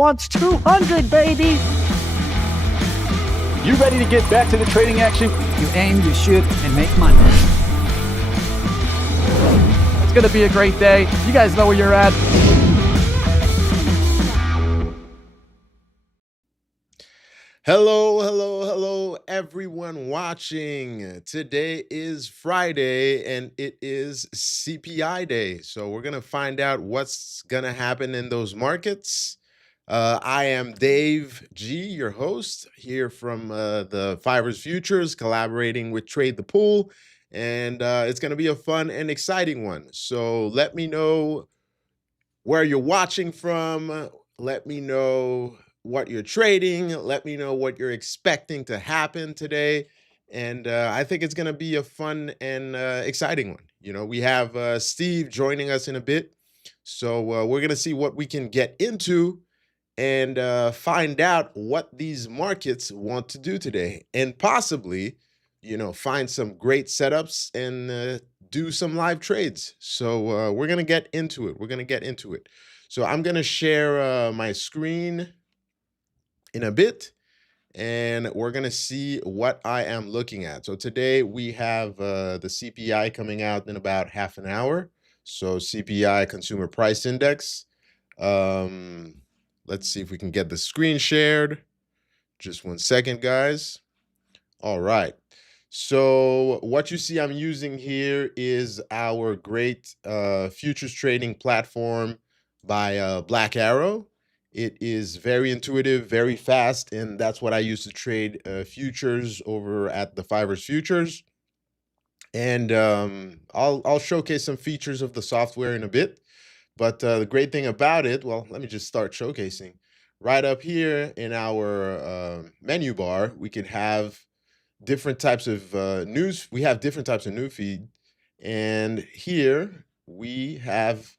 wants 200, baby. You ready to get back to the trading action? You aim, you shoot, and make money. It's going to be a great day. You guys know where you're at. Hello, everyone watching. Today is Friday, and it is CPI day. So we're going to find out what's going to happen in those markets. I am Dave G, your host, here from the Fivers Futures, collaborating with Trade the Pool. And it's going to be a fun and exciting one. So let me know where you're watching from. Let me know what you're trading. Let me know what you're expecting to happen today. And I think it's going to be a fun and exciting one. You know, we have Steve joining us in a bit. So we're going to see what we can get into and find out what these markets want to do today, and possibly, you know, find some great setups and do some live trades. So we're going to get into it. So I'm going to share my screen in a bit, and we're going to see what I am looking at. So today we have the CPI coming out in about half an hour. So CPI, Consumer Price Index. Let's see if we can get the screen shared. Just 1 second, guys. All right. So what you see I'm using here is our great futures trading platform by Black Arrow. It is very intuitive, very fast, and that's what I use to trade futures over at the Fivers Futures. And I'll showcase some features of the software in a bit. But the great thing about it, well, let me just start showcasing. Right up here in our menu bar, we can have different types of news. We have different types of news feed. And here we have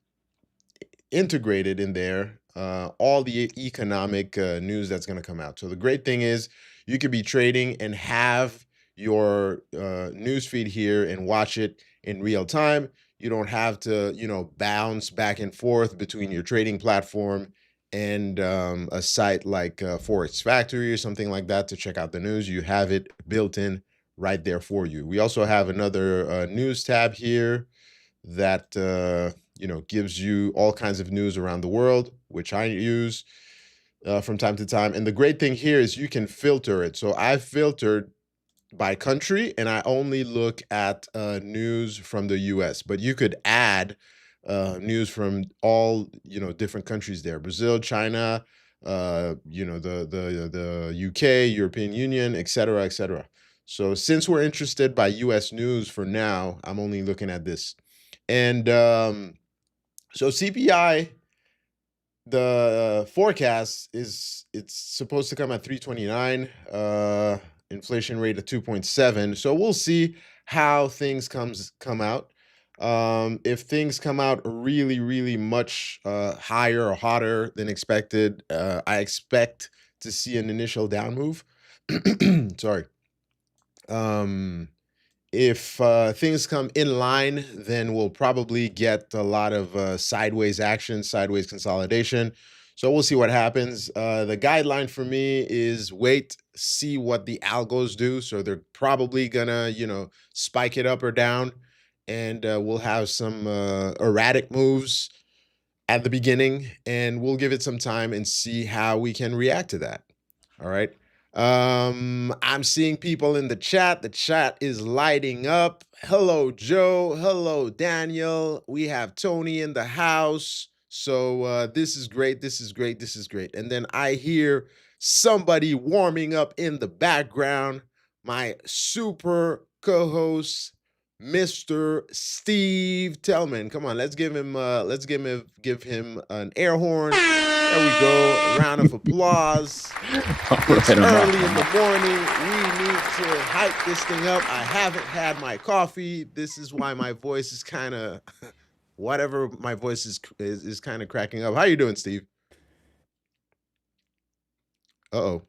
integrated in there all the economic news that's going to come out. So the great thing is you could be trading and have your news feed here and watch it in real time. You don't have to, you know, bounce back and forth between your trading platform and a site like Forex Factory or something like that to check out the news. You have it built in right there for you. We also have another news tab here that you know, gives you all kinds of news around the world, which I use from time to time. And the great thing here is you can filter it. So I've filtered by country, and I only look at news from the US, but you could add news from all, you know, different countries there: Brazil, China, you know, the UK, European Union, et cetera, et cetera. So since we're interested by US news for now, I'm only looking at this. And so CPI, the forecast is it's supposed to come at 329. Inflation rate of 2.7. So we'll see how things come out. If things come out really much higher or hotter than expected, I expect to see an initial down move. Sorry. If things come in line, then we'll probably get a lot of sideways action, sideways consolidation. So we'll see what happens. The guideline for me is wait, see what the algos do. So they're probably gonna, you know, spike it up or down, and we'll have some erratic moves at the beginning, and we'll give it some time and see how we can react to that. All right. I'm seeing people in the chat. The chat is lighting up. Hello, Joe. Hello, Daniel. We have Tony in the house. So this is great. This is great. This is great. And then I hear somebody warming up in the background. My super co-host, Mr. Steve Tellman. Come on, let's give him an air horn. There we go. A round of applause. It's early in the morning. We need to hype this thing up. I haven't had my coffee. This is why my voice is kind of whatever. My voice is kind of cracking up. How you doing, Steve? Uh-oh.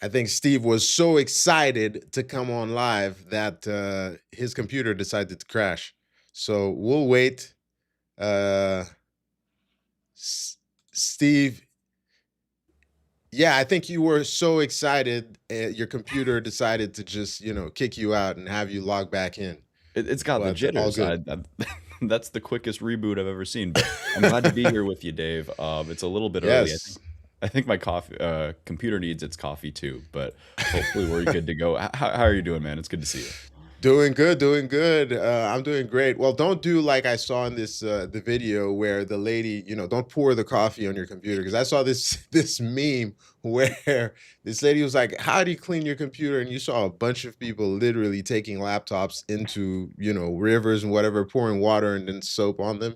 I think Steve was so excited to come on live that his computer decided to crash. So we'll wait. Uh, Steve, yeah, I think you were so excited, your computer decided to just, kick you out and have you log back in. It's got the But all jitters. good. That's the quickest reboot I've ever seen. But I'm glad to be here with you, Dave. It's a little bit early. I Yes. think I think my coffee computer needs its coffee too. But hopefully we're good to go. How are you doing, man? It's good to see you. Doing good, doing good. I'm doing great. Well, don't do like I saw in this the video where the lady, don't pour the coffee on your computer, because I saw this this meme where this lady was like, "How do you clean your computer?" And you saw a bunch of people literally taking laptops into, rivers and whatever, pouring water and then soap on them.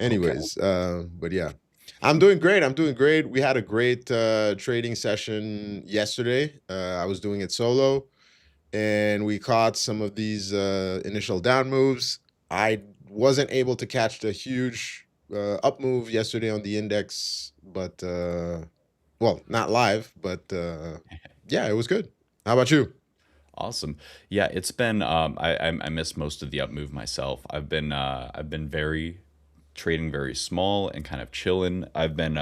Okay. Anyways, but yeah. I'm doing great. I'm doing great. We had a great trading session yesterday. I was doing it solo, and we caught some of these initial down moves. I wasn't able to catch the huge up move yesterday on the index, but well, not live, but yeah, it was good. How about you? Awesome. Yeah, it's been I missed most of the up move myself. I've been very trading very small and kind of chilling. I've been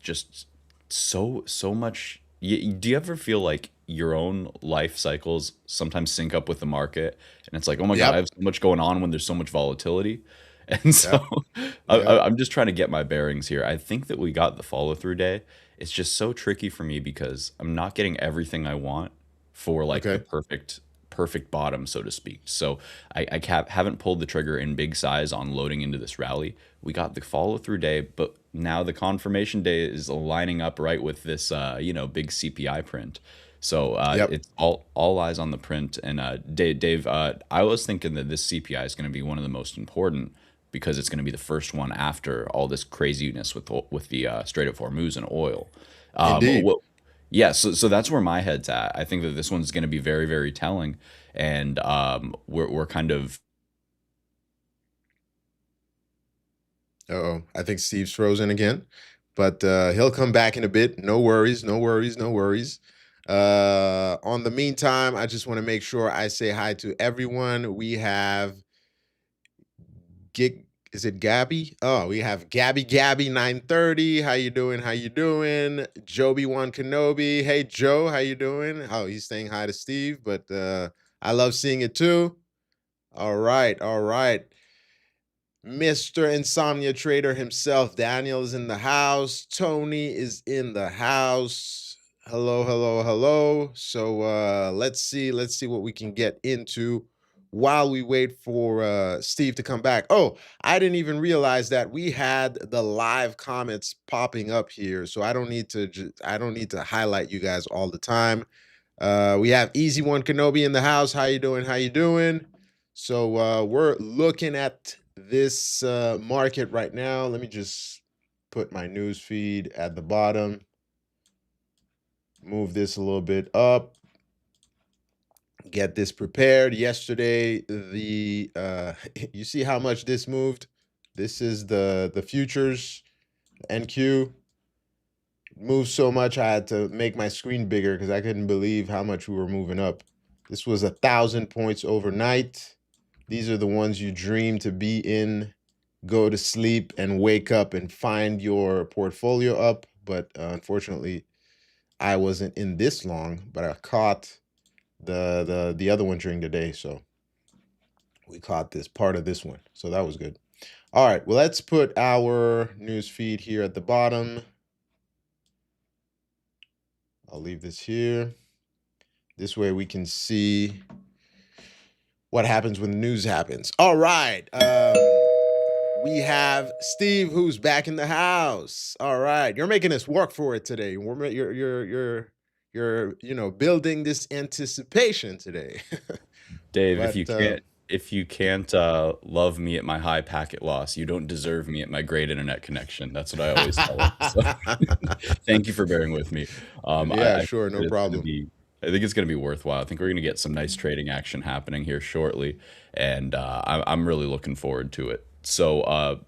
just so much. Do you ever feel like your own life cycles sometimes sync up with the market, and it's like, oh my God, I Yep. have so much going on when there's so much volatility, and so Yep. Yep. I'm just trying to get my bearings here. I think that we got the follow through day. It's just so tricky for me because I'm not getting everything I want for like the Okay. perfect bottom, so to speak. So haven't pulled the trigger in big size on loading into this rally. We got the follow through day, but now the confirmation day is lining up right with this, big CPI print. So Yep. it's all eyes on the print. And Dave, I was thinking that this CPI is going to be one of the most important because it's going to be the first one after all this craziness with the Strait of Hormuz and oil. Indeed. What yeah, so that's where my head's at. I think that this one's going to be very, very telling, and we're kind of Uh-oh. I think Steve's frozen again, but he'll come back in a bit. No worries, no worries, no worries. On the meantime, I just want to make sure I say hi to everyone. We have Gig. Is it Gabby? Oh, we have Gabby 930. How you doing? How you doing? Joby One Kenobi. Hey Joe, how you doing? Oh, he's saying hi to Steve, but I love seeing it too. All right, all right. Mr. Insomnia Trader himself, Daniel, is in the house. Tony is in the house. Hello, hello, hello. So let's see what we can get into while we wait for Steve to come back. Oh, I didn't even realize that we had the live comments popping up here. So I don't need to highlight you guys all the time. We have Easy One Kenobi in the house. How you doing? How you doing? So we're looking at this market right now. Let me just put my news feed at the bottom. Move this a little bit up. Get this prepared. Yesterday, the you see how much this moved? This is the futures NQ. Moved so much I had to make my screen bigger because I couldn't believe how much we were moving up. This was 1,000 points overnight. These are the ones you dream to be in, go to sleep and wake up and find your portfolio up. But unfortunately, I wasn't in this long, but I caught the other one during the day. So we caught this part of this one. So that was good. All right, well, let's put our news feed here at the bottom. I'll leave this here. This way we can see what happens when the news happens. All right. We have Steve, who's back in the house. All right. You're making us work for it today. You're building this anticipation today. Dave. But If you can't love me at my high packet loss, you don't deserve me at my great internet connection. That's what I always tell them. So thank you for bearing with me. yeah, I think sure, no that it's going to problem. be I think it's going to be worthwhile. I think we're going to get some nice trading action happening here shortly, and I'm really looking forward to it. So,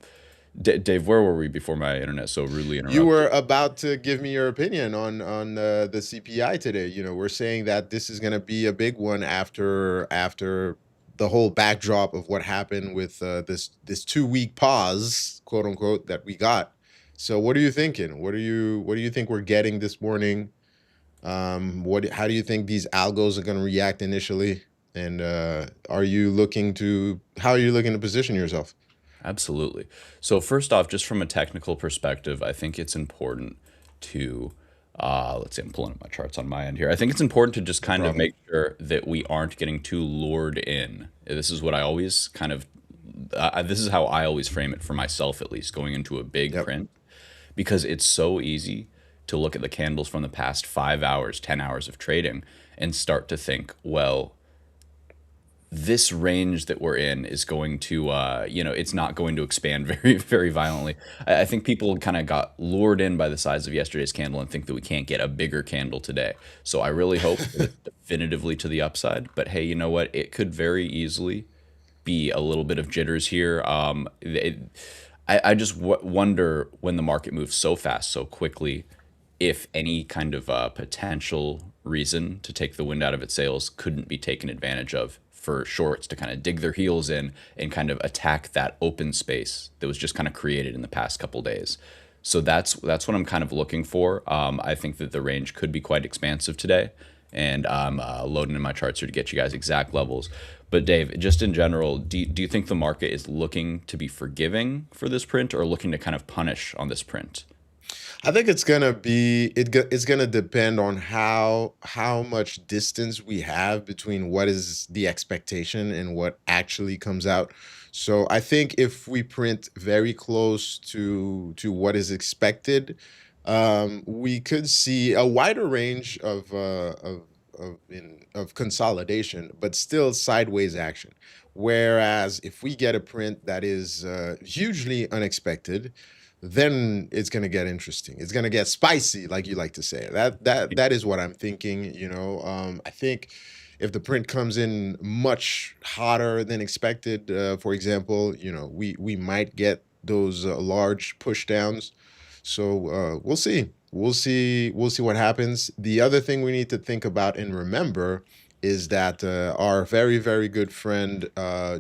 Dave, where were we before my internet so rudely You interrupted? were about to give me your opinion on the CPI today. We're saying that this is going to be a big one after the whole backdrop of what happened with this 2 week pause, quote unquote, that we got. So what are you thinking? What do you think we're getting this morning? How do you think these algos are going to react initially? And how are you looking to position yourself? Absolutely. So first off, just from a technical perspective, I think it's important to let's see, I'm pulling up my charts on my end here. I think it's important to just No kind of problem. make sure that we aren't getting too lured in. This is what I always kind of this is how I always frame it for myself, at least going into a big Yep. print, because it's so easy to look at the candles from the past 5 hours, 10 hours of trading and start to think, well, this range that we're in is going to it's not going to expand very very violently. I think people kind of got lured in by the size of yesterday's candle and think that we can't get a bigger candle today. So I really hope that it's definitively to the upside, but hey, you know what, it could very easily be a little bit of jitters here. I just wonder, when the market moves so fast so quickly, if any kind of potential reason to take the wind out of its sails couldn't be taken advantage of for shorts to kind of dig their heels in and kind of attack that open space that was just kind of created in the past couple days. So that's what I'm kind of looking for. I think that the range could be quite expansive today, and I'm loading in my charts here to get you guys exact levels. But Dave, just in general, do you think the market is looking to be forgiving for this print, or looking to kind of punish on this print? I think it's gonna depend on how much distance we have between what is the expectation and what actually comes out. So I think if we print very close to what is expected, we could see a wider range of consolidation, but still sideways action. Whereas if we get a print that is hugely unexpected, then it's gonna get interesting. It's gonna get spicy, like you like to say. That is what I'm thinking. I think if the print comes in much hotter than expected, for example, we might get those large push downs. So we'll see. We'll see what happens. The other thing we need to think about and remember is that our very, very good friend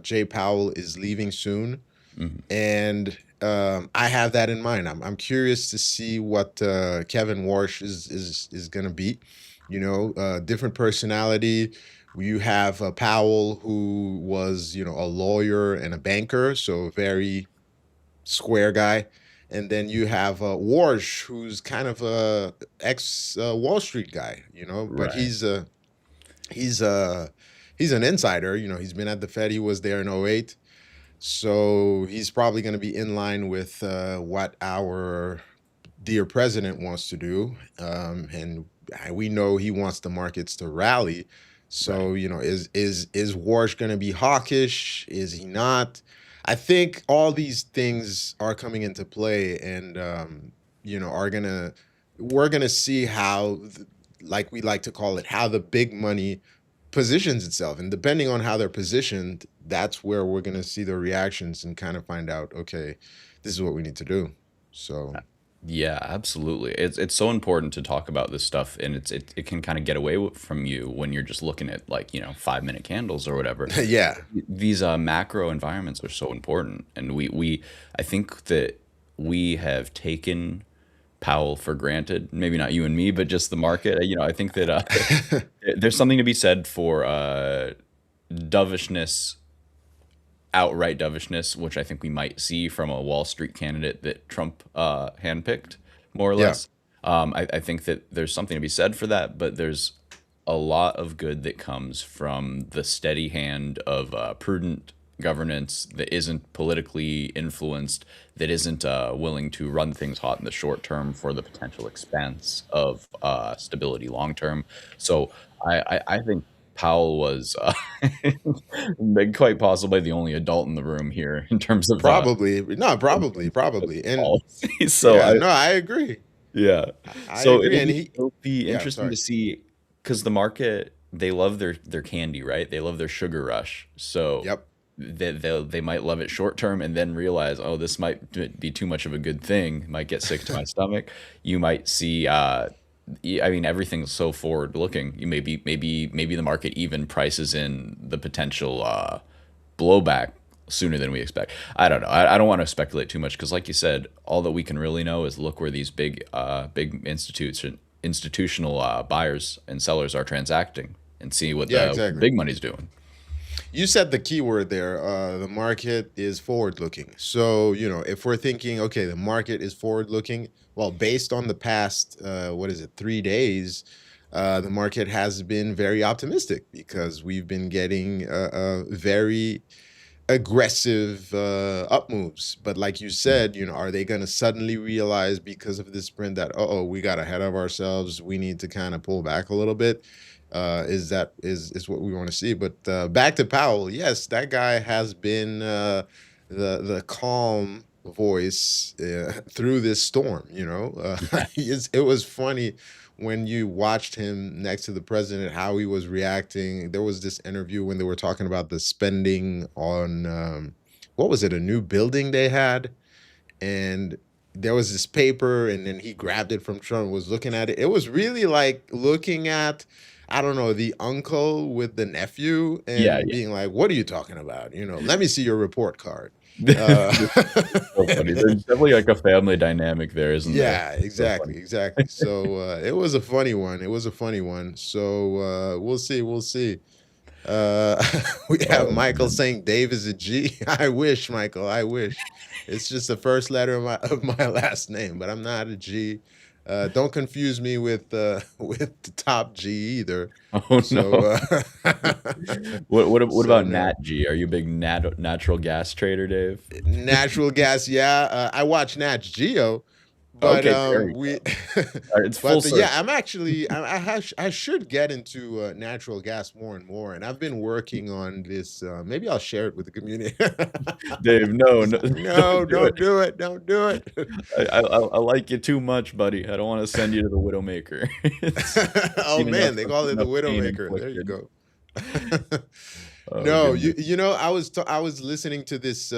Jay Powell is leaving soon, Mhm. and I have that in mind. I'm curious to see what Kevin Warsh is going to be. Different personality. You have Powell, who was a lawyer and a banker, so very square guy. And then you have Warsh, who's kind of a ex Wall Street guy, but Right. he's an insider. He's been at the Fed. He was there in '08. So he's probably going to be in line with what our dear president wants to do. And we know he wants the markets to rally. Right. So, is Warsh going to be hawkish? Is he not? I think all these things are coming into play, and are gonna we're gonna see how, like we like to call it, how the big money positions itself, and depending on how they're positioned, that's where we're going to see the reactions and kind of find out, okay, this is what we need to do. So Yeah, absolutely. It's so important to talk about this stuff, and it can kind of get away from you when you're just looking at, like, 5-minute candles or whatever. yeah. These macro environments are so important, and we I think that we have taken Powell for granted. Maybe not you and me, but just the market. I think that there's something to be said for dovishness, outright dovishness, which I think we might see from a Wall Street candidate that Trump handpicked, more or Yeah. less. I think that there's something to be said for that, but there's a lot of good that comes from the steady hand of prudent governance that isn't politically influenced, that isn't willing to run things hot in the short term for the potential expense of stability long term. So I think Powell was quite possibly the only adult in the room here in terms of Probably. No, probably. And policy. So yeah, no, I agree. yeah. I So agree. And he, it'll be yeah, interesting to sorry. see, because the market, they love their candy, right? They love their sugar rush. So Yep. they might love it short term and then realize, oh, this might be too much of a good thing. Might get sick to my stomach. You might see I mean, everything's so forward looking. You maybe the market even prices in the potential blowback sooner than we expect. I don't know. I don't want to speculate too much because, like you said, all that we can really know is look where these big institutional buyers and sellers are transacting and see what Yeah, what the exactly. big money's doing. You said the key word there. The market is forward looking. So, if we're thinking, okay, the market is forward looking, well, based on the past, what is it, 3 days, the market has been very optimistic because we've been getting very aggressive up moves. But like you said, are they going to suddenly realize because of this sprint that, oh, we got ahead of ourselves, we need to kind of pull back a little bit? Is what we want to see. But back to Powell, yes, that guy has been the calm voice through this storm. It was funny when you watched him next to the president, how he was reacting. There was this interview when they were talking about the spending on what was it, a new building they had, and there was this paper, and then he grabbed it from Trump and was looking at it. It was really like looking at, I don't know, the uncle with the nephew Yeah, and being like, what are you talking about? Let me see your report card. yeah. So funny. There's definitely like a family dynamic there, isn't there? Yeah, So funny. exactly. So it was a funny one. It was a funny one. So we'll see. We'll see. Uh, we have Oh Michael man. saying Dave is a G. I wish, Michael. I wish. It's just the first letter of my last name, but I'm not a G. Don't confuse me with with the top G either. Oh So no. What so about no. Nat G? Are you a big natural gas trader, Dave? Natural gas, yeah. I watch Nat Geo, but Okay, there we we, go. All right, it's full but yeah, circle. I'm actually I should get into natural gas more and more, and I've been working on this. Maybe I'll share it with the community. Dave, no, no, No, don't do it. don't do it, don't do it. I like you too much, buddy. I don't want to send you to the Widowmaker. It's Oh seen man, they call it the enough pain Widowmaker. There you inflicted. go. Oh No, you goodness. you know, I was listening to this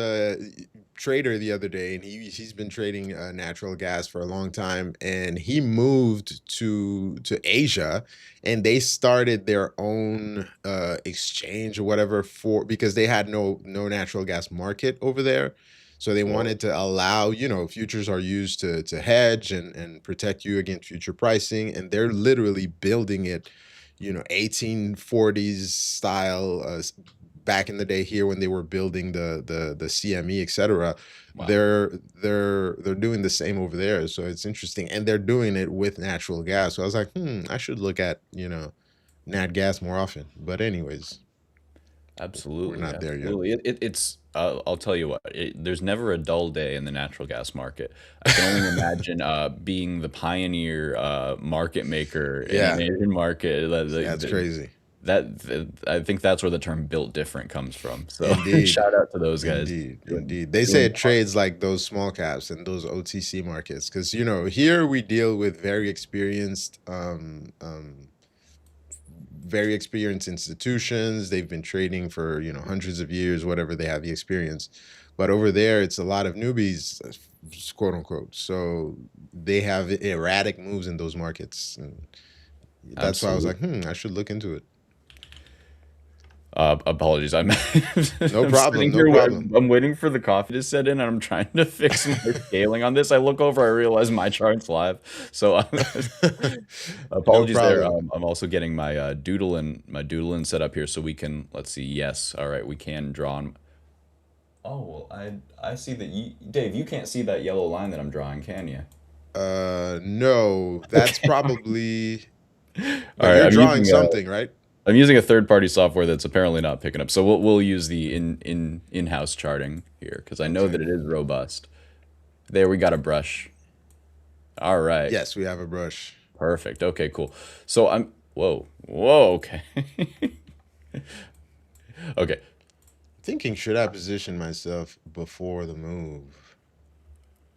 trader the other day, and he's been trading natural gas for a long time, and he moved to Asia, and they started their own exchange or whatever for because they had no natural gas market over there. So they Whoa. wanted to allow, futures are used to hedge and protect you against future pricing, and they're literally building it 1840s style, back in the day here when they were building the CME, etc. Wow. They're doing the same over there. So it's interesting. And they're doing it with natural gas. So I was like, I should look at, nat gas more often. But anyways, we're Absolutely, not there yet. absolutely. It's I'll tell you what, there's never a dull day in the natural gas market. I can only imagine being the pioneer market maker in an Yeah, Asian market. that's crazy. I think that's where the term "built different" comes from. So Indeed. shout out to those guys Indeed, doing indeed. They say doing it trades like those small caps and those OTC markets because here we deal with very experienced institutions. They've been trading for hundreds of years, whatever, they have the experience. But over there, it's a lot of newbies, quote unquote. So they have erratic moves in those markets, and that's why I was like, absolutely. I should look into it. Apologies. I'm No I'm problem, sitting no here. problem. I'm waiting for the coffee to set in, and I'm trying to fix my scaling on this. I look over, I realize my chart's live. So No apologies there. problem. I'm also getting my doodle in set up here, so we can. Let's see. Yes. All right. We can draw on. Oh well, I see that you, Dave. You can't see that yellow line that I'm drawing, can you? No, that's Okay. probably, All but right. you're drawing something, right? I'm using a third-party software that's apparently not picking up. So we'll use the in-house charting here because I know Okay. that it is robust. There, we got a brush. All right. Yes, we have a brush. Perfect. Okay, cool. So I'm whoa, okay. Okay. Thinking, should I position myself before the move?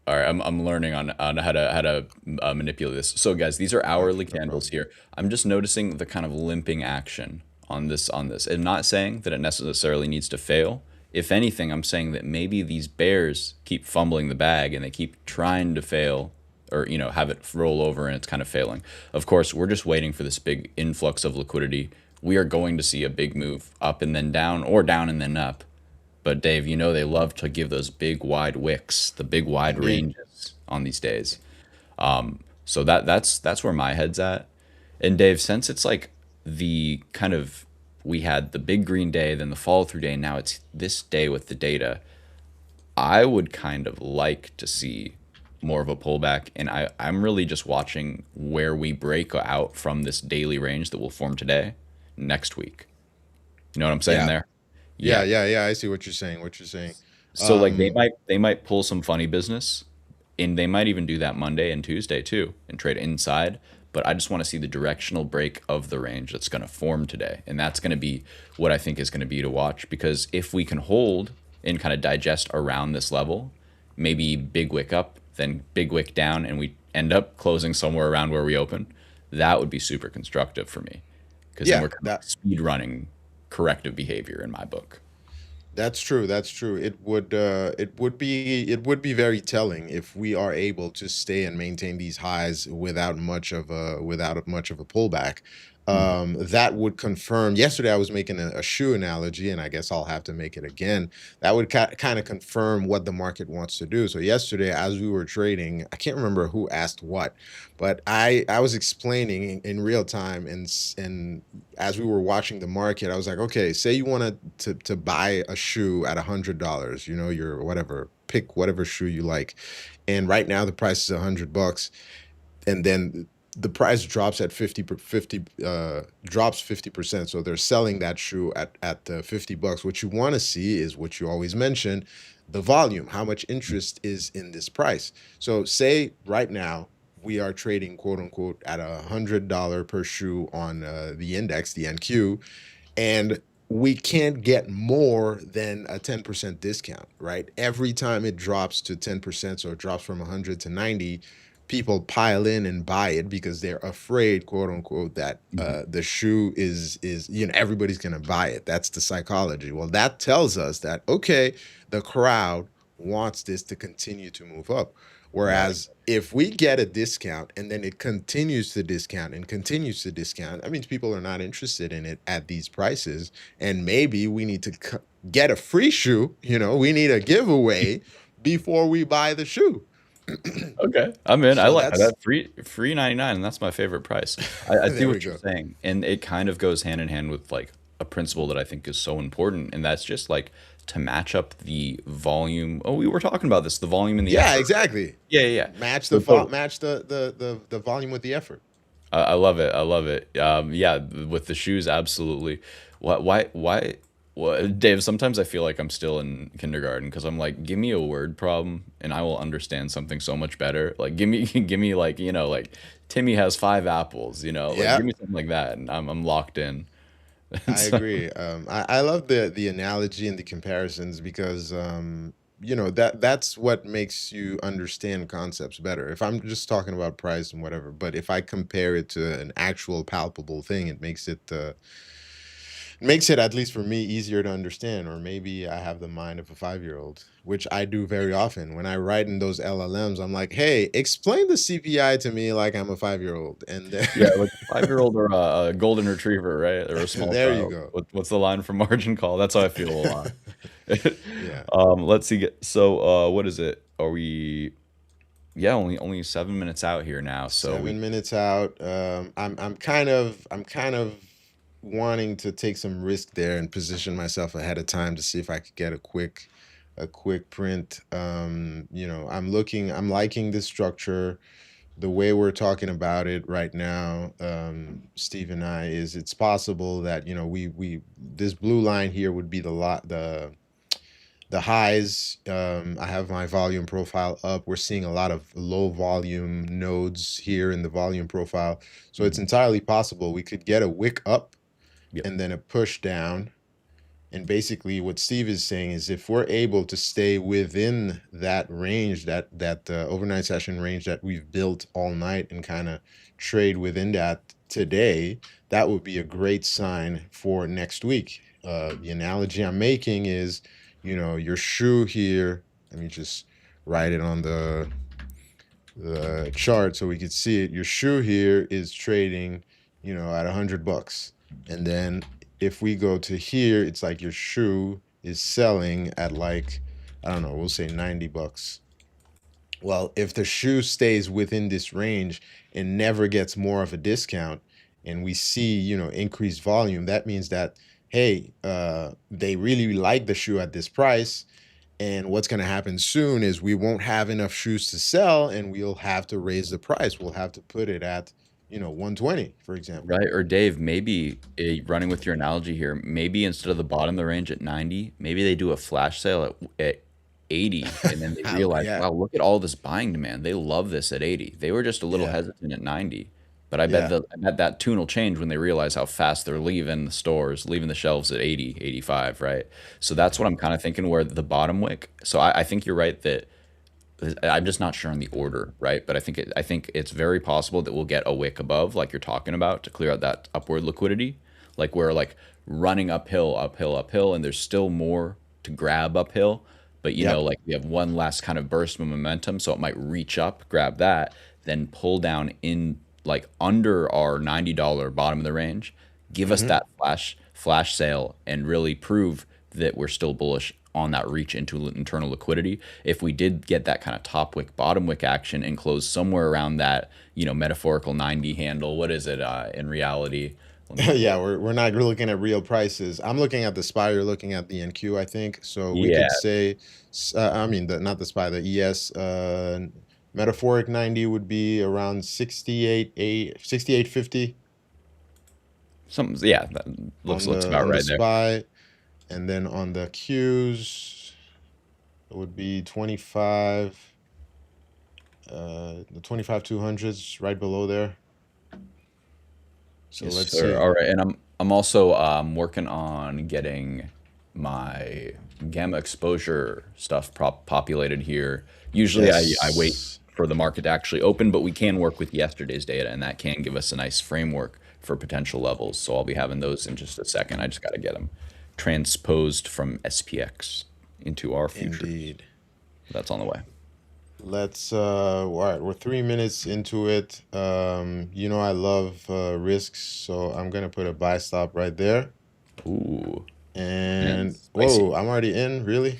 All right, I'm learning on how to manipulate this. So guys, these are Okay, hourly no candles problem. here. I'm just noticing the kind of limping action on this. I'm not saying that it necessarily needs to fail. If anything, I'm saying that maybe these bears keep fumbling the bag and they keep trying to fail or have it roll over and it's kind of failing. Of course, we're just waiting for this big influx of liquidity. We are going to see a big move up and then down, or down and then up. But Dave, they love to give those big wide wicks, the big wide Indeed. ranges on these days. So that's where my head's at. And Dave, since it's like the kind of we had the big green day, then the follow through day, and now it's this day with the data, I would kind of like to see more of a pullback. And I'm really just watching where we break out from this daily range that will form today next week. You know what I'm saying Yeah. there? Yeah, Yeah. yeah, yeah. I see what you're saying. So like they Um, might they might pull some funny business, and they might even do that Monday and Tuesday too, and trade inside. But I just want to see the directional break of the range that's going to form today, and that's going to be what I think is going to be to watch. Because if we can hold and kind of digest around this level, maybe big wick up, then big wick down, and we end up closing somewhere around where we open, that would be super constructive for me. Because then yeah, we're kind of that speed running corrective behavior in my book. That's true. That's true. It would be very telling if we are able to stay and maintain these highs without much of a pullback. Mhm. That would confirm. Yesterday, I was making a shoe analogy, and I guess I'll have to make it again. That would kind of confirm what the market wants to do. So yesterday, as we were trading, I can't remember who asked what, but I was explaining in real time, and as we were watching the market, I was like, okay, say you wanted to buy a shoe at $100, your whatever, pick whatever shoe you like. And right now the price is $100, and then the price drops at 50 drops 50%. So they're selling that shoe at $50. What you want to see is what you always mention, the volume, how much interest is in this price. So say right now we are trading quote unquote at $100 per shoe on the index, the NQ, and we can't get more than a 10% discount, right? Every time it drops to 10%, so it drops from 100 to 90, people pile in and buy it because they're afraid, quote unquote, that Mhm. the shoe is everybody's going to buy it. That's the psychology. Well, that tells us that, okay, the crowd wants this to continue to move up. Right. Whereas if we get a discount and then it continues to discount and continues to discount, that means people are not interested in it at these prices. And maybe we need to get a free shoe. We need a giveaway before we buy the shoe. Okay, I'm in. I So like that's that. Free 99, and that's my favorite price. I see there we what you're go. saying, and it kind of goes hand in hand with like a principle that I think is so important, and that's just like to match up the volume. Oh, we were talking about this, the volume and the Yeah, effort. exactly. Yeah, yeah, yeah. Match So totally. match the volume with the effort. I love it. I love it. Yeah, with the shoes, absolutely. Why? Dave, sometimes I feel like I'm still in kindergarten because I'm like, give me a word problem and I will understand something so much better. Like, give me, give me like, like Timmy has 5 apples. Like Yeah, give me something like that, and I'm locked in. And I so, agree. I love the analogy and the comparisons because that's what makes you understand concepts better. If I'm just talking about price and whatever, but if I compare it to an actual palpable thing, it makes it, at least for me, easier to understand. Or maybe I have the mind of a 5-year-old, which I do very often. When I write in those LLMs, I'm like, hey, explain the CPI to me like I'm a 5-year-old. And yeah, like a 5-year-old or a golden retriever, right? Or a small there you child. go. What's the line from Margin Call? That's how I feel a lot. Yeah. Let's see. So, what is it? Are we? Yeah, only 7 minutes out here now. So we 7 minutes out. I'm kind of wanting to take some risk there and position myself ahead of time to see if I could get a quick print. I'm liking this structure. The way we're talking about it right now, Steve and I, is it's possible that we this blue line here would be the highs. I have my volume profile up. We're seeing a lot of low volume nodes here in the volume profile. So it's Mhm. entirely possible we could get a wick up Yep. and then a push down. And basically what Steve is saying is if we're able to stay within that range, that overnight session range that we've built all night, and kind of trade within that today, that would be a great sign for next week. The analogy I'm making is, your shoe here. Let me just write it on the the chart so we could see it. Your shoe here is trading, you know, at $100, and then if we go to here, it's like your shoe is selling at like, I don't know, we'll say $90. Well, if the shoe stays within this range and never gets more of a discount, and we see, you know, increased volume, that means that, hey, they really like the shoe at this price. And what's going to happen soon is we won't have enough shoes to sell, and we'll have to raise the price. We'll have to put it at, you know, 120, for example. Right. Or Dave, maybe running with your analogy here, maybe instead of the bottom of the range at 90, maybe they do a flash sale at 80, and then they realize, Yeah, wow, look at all this buying demand. They love this at 80. They were just a little yeah, hesitant at 90. But I bet yeah. the I bet that tune will change when they realize how fast they're leaving the stores, leaving the shelves at 80, 85, right? So that's what I'm kind of thinking where the bottom wick. So I think you're right that I'm just not sure on the order, right? But I think it's very possible that we'll get a wick above, like you're talking about, to clear out that upward liquidity, like we're like running uphill, uphill, uphill, and there's still more to grab uphill. But you know, Yep. like we have one last kind of burst of momentum, so it might reach up, grab that, then pull down in like under our $90 bottom of the range, give us Hmm. that flash sale, and really prove that we're still bullish on that reach into internal liquidity. If we did get that kind of top wick, bottom wick action and close somewhere around that, you know, metaphorical 90 handle, what is it in reality? Let me pull Yeah, it. we're not looking at real prices. I'm looking at the SPY, you're looking at the NQ, I think. So we Yeah, could say, I mean, not the SPY, the ES, metaphoric 90 would be around 68.50 something. Yeah, that looks about on the right there. SPY, and then on the Qs it would be 25, the 25 200s right below there. So Yes, let's sir. see. All right, and I'm also working on getting my gamma exposure stuff populated here. Usually, I wait Yes, for the market to actually open, but we can work with yesterday's data, and that can give us a nice framework for potential levels. So I'll be having those in just a second. I just got to get them transposed from SPX into our futures. indeed. That's on the way. Let's all right, we're 3 minutes into it. You know I love risks, so I'm gonna put a buy stop right there. Ooh, and And spicy. whoa, I'm already in, really?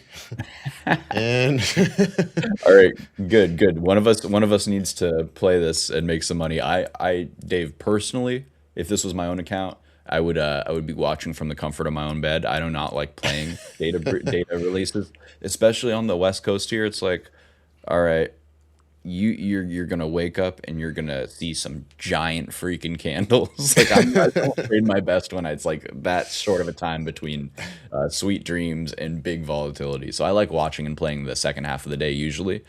And All right, good, good. One of us needs to play this and make some money. Dave, personally, if this was my own account, I would be watching from the comfort of my own bed. I do not like playing data releases, especially on the West Coast here. It's like, all right, you're gonna wake up and you're gonna see some giant freaking candles. Like I don't trade my best when it's like that short of a time between sweet dreams and big volatility. So I like watching and playing the second half of the day usually.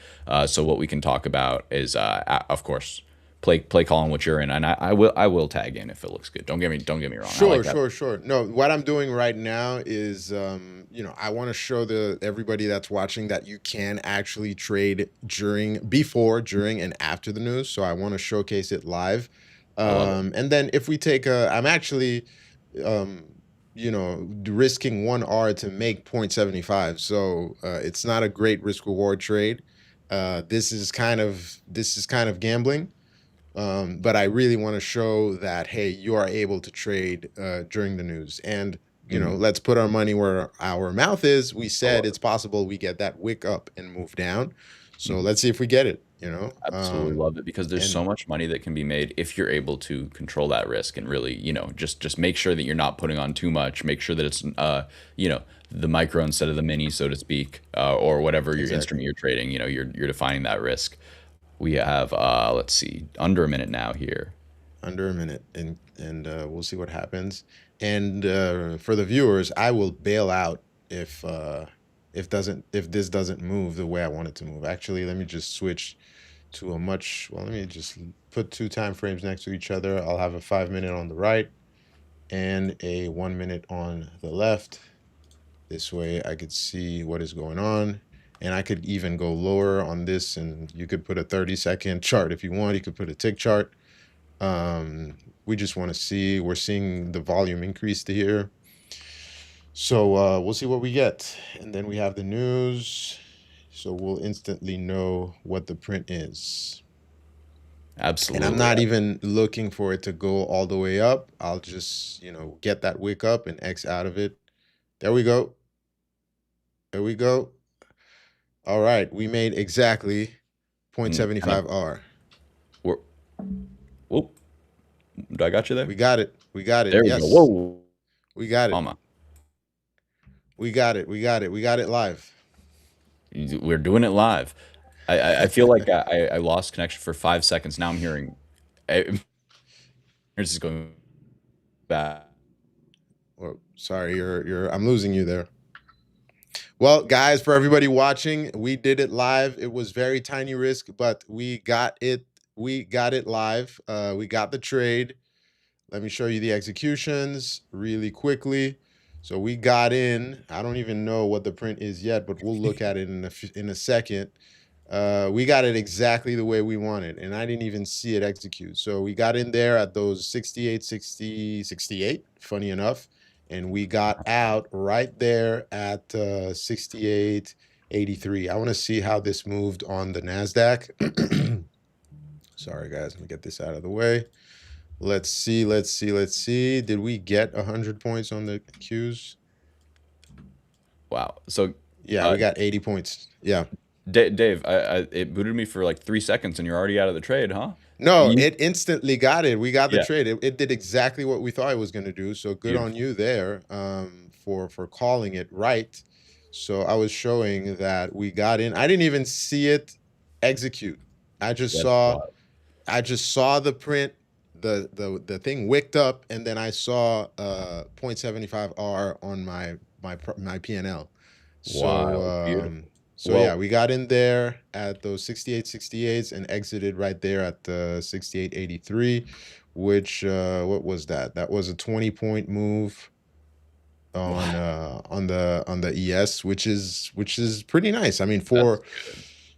So what we can talk about is, of course, play calling what you're in, and I will tag in if it looks good. Don't get me wrong. I like Sure, that. sure, sure. No, what I'm doing right now is, you know, I want to show the everybody that's watching that you can actually trade before, during, and after the news. So I want to showcase it live. I love it. And then if we take I'm actually, um, you know, risking 1 R to make 0.75. So it's not a great risk reward trade. This is kind of gambling. But I really want to show that, hey, you are able to trade during the news. And, you know, Mhm. let's put our money where our mouth is. We I said love it's possible we get that wick up and move down. it. So Mhm. let's see if we get it, you know? Absolutely love it because there's And so much money that can be made if you're able to control that risk and really, just make sure that you're not putting on too much. Make sure that it's, the micro instead of the mini, so to speak, or whatever your exactly instrument you're trading. You're defining that risk. We have, let's see, under a minute now here. under a minute, and we'll see what happens. And for the viewers, I will bail out if this doesn't move the way I want it to move. Actually, let me just switch to let me just put two time frames next to each other. I'll have a 5 minute on the right and a 1 minute on the left. This way I could see what is going on. And I could even go lower on this, and you could put a 30-second chart if you want. You could put a tick chart. Um, we just want to see, we're seeing the volume increase to here. So we'll see what we get. And then we have the news. So we'll instantly know what the print is. And I'm Absolutely. not even looking for it to go all the way up. I'll just, get that wick up and X out of it. There we go. There we go. All right. We made exactly And kind of 0.75 R. we're, whoop, do I got you there? We got it. We got it. There we go. Yes. Whoa, We got it. mama. We got it. We got it. We got it live. We're doing it live. I feel like I lost connection for 5 seconds. Now I'm hearing. This is going back. Well, sorry, I'm losing you there. Well, guys, for everybody watching, we did it live. It was very tiny risk, but we got it. We got it live. We got the trade. Let me show you the executions really quickly. So we got in. I don't even know what the print is yet, but we'll look at it in a second. We got it exactly the way we wanted, and I didn't even see it execute. So we got in there at those 68, 60, 68, funny enough, and we got out right there at 68.83. I want to see how this moved on the Nasdaq. Sorry, guys, let me get this out of the way. Let's see. Did we get 100 points on the Qs? Wow. So Yeah, we got 80 points. Yeah. Dave, it booted me for like 3 seconds, and you're already out of the trade, huh? No, You- it instantly got it. We got the Yeah. trade. It did exactly what we thought it was going to do. So good on you there for calling it right. So I was showing that we got in. I didn't even see it execute. I just That's saw wild. the print, the thing wicked up, and then I saw 0.75 R on my PNL. So Wow. Beautiful. so Well- yeah, we got in there at those 68.68s and exited right there at 68.83, which what was that? That was a 20-point move on the ES, which is pretty nice. I mean, for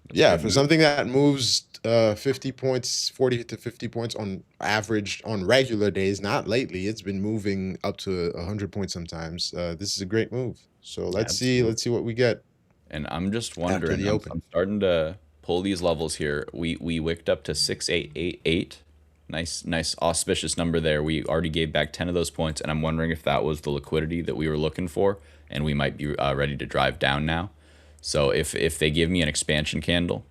good for move. something that moves 50 points, 40 to 50 points on average on regular days, not lately. It's been moving up to 100 points sometimes. This is a great move. So let's see what we get. And I'm just wondering, the open. I'm starting to pull these levels here. We wicked up to 6888. Nice auspicious number there. We already gave back 10 of those points, and I'm wondering if that was the liquidity that we were looking for, and we might be ready to drive down now. So if they give me an expansion candle,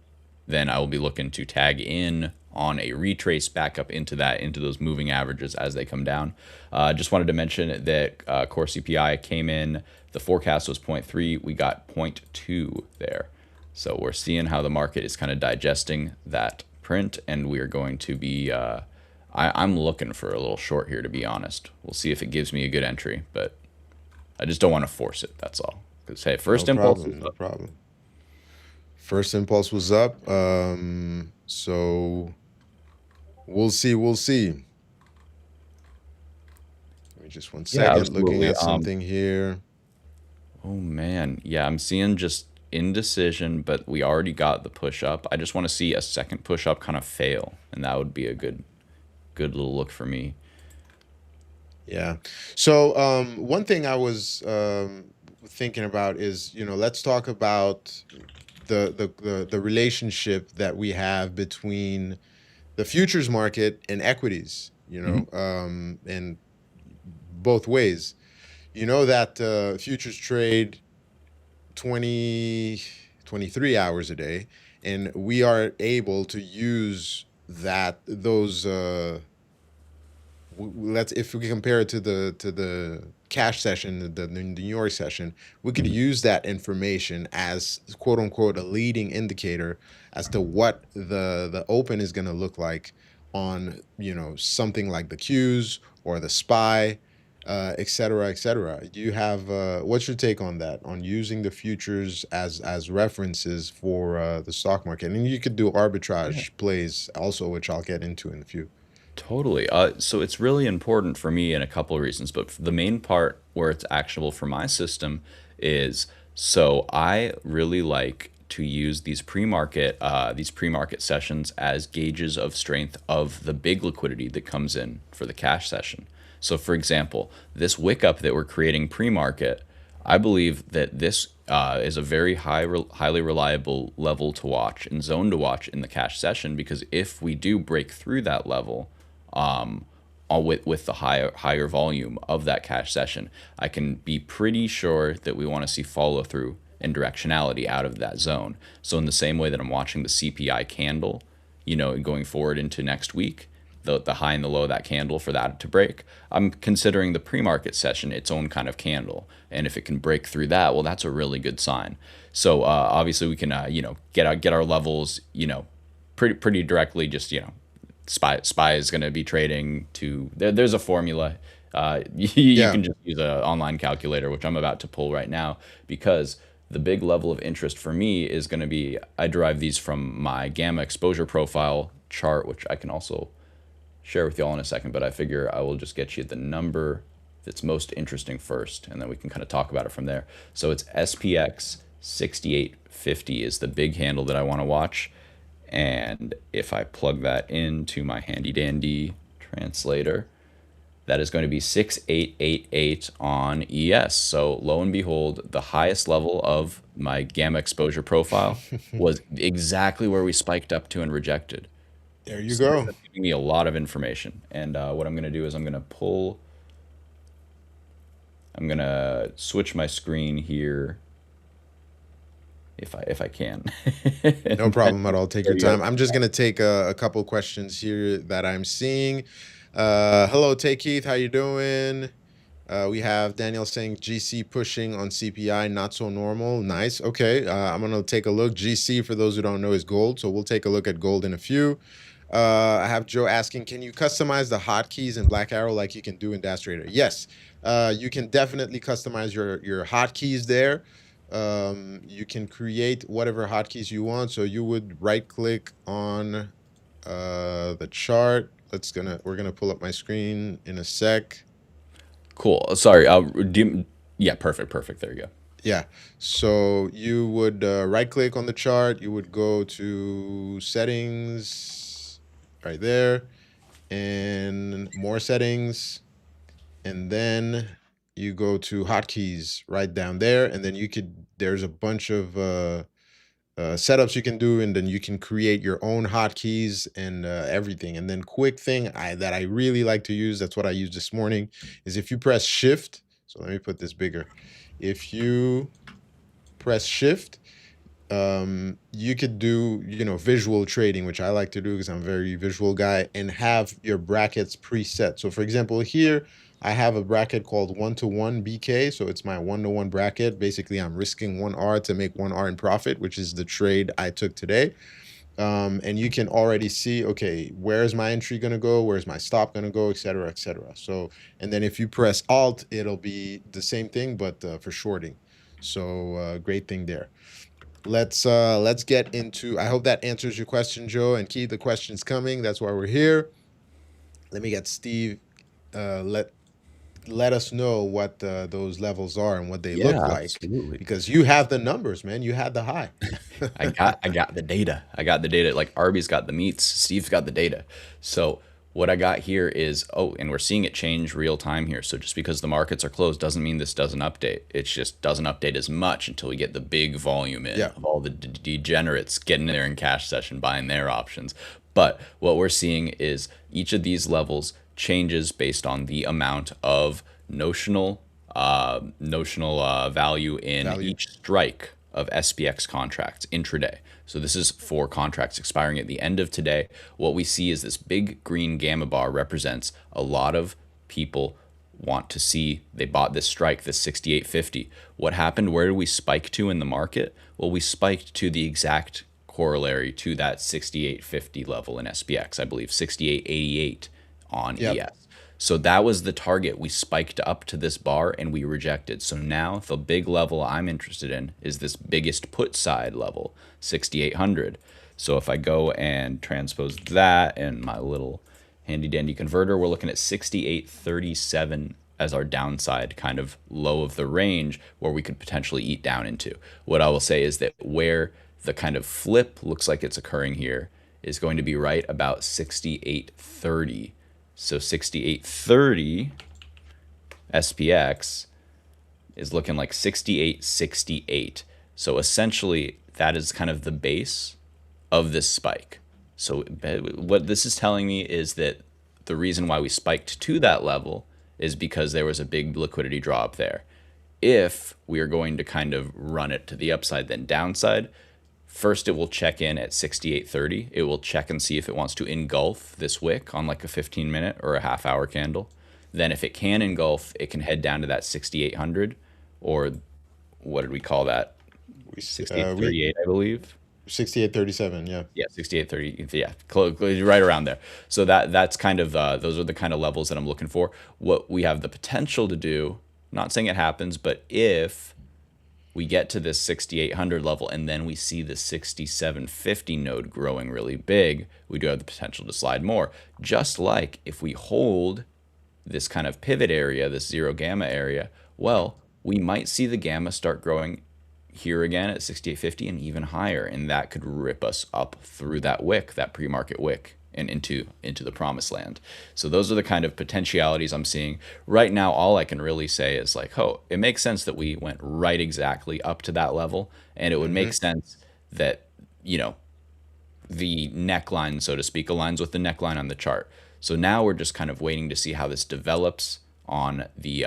then I will be looking to tag in on a retrace back up into those moving averages as they come down. Just wanted to mention that core CPI came in. The forecast was 0.3. We got 0.2 there. So we're seeing how the market is kind of digesting that print, and we are going to be. I'm looking for a little short here, to be honest. We'll see if it gives me a good entry, but I just don't want to force it. That's all. Because hey, first impulse. No problem. First impulse was up. So we'll see. Give me just one second. Absolutely. Looking at something here. Oh man, yeah, I'm seeing just indecision, but we already got the push up. I just want to see a second push up kind of fail, and that would be a good little look for me. Yeah. So one thing I was thinking about is, let's talk about the relationship that we have between the futures market and equities, and both ways. You know that futures trade 23 hours a day, and we are able to use those if we compare it to the cash session, the New York session, we could use that information as quote unquote a leading indicator as to what the open is going to look like on something like the Qs or the SPY, et cetera, et cetera. Do you have what's your take on that, on using the futures as references for the stock market? And you could do arbitrage plays also, which I'll get into in a few. Totally. So it's really important for me in a couple of reasons, but the main part where it's actionable for my system is, so I really like to use these pre-market sessions as gauges of strength of the big liquidity that comes in for the cash session. So for example, this wick up that we're creating pre-market, I believe that this is a very highly reliable level to watch and zone to watch in the cash session, because if we do break through that level, all with the higher volume of that cash session, I can be pretty sure that we want to see follow through and directionality out of that zone. So in the same way that I'm watching the CPI candle, going forward into next week, the high and the low of that candle for that to break, I'm considering the pre-market session its own kind of candle. And if it can break through that, well, that's a really good sign. So obviously we can, get our levels, pretty directly. Just, SPY is going to be trading to, there's a formula. You Yeah. can just use an online calculator, which I'm about to pull right now, because the big level of interest for me is going to be, I derive these from my gamma exposure profile chart, which I can also share with you all in a second, but I figure I will just get you the number that's most interesting first, and then we can kind of talk about it from there. So it's SPX 6850 is the big handle that I want to watch. And if I plug that into my handy dandy translator, that is going to be 6888 on ES. So lo and behold, the highest level of my gamma exposure profile was exactly where we spiked up to and rejected. There you So go. that's giving me a lot of information. And what I'm going to do is I'm going to switch my screen here if I can. No problem at all. Take your There you go. time. I'm just gonna take a couple questions here that I'm seeing. Hello, Tay Keith. How you doing? We have Daniel saying GC pushing on CPI, not so normal. Nice. Okay. I'm gonna take a look. GC, for those who don't know, is gold. So we'll take a look at gold in a few. I have Joe asking, can you customize the hotkeys in Black Arrow like you can do in Dash Trader? Yes, you can definitely customize your hotkeys there. You can create whatever hotkeys you want. So you would right click on the chart. We're gonna pull up my screen in a sec. Cool. Sorry. Yeah, perfect. There you go. Yeah. So you would right click on the chart. You would go to settings right there and more settings. And then you go to hotkeys right down there. And then there's a bunch of setups you can do, and then you can create your own hotkeys and everything. And then quick thing that I really like to use, that's what I used this morning, is if you press shift. So let me put this bigger. If you press shift, you could do, visual trading, which I like to do because I'm a very visual guy, and have your brackets preset. So for example, here I have a bracket called 1-to-1 BK. So it's my 1-to-1 bracket. Basically, I'm risking 1R to make 1R in profit, which is the trade I took today. And you can already see, okay, where's my entry going to go? Where's my stop going to go, et cetera, et cetera. So, and then if you press Alt, it'll be the same thing, but for shorting. So great thing there. Let's get into, I hope that answers your question, Joe, and keep the questions coming. That's why we're here. Let me get Steve. Let us know what those levels are and what they look like, absolutely. because you have the numbers, man. You had the high. I got the data. I got the data. Like Arby's got the meats, Steve's got the data. So what I got here is, and we're seeing it change real time here. So just because the markets are closed doesn't mean this doesn't update. It just doesn't update as much until we get the big volume in of all the degenerates getting there in cash session, buying their options. But what we're seeing is each of these levels changes based on the amount of notional value in each strike of SPX contracts intraday. So this is for contracts expiring at the end of today. What we see is this big green gamma bar represents a lot of people want to see, they bought this strike, this 6850. What happened? Where did we spike to in the market? Well, we spiked to the exact corollary to that 6850 level in SPX, I believe 6888 on ES. So that was the target. We spiked up to this bar and we rejected. So now the big level I'm interested in is this biggest put side level, 6,800. So if I go and transpose that in my little handy dandy converter, we're looking at 6,837 as our downside kind of low of the range where we could potentially eat down into. What I will say is that where the kind of flip looks like it's occurring here is going to be right about 6,830. So 6830 SPX is looking like 68.68. So essentially, that is kind of the base of this spike. So what this is telling me is that the reason why we spiked to that level is because there was a big liquidity draw up there. If we are going to kind of run it to the upside then downside, first it will check in at 68.30. It will check and see if it wants to engulf this wick on like a 15-minute or a half-hour candle. Then if it can engulf, it can head down to that 6800, or what did we call that? We 6838, I believe. 68.37. Yeah. Yeah, 6830. Yeah, right around there. So that's kind of those are the kind of levels that I'm looking for. What we have the potential to do, not saying it happens, but if we get to this 6800 level and then we see the 6750 node growing really big, we do have the potential to slide more. Just like if we hold this kind of pivot area, this zero gamma area, well, we might see the gamma start growing here again at 6850 and even higher, and that could rip us up through that wick, that pre-market wick, and into the promised land. So those are the kind of potentialities I'm seeing right now. All I can really say is like, oh, it makes sense that we went right exactly up to that level, and it would make sense that, you know, the neckline, so to speak, aligns with the neckline on the chart. So now we're just kind of waiting to see how this develops on the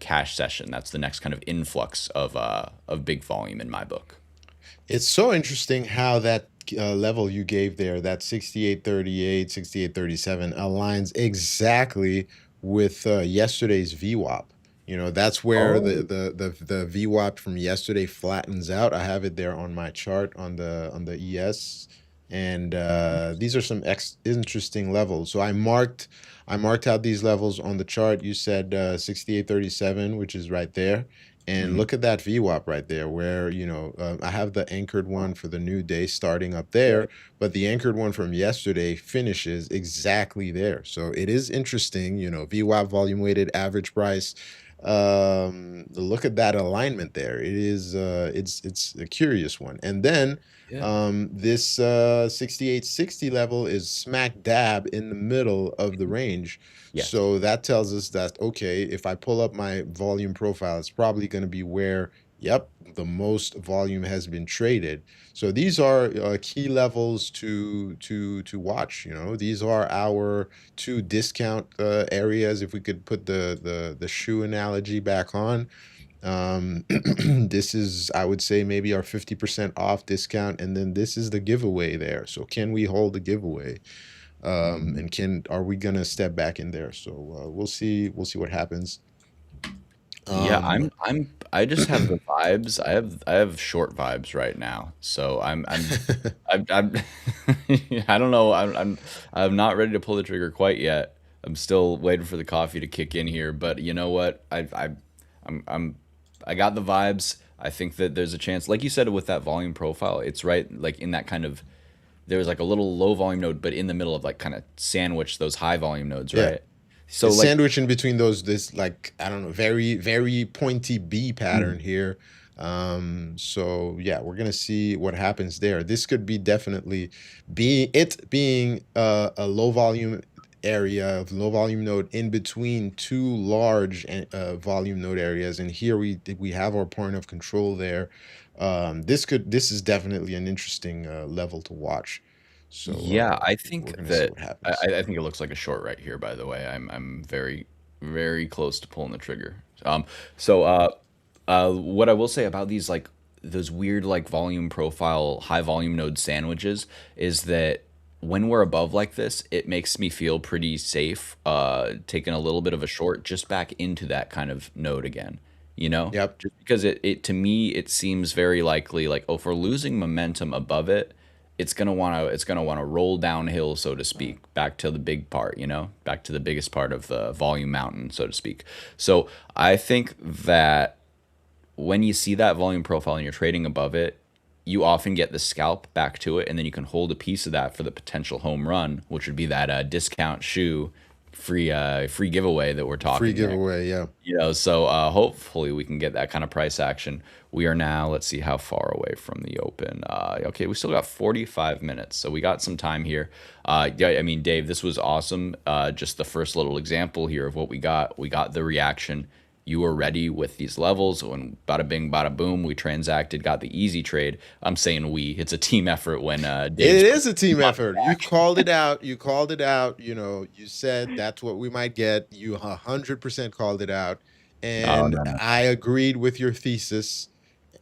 cash session. That's the next kind of influx of big volume in my book. It's so interesting how that level you gave there, that 68.38, 68.37, aligns exactly with yesterday's VWAP. You know, that's where the VWAP from yesterday flattens out. I have it there on my chart on the ES, and these are some interesting levels. So I marked out these levels on the chart. You said 68.37, which is right there. And look at that VWAP right there, where, you know, I have the anchored one for the new day starting up there, but the anchored one from yesterday finishes exactly there. So it is interesting, you know, VWAP, volume weighted average price. Look at that alignment there. It is it's a curious one. And then this 6860 level is smack dab in the middle of the range. Yes. So that tells us that, okay, if I pull up my volume profile, it's probably going to be where, yep, the most volume has been traded. So these are key levels to watch. You know, these are our two discount areas. If we could put the shoe analogy back on, this is, I would say, maybe our 50% off discount, and then this is the giveaway there. So can we hold the giveaway? And are we gonna step back in there? So we'll see what happens. Yeah, I just have the vibes. I have short vibes right now. So I'm I don't know. I'm not ready to pull the trigger quite yet. I'm still waiting for the coffee to kick in here, but you know what? I got the vibes. I think that there's a chance, like you said, with that volume profile, it's right like in that kind of, there was like a little low volume node, but in the middle of like kind of sandwich those high volume nodes, Yeah. right? So It's like, sandwich in between those, this, like, I don't know, very, very pointy B pattern here. So yeah, we're gonna see what happens there. This could be definitely being a low volume area of low volume node in between two large volume node areas, and here we have our point of control there. This is definitely an interesting level to watch. So yeah, I we're think gonna see that what happens. I think it looks like a short right here, by the way. I'm very, very close to pulling the trigger. What I will say about these, like those weird like volume profile, high volume node sandwiches, is that when we're above like this, it makes me feel pretty safe, taking a little bit of a short just back into that kind of node again, you know? Yep. Just because it to me, it seems very likely like, oh, if we're losing momentum above it, it's gonna wanna roll downhill, so to speak, back to the big part, you know, back to the biggest part of the volume mountain, so to speak. So I think that when you see that volume profile and you're trading above it, you often get the scalp back to it, and then you can hold a piece of that for the potential home run, which would be that discount shoe free giveaway that we're talking Free there. giveaway, yeah. You know, so hopefully we can get that kind of price action. We are now, let's see how far away from the open. Okay, we still got 45 minutes, so we got some time here. Yeah, I mean, Dave, this was awesome. Just the first little example here of what we got. We got the reaction. you were ready with these levels. When bada bing, bada boom, we transacted, got the easy trade. I'm saying we. It's a team effort when Dave's It is a team effort. You called it out. You called it out. You know, you said that's what we might get. You 100% called it out. Oh And no. I agreed with your thesis.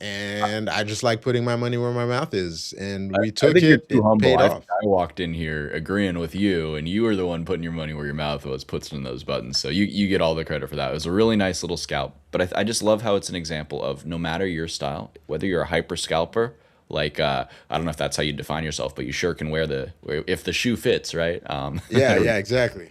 And I just like putting my money where my mouth is. And we I took think you're it. too It humble. paid I think off. I walked in here agreeing with you, and you were the one putting your money where your mouth was, pushing those buttons. So you get all the credit for that. It was a really nice little scalp. But I just love how it's an example of no matter your style, whether you're a hyper scalper, like I don't know if that's how you define yourself, but you sure can wear if the shoe fits, right? Yeah, yeah, exactly.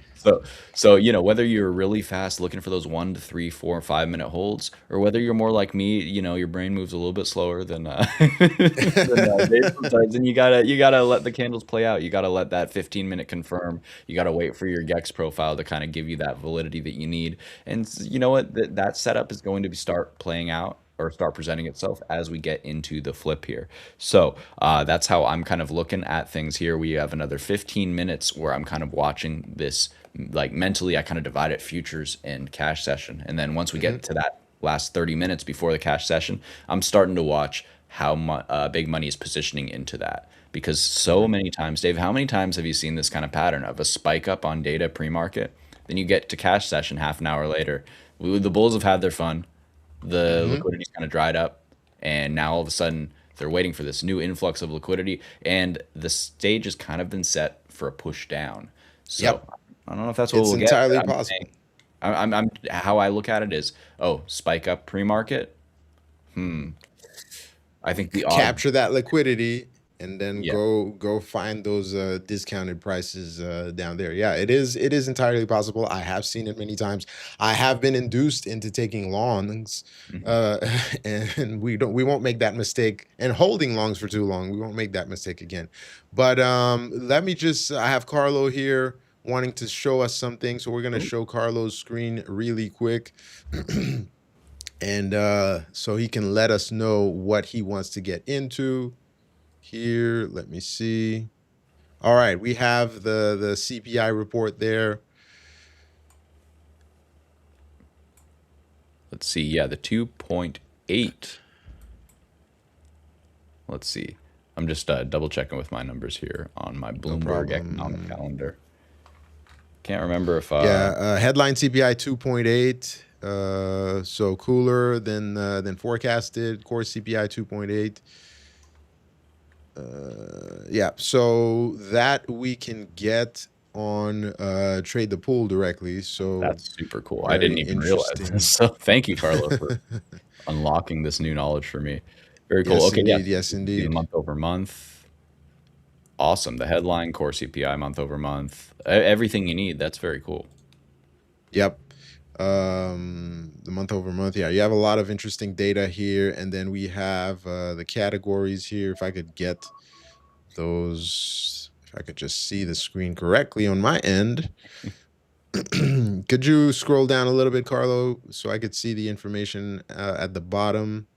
So whether you're really fast looking for those 1 to 3, 4, 5 minute holds, or whether you're more like me, your brain moves a little bit slower than Dave sometimes, and you gotta let the candles play out. You gotta let that 15-minute confirm. You gotta wait for your Gex profile to kind of give you that validity that you need. And you know what? That setup is going to start playing out or start presenting itself as we get into the flip here. So that's how I'm kind of looking at things here. We have another 15 minutes where I'm kind of watching this, like mentally, I kind of divide it futures and cash session. And then once we get to that last 30 minutes before the cash session, I'm starting to watch how big money is positioning into that. Because so many times, Dave, how many times have you seen this kind of pattern of a spike up on data pre-market? Then you get to cash session half an hour later. The bulls have had their fun. The liquidity's kind of dried up, and now all of a sudden they're waiting for this new influx of liquidity, and the stage has kind of been set for a push down. So Yep. I don't know if that's what It's we'll get. entirely But I'm possible. saying, I'm how I look at it is, oh, spike up pre-market. I think the odds, Capture that liquidity and then yeah. go find those discounted prices down there. Yeah, it is entirely possible. I have seen it many times. I have been induced into taking longs, Mhm. uh, and we won't make that mistake. And holding longs for too long, we won't make that mistake again. But let me just. I have Carlo here wanting to show us something, so we're gonna show Carlo's screen really quick. And so he can let us know what he wants to get into here. Let me see. All right, we have the CPI report there. Let's see. Yeah, the 2.8. Let's see. I'm just double checking with my numbers here on my No Bloomberg economic problem. calendar. Can't remember if Yeah, headline CPI 2.8. So cooler than forecasted. Core CPI 2.8. Yeah, so that we can get on Trade the Pool directly. So that's super cool. I very didn't even realize this. interesting. So thank you, Carlo, for unlocking this new knowledge for me. Very cool. Yes, Okay, yeah. indeed. Yes, You can see the indeed. month over month. Awesome. The headline, core CPI month over month. Everything you need. That's very cool. Yep. The month over month. Yeah, you have a lot of interesting data here, and then we have the categories here. If I could get those, if I could just see the screen correctly on my end. Could you scroll down a little bit, Carlo, so I could see the information at the bottom?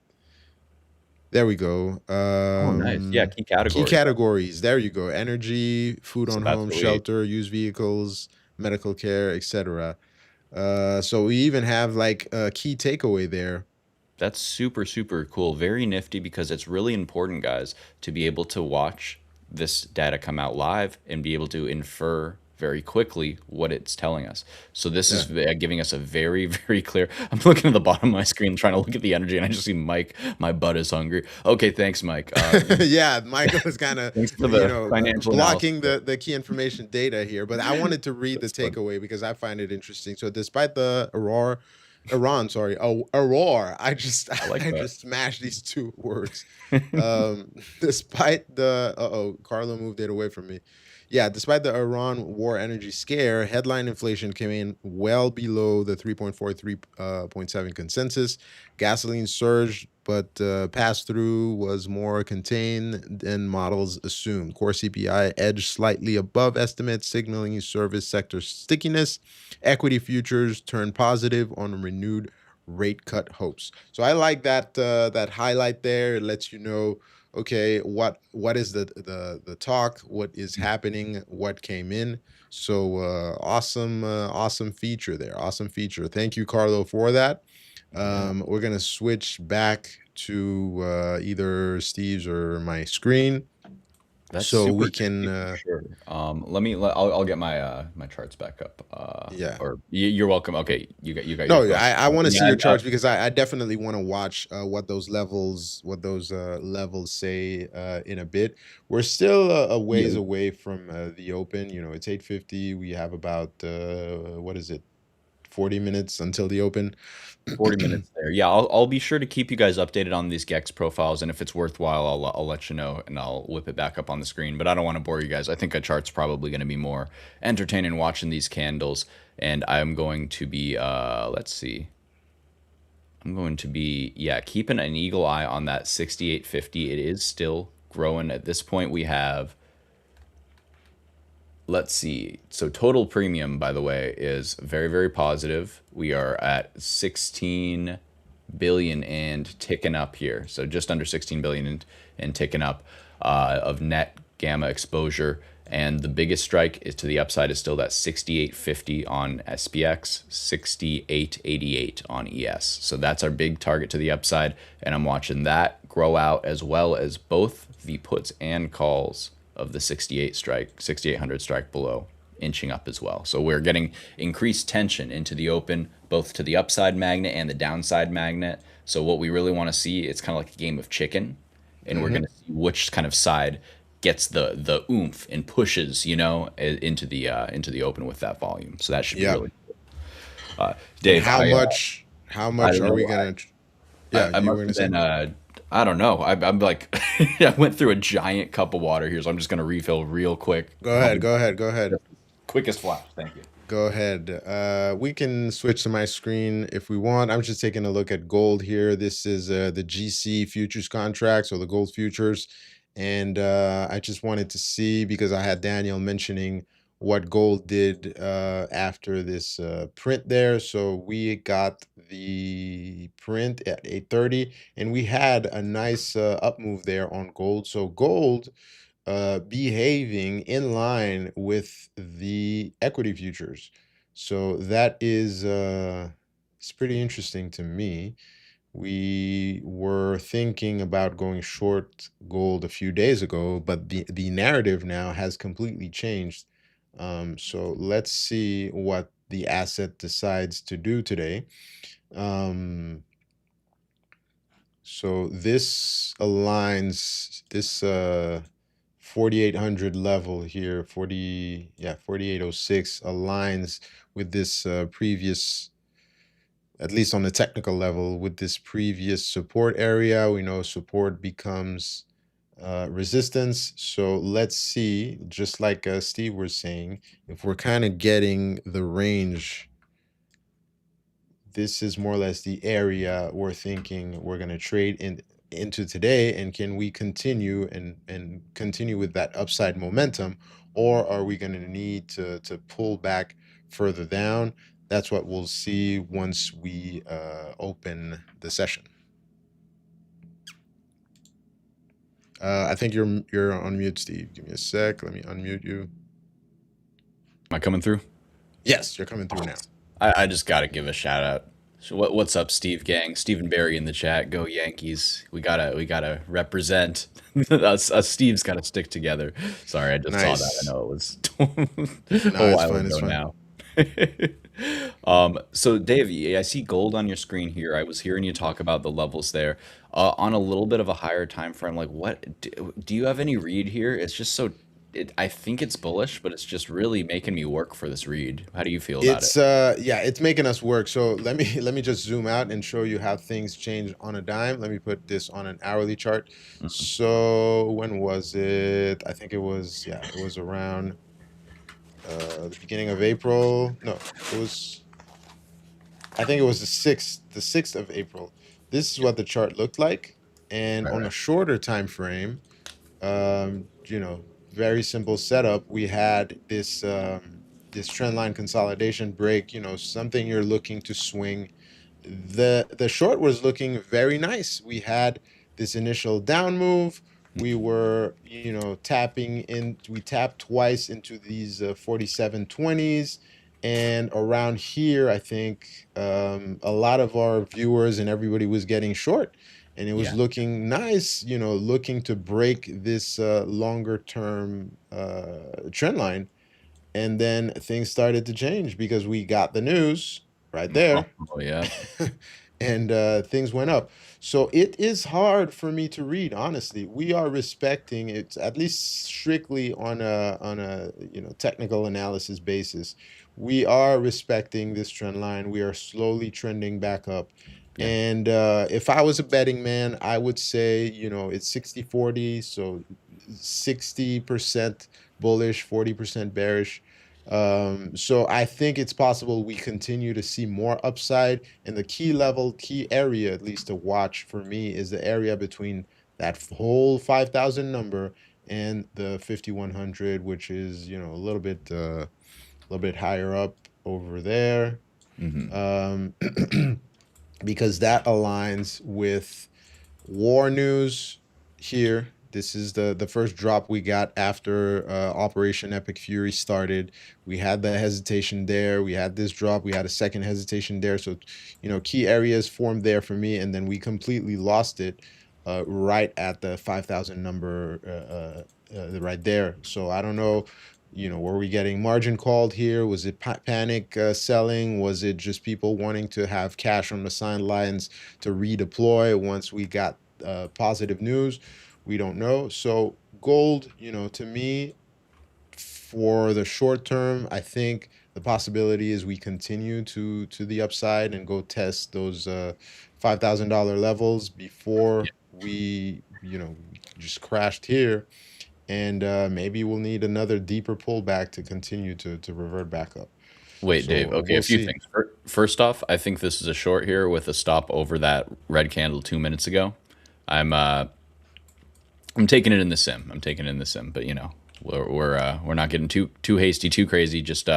There we go. Oh, nice. Yeah, key Key categories. categories. There you go. Energy, food So on that's home, what we shelter, used vehicles, medical care, etc. So we even have like a key takeaway there. That's super, super cool. Very nifty because it's really important, guys, to be able to watch this data come out live and be able to infer very quickly what it's telling us. So this is Yeah. giving us a very, very clear. I'm looking at the bottom of my screen trying to look at the energy, and I just see Mike. My butt is hungry. Okay, thanks, Mike. Yeah, Michael is kind of, Thanks for the financial analysis. blocking the key information data here, but I wanted to read the That's fun. takeaway because I find it interesting. So despite the Iran, sorry, oh, Aurora, I just I like I that. just smashed these two words. Despite the Carlo moved it away from me. Yeah, despite the Iran war energy scare, headline inflation came in well below the 3.4, 3.7 consensus. Gasoline surged, but pass-through was more contained than models assumed. Core CPI edged slightly above estimates, signaling service sector stickiness. Equity futures turned positive on renewed rate cut hopes. So I like that highlight there. It lets you know, okay, what is the talk, what is happening, what came in. So awesome feature there. Awesome feature. Thank you, Carlo, for that. We're gonna switch back to either Steve's or my screen, That's so super we can. nifty for sure. I'll get my my charts back up. Yeah. Or you're welcome. Okay, you got your No, phone. I want to see Yeah, your charts because I definitely want to watch what those levels say in a bit. We're still a ways yeah, away from the open. You know, it's 8:50. We have about what is it, 40 minutes until the open. 40 minutes there. Yeah, I'll be sure to keep you guys updated on these Gex profiles, and if it's worthwhile, I'll let you know, and I'll whip it back up on the screen. But I don't want to bore you guys. I think a chart's probably going to be more entertaining watching these candles, and I'm going to be let's see. I'm going to be, yeah, keeping an eagle eye on that 68.50. It is still growing. At this point, we have, let's see. So total premium, by the way, is very, very positive. We are at 16 billion and ticking up here. So just under 16 billion and ticking up of net gamma exposure. And the biggest strike is to the upside is still that 68.50 on SPX, 68.88 on ES. So that's our big target to the upside. And I'm watching that grow out as well as both the puts and calls of the 6800 strike below inching up as well. So we're getting increased tension into the open, both to the upside magnet and the downside magnet. So what we really want to see, it's kind of like a game of chicken, and we're going to see which kind of side gets the oomph and pushes, into the open with that volume. So that should be Yeah. really cool. And Dave, how I much don't are we know. gonna? I, Yeah, I you were must gonna have say. been I don't know. I'm like I went through a giant cup of water here, so I'm just gonna refill real quick. Go I'll ahead. be Go ahead. Go ahead. quickest flash. Thank you. Go ahead. We can switch to my screen if we want. I'm just taking a look at gold here. This is the GC futures contracts or the gold futures. And I just wanted to see because I had Daniel mentioning what gold did after this print there. So we got the print at 8:30 and we had a nice up move there on gold. So gold behaving in line with the equity futures. So that is it's pretty interesting to me. We were thinking about going short gold a few days ago, but the narrative now has completely changed. So let's see what the asset decides to do today. So this aligns this 4800 level here, 4806 aligns with this previous, at least on the technical level, with this previous support area. We know support becomes resistance. So let's see, just like Steve was saying, if we're kind of getting the range, this is more or less the area we're thinking we're going to trade into today. And can we continue and continue with that upside momentum, or are we going to need to pull back further down? That's what we'll see once we open the session. I think you're on mute, Steve. Give me a sec. Let me unmute you. Am I coming through? Yes, you're coming through now. I just got to give a shout out. So what's up, Steve gang? Stephen Barry in the chat. Go Yankees. We gotta represent. us Steve's got to stick together. Sorry, I just saw that. I Nice. know it was No, a it's while fine. It's ago fine. now. So Dave, I see gold on your screen here. I was hearing you talk about the levels there. On a little bit of a higher time frame, like what do you have any read here? It's just so I think it's bullish, but it's just really making me work for this read. How do you feel about it? It's yeah, it's making us work. So let me just zoom out and show you how things change on a dime. Let me put this on an hourly chart. Mhm. So when was it? I think it was, yeah, it was around the beginning of April. No, it was, I think it was the 6th of April. This is what the chart looked like. And Right, on a right. shorter time frame, very simple setup. We had this this trend line consolidation break, something you're looking to swing. The short was looking very nice. We had this initial down move. We were, tapping in, we tapped twice into these 4720s, And around here, I think a lot of our viewers and everybody was getting short, and it was Yeah. looking nice, looking to break this longer term trend line. And then things started to change because we got the news right there. Oh, yeah. And things went up. So it is hard for me to read, honestly. We are respecting it, at least strictly on a technical analysis basis. We are respecting this trend line. We are slowly trending back up. Yeah. And if I was a betting man, I would say, it's 60-40, so 60% bullish, 40% bearish. So I think it's possible we continue to see more upside. And the key area, at least to watch for me, is the area between that whole 5,000 number and the 5,100, which is a little bit higher up over there. Hmm. Um, because that aligns with war news here. This is the first drop we got after Operation Epic Fury started. We had the hesitation there. We had this drop. We had a second hesitation there. So, key areas formed there for me, and then we completely lost it right at the 5,000 number right there. So I don't know. Were we getting margin called here? Was it panic selling? Was it just people wanting to have cash on the sidelines to redeploy once we got positive news? We don't know. So gold, to me, for the short term, I think the possibility is we continue to the upside and go test those $5,000 levels before we just crashed here. And maybe we'll need another deeper pullback to continue to revert back up. Wait, Dave. So Okay, a we'll few see. things. First off, I think this is a short here with a stop over that red candle 2 minutes ago. I'm uh I'm taking it in the sim. I'm taking it in the sim, but we're not getting too hasty, too crazy. Just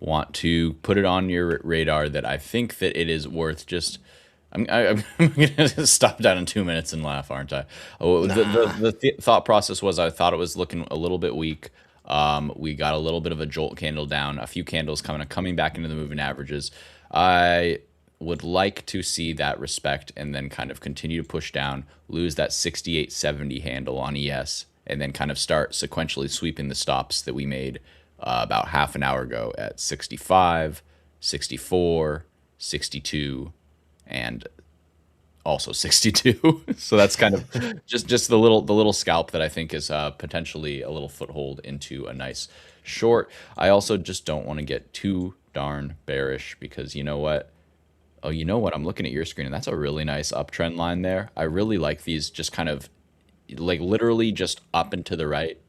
want to put it on your radar that I think that it is worth just. I'm gonna stop down in 2 minutes and laugh, aren't I? Oh, Nah. thought process was I thought it was looking a little bit weak. We got a little bit of a jolt candle down, a few candles coming back into the moving averages. I would like to see that respect and then kind of continue to push down, lose that 68.70 handle on ES, and then kind of start sequentially sweeping the stops that we made about half an hour ago at 65, 64, 62, and also 62. So that's kind of just the little scalp that I think is potentially a little foothold into a nice short. I also just don't want to get too darn bearish because you know what? Oh, you know what? I'm looking at your screen and that's a really nice uptrend line there. I really like these just kind of like literally just up and to the right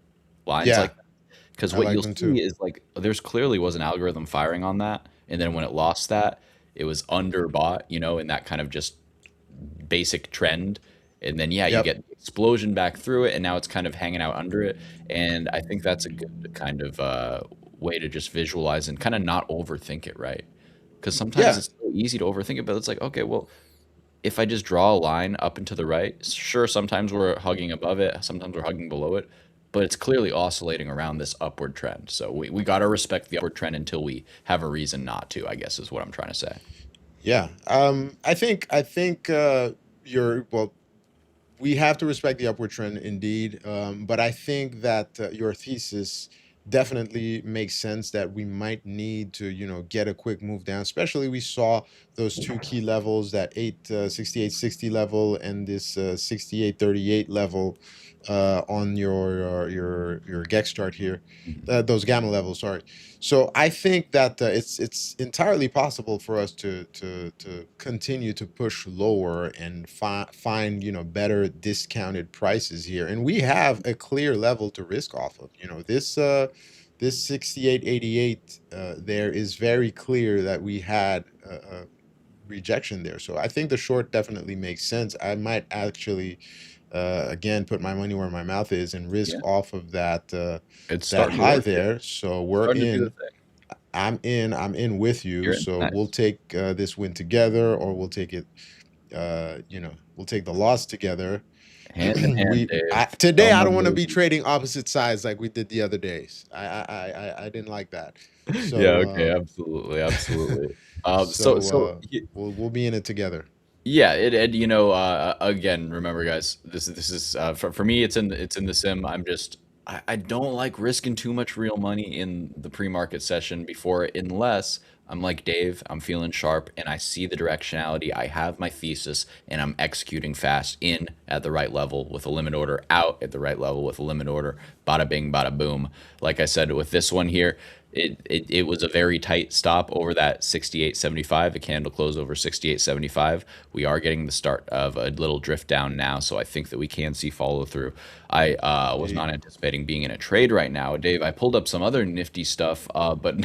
lines Yeah, like that. Because I what like you'll them see too. is like there's clearly was an algorithm firing on that, and then when it lost that, it was underbought, in that kind of just basic trend. And then yeah, you Yep. get the explosion back through it, and now it's kind of hanging out under it. And I think that's a good kind of way to just visualize and kind of not overthink it, right? Because sometimes Yeah. it's so easy to overthink it, but it's like, okay, well, if I just draw a line up and to the right, sure, sometimes we're hugging above it, sometimes we're hugging below it, but it's clearly oscillating around this upward trend. So we got to respect the upward trend until we have a reason not to, I guess is what I'm trying to say. Yeah. I think you're well. We have to respect the upward trend indeed, but I think that your thesis definitely makes sense that we might need to get a quick move down, especially we saw those two key levels, that 6860 level and this 6838 level on your gex chart here, Mhm. those gamma levels, sorry. So I think that it's entirely possible for us to continue to push lower and find better discounted prices here, and we have a clear level to risk off of. This 6888 there is very clear that we had a rejection there. So I think the short definitely makes sense. I might actually again put my money where my mouth is and risk Yeah, off of that it's that starting to high work. Yeah, there. So we're starting to do the in. thing. I'm in with you. You're in. So we'll Nice. take this win together, or we'll take it. We'll take the loss together. Hand in hand, Dave. Today Some I don't want to be emojis. trading opposite sides like we did the other days. I didn't like that. Yeah, So okay, absolutely, absolutely. so Y we'll be in it together. yeah, it you know, again, remember, guys, this is, for me, it's in the sim. I don't like risking too much real money in the pre-market session before it, unless I'm like Dave, I'm feeling sharp, and I see the directionality, I have my thesis, and I'm executing fast in at the right level with a limit order, out at the right level with a limit order, bada bing, bada boom. Like I said, with this one here, it was a very tight stop over that 68.75, a candle close over 68.75. We are getting the start of a little drift down now, so I think that we can see follow through. I was Indeed. not anticipating being in a trade right now, Dave. I pulled up some other nifty stuff, but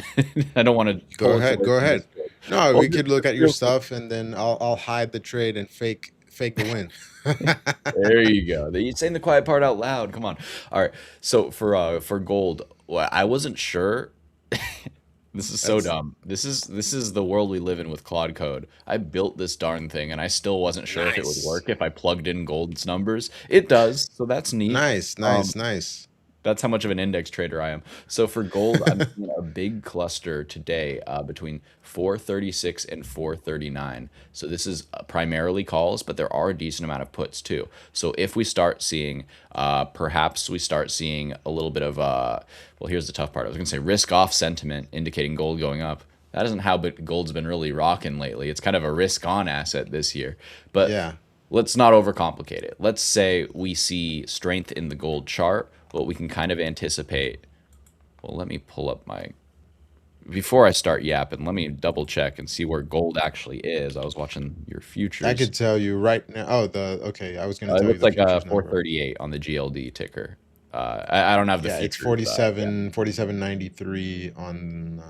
I don't want to Go pull us ahead, away go from this ahead. trade. No, Well, we could look just at your real quick. stuff and then I'll hide the trade and fake the win. There you go. You saying the quiet part out loud. Come on. All right. So for gold, well, I wasn't sure. This is so That's dumb. This is the world we live in with Claude Code. I built this darn thing and I still wasn't sure if it would nice. work if I plugged in gold's numbers. It does, so that's neat. Nice, Um, nice, nice. that's how much of an index trader I am. So for gold, I'm seeing a big cluster today between 436 and 439. So this is primarily calls, but there are a decent amount of puts too. So if we start seeing, perhaps we start seeing a little bit of, well, here's the tough part. I was going to say risk off sentiment indicating gold going up. That isn't how gold's been really rocking lately. It's kind of a risk on asset this year. But Yeah. let's not overcomplicate it. Let's say we see strength in the gold chart, what we can kind of anticipate. Well, let me pull up my, before I start yapping, let me double check and see where gold actually is. I was watching your I futures. could tell you right now. Oh, okay. I was going to It tell you looks the like futures number. 438 on the GLD ticker. I don't have the Yeah, it's futures yet. 47.93 on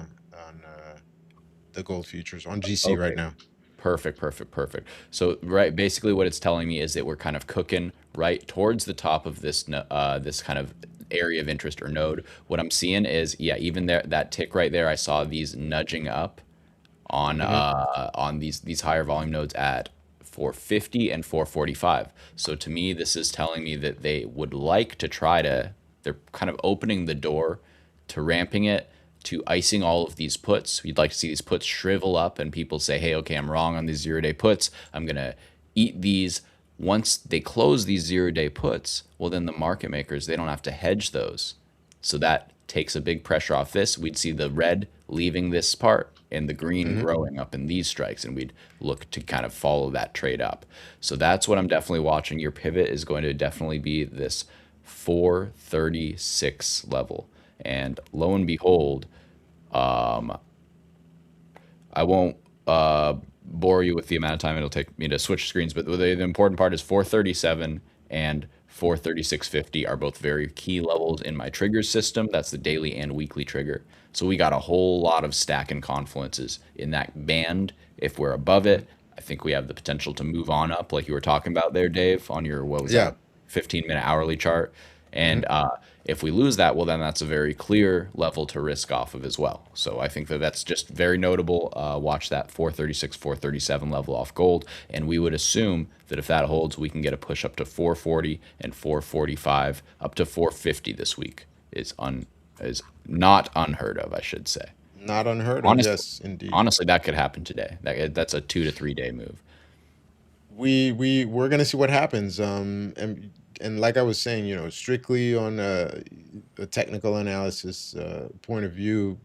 the gold futures on GC right Okay. now. Perfect, perfect, perfect. So, right, basically, what it's telling me is that we're kind of cooking right towards the top of this this kind of area of interest or node. What I'm seeing is, yeah, even there, that tick right there, I saw these nudging up Hmm. on these higher volume nodes at 450 and 445. So to me, this is telling me that they would like to try to, they're kind of opening the door to ramping it, to icing all of these puts. We'd like to see these puts shrivel up and people say, hey, okay, I'm wrong on these 0 day puts. I'm going to eat these. Once they close these 0 day puts, well, then the market makers, they don't have to hedge those. So that takes a big pressure off this. We'd see the red leaving this part and the green Hmm. growing up in these strikes, and we'd look to kind of follow that trade up. So that's what I'm definitely watching. Your pivot is going to definitely be this 436 level. And lo and behold, I won't bore you with the amount of time it'll take me to switch screens, but the important part is 437 and 436.50 are both very key levels in my trigger system. That's the daily and weekly trigger. So we got a whole lot of stack and confluences in that band. If we're above it, I think we have the potential to move on up, like you were talking about there, Dave, on your, what was Yeah. that, 15-minute hourly chart. Hmm. And if we lose that, well, then that's a very clear level to risk off of as well. So I think that that's just very notable. Watch that 436, 437 level off gold. And we would assume that if that holds, we can get a push up to 440 and 445, up to 450 this week is not unheard of, I should say. Not unheard of. Honestly, Yes, indeed. honestly, that could happen today. That's a 2 to 3 day move. We're gonna see what happens. And like I was saying, strictly on a technical analysis point of view,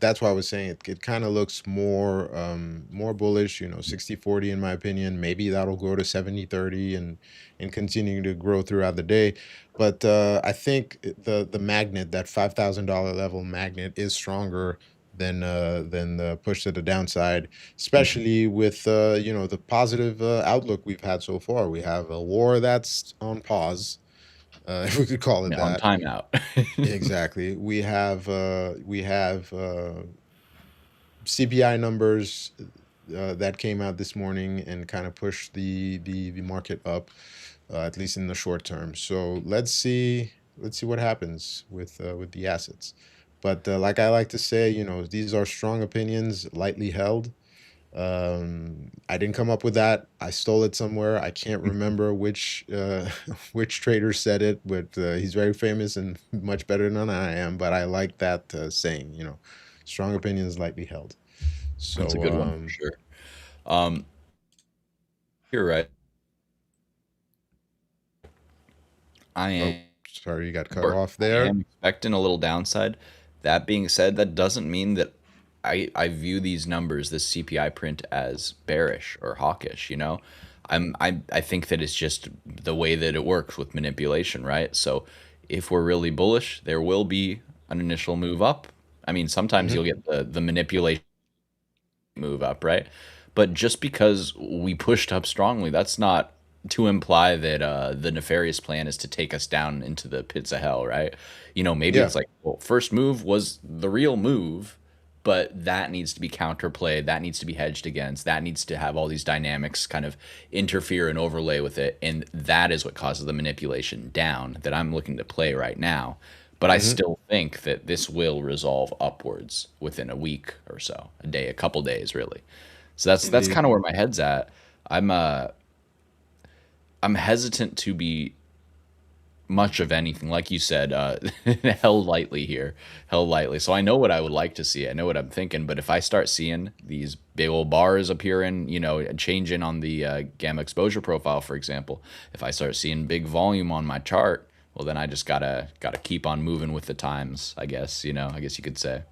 that's why I was saying it kind of looks more bullish. 60/40 in my opinion. Maybe that'll go to 70/30 and continue to grow throughout the day. But I think the magnet, that $5,000 level magnet, is stronger than the push to the downside, Mhm. especially with the positive outlook we've had so far. We have a war that's on pause, if we could call it Yeah, on that. timeout. Exactly. We have CPI numbers that came out this morning and kind of pushed the market up, at least in the short term. So let's see what happens with the assets. But like I like to say, these are strong opinions, lightly held. I didn't come up with that. I stole it somewhere. I can't remember which which trader said it, but he's very famous and much better than I am. But I like that saying, strong opinions lightly held. That's a So good one for sure. Um, you're right. I oh, am. sorry, you got cut Or off I there. am expecting a little downside. That being said, that doesn't mean that I view these numbers, this CPI print, as bearish or hawkish, you know? I think that it's just the way that it works with manipulation, right? So if we're really bullish, there will be an initial move up. I mean, sometimes Hmm. you'll get the manipulation move up, right? But just because we pushed up strongly, that's not to imply that the nefarious plan is to take us down into the pits of hell, right? Maybe Yeah. it's like, well, first move was the real move, but that needs to be counterplayed, that needs to be hedged against, that needs to have all these dynamics kind of interfere and overlay with it, and that is what causes the manipulation down that I'm looking to play right now. But I Hmm. still think that this will resolve upwards within a week or so, a day, a couple days, really. So that's Indeed. kind of where my head's at. I'm uh I'm hesitant to be much of anything, like you said, held lightly here, held lightly. So I know what I would like to see. I know what I'm thinking. But if I start seeing these big old bars appearing, changing on the gamma exposure profile, for example, if I start seeing big volume on my chart, well, then I just gotta keep on moving with the times. I guess I guess you could say.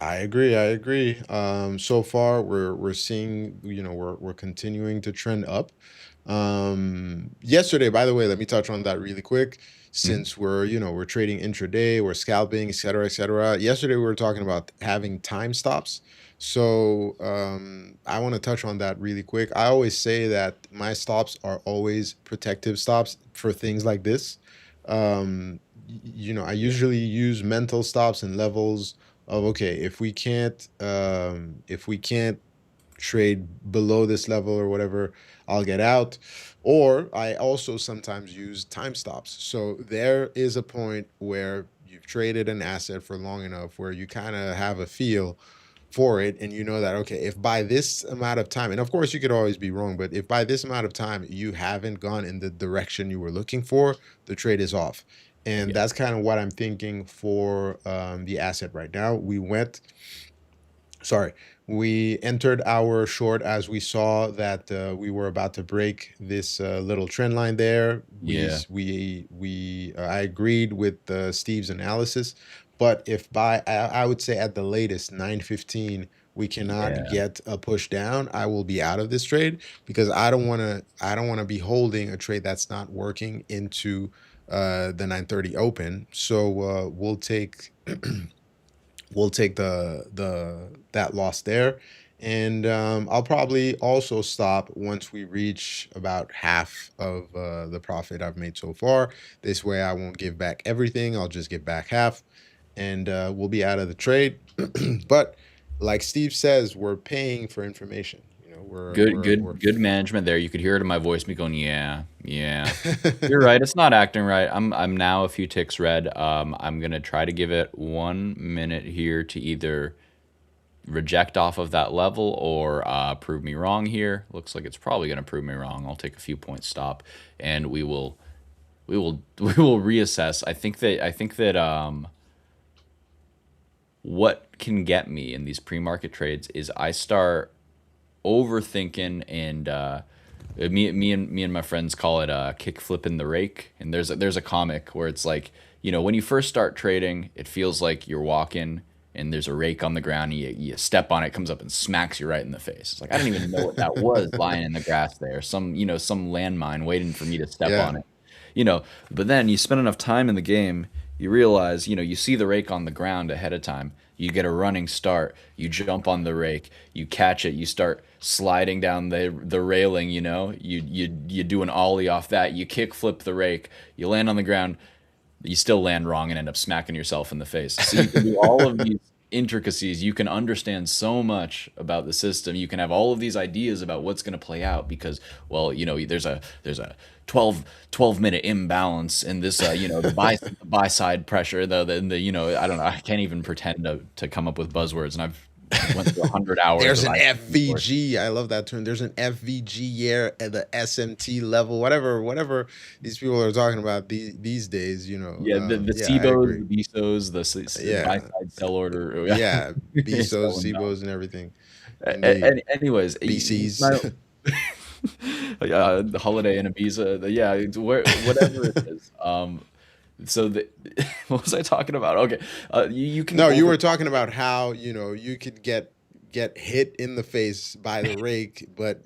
I agree. I agree. So far we're seeing, we're continuing to trend up. Yesterday, by the way, let me touch on that really quick. Mhm. Since we're trading intraday, we're scalping, et cetera, et cetera. Yesterday we were talking about having time stops. So I want to touch on that really quick. I always say that my stops are always protective stops for things like this. I Yeah. usually use mental stops and levels of, okay, if we can't trade below this level or whatever, I'll get out. Or I also sometimes use time stops. So there is a point where you've traded an asset for long enough where you kind of have a feel for it, and you know that, okay, if by this amount of time, and of course you could always be wrong, but if by this amount of time you haven't gone in the direction you were looking for, the trade is off. And Yeah. that's kind of what I'm thinking for the asset right now. Sorry, we entered our short as we saw that we were about to break this little trend line there. Yeah. I agreed with Steve's analysis, but if I would say at the latest 9:15 we cannot Yeah. get a push down, I will be out of this trade, because I don't want to be holding a trade that's not working into the 9:30 open. So we'll take the that loss there. And I'll probably also stop once we reach about half of the profit I've made so far. This way I won't give back everything, I'll just give back half, and we'll be out of the trade. But like Steve says, we're paying for information. we're Good, we're we're good, good management there. You could hear it in my voice, me going, "Yeah, yeah." You're right. It's not acting right. I'm now a few ticks red. I'm gonna try to give it 1 minute here to either reject off of that level or prove me wrong here. Looks like it's probably gonna prove me wrong. I'll take a few points stop, and we will we will reassess. I think that what can get me in these pre-market trades is I start overthinking, and me and my friends call it kick flipping the rake. And there's a comic where it's like, when you first start trading, it feels like you're walking and there's a rake on the ground, and you step on it, it comes up and smacks you right in the face. It's like, I didn't even know what that was lying in the grass there, some landmine waiting for me to step Yeah. on it. you know but then you spend enough time in the game, you realize, you see the rake on the ground ahead of time, you get a running start, you jump on the rake, you catch it, you start sliding down the railing, you do an ollie off that, you kick flip the rake, you land on the ground, you still land wrong and end up smacking yourself in the face. So you can do all of these intricacies. You can understand so much about the system. You can have all of these ideas about what's going to play out because, well, there's a 12 minute imbalance in this, the buy side pressure, the I don't know. I can't even pretend to come up with buzzwords, and I've went through 100 hours There's of an ICU course. FVG. I love that term. There's an FVG here at the SMT level, whatever these people are talking about these days, you know. Yeah, the Yeah, I SIBOs, agree. the BISOs, the buy Yeah. side sell order. Yeah. It's BSOs, going down. SIBOs, and everything. Indeed. Anyways, my, BCs. the holiday in Ibiza, yeah, whatever it is. So what was I talking about? Okay, you can No, you were talking about how, you know, you could get hit in the face by the rake, but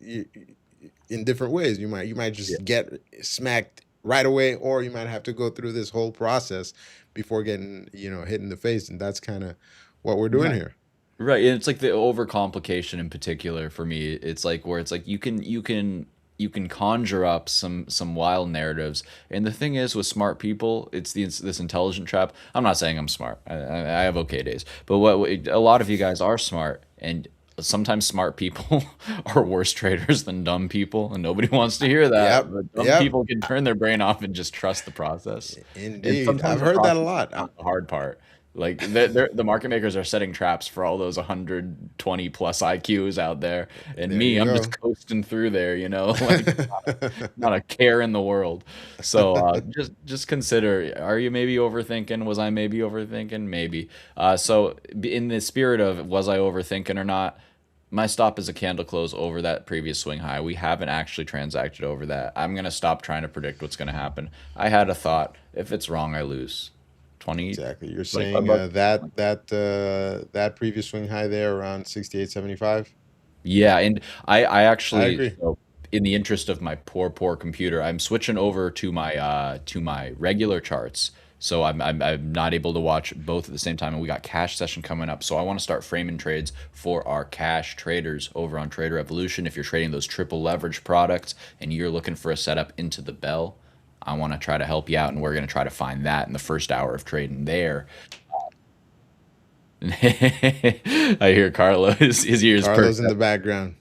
in different ways. You might yeah, just get smacked right away, or you might have to go through this whole process before getting, you know, hit in the face, and that's kind of what we're doing right. here. Right, and it's like the overcomplication in particular for me. It's like where it's like you can conjure up some wild narratives. And the thing is with smart people, it's this intelligent trap. I'm not saying I'm smart. I have okay days, but a lot of you guys are smart, and sometimes smart people are worse traders than dumb people, and nobody wants to hear that. Yep. But dumb Yep. people can turn their brain off and just trust the process. And Indeed. I've sometimes the heard that a process is lot. not the hard part. Like the market makers are setting traps for all those 120 plus IQs out there, and There me, you I'm just go. coasting through there, like not a care in the world. So just consider: are you maybe overthinking? Was I maybe overthinking? Maybe. So in the spirit of was I overthinking or not? My stop is a candle close over that previous swing high. We haven't actually transacted over that. I'm gonna stop trying to predict what's gonna happen. I had a thought. If it's wrong, I lose 20, Exactly. You're 25 saying bucks. that previous swing high there around 68.75. Yeah, and I I actually, agree. so in the interest of my poor computer, I'm switching over to my regular charts. So I'm not able to watch both at the same time, and we got cash session coming up. So I want to start framing trades for our cash traders over on Trader Evolution. If you're trading those triple leverage products and you're looking for a setup into the bell, I want to try to help you out, and we're going to try to find that in the first hour of trading there. I hear Carlo, his ears Carlos perked in up. the background.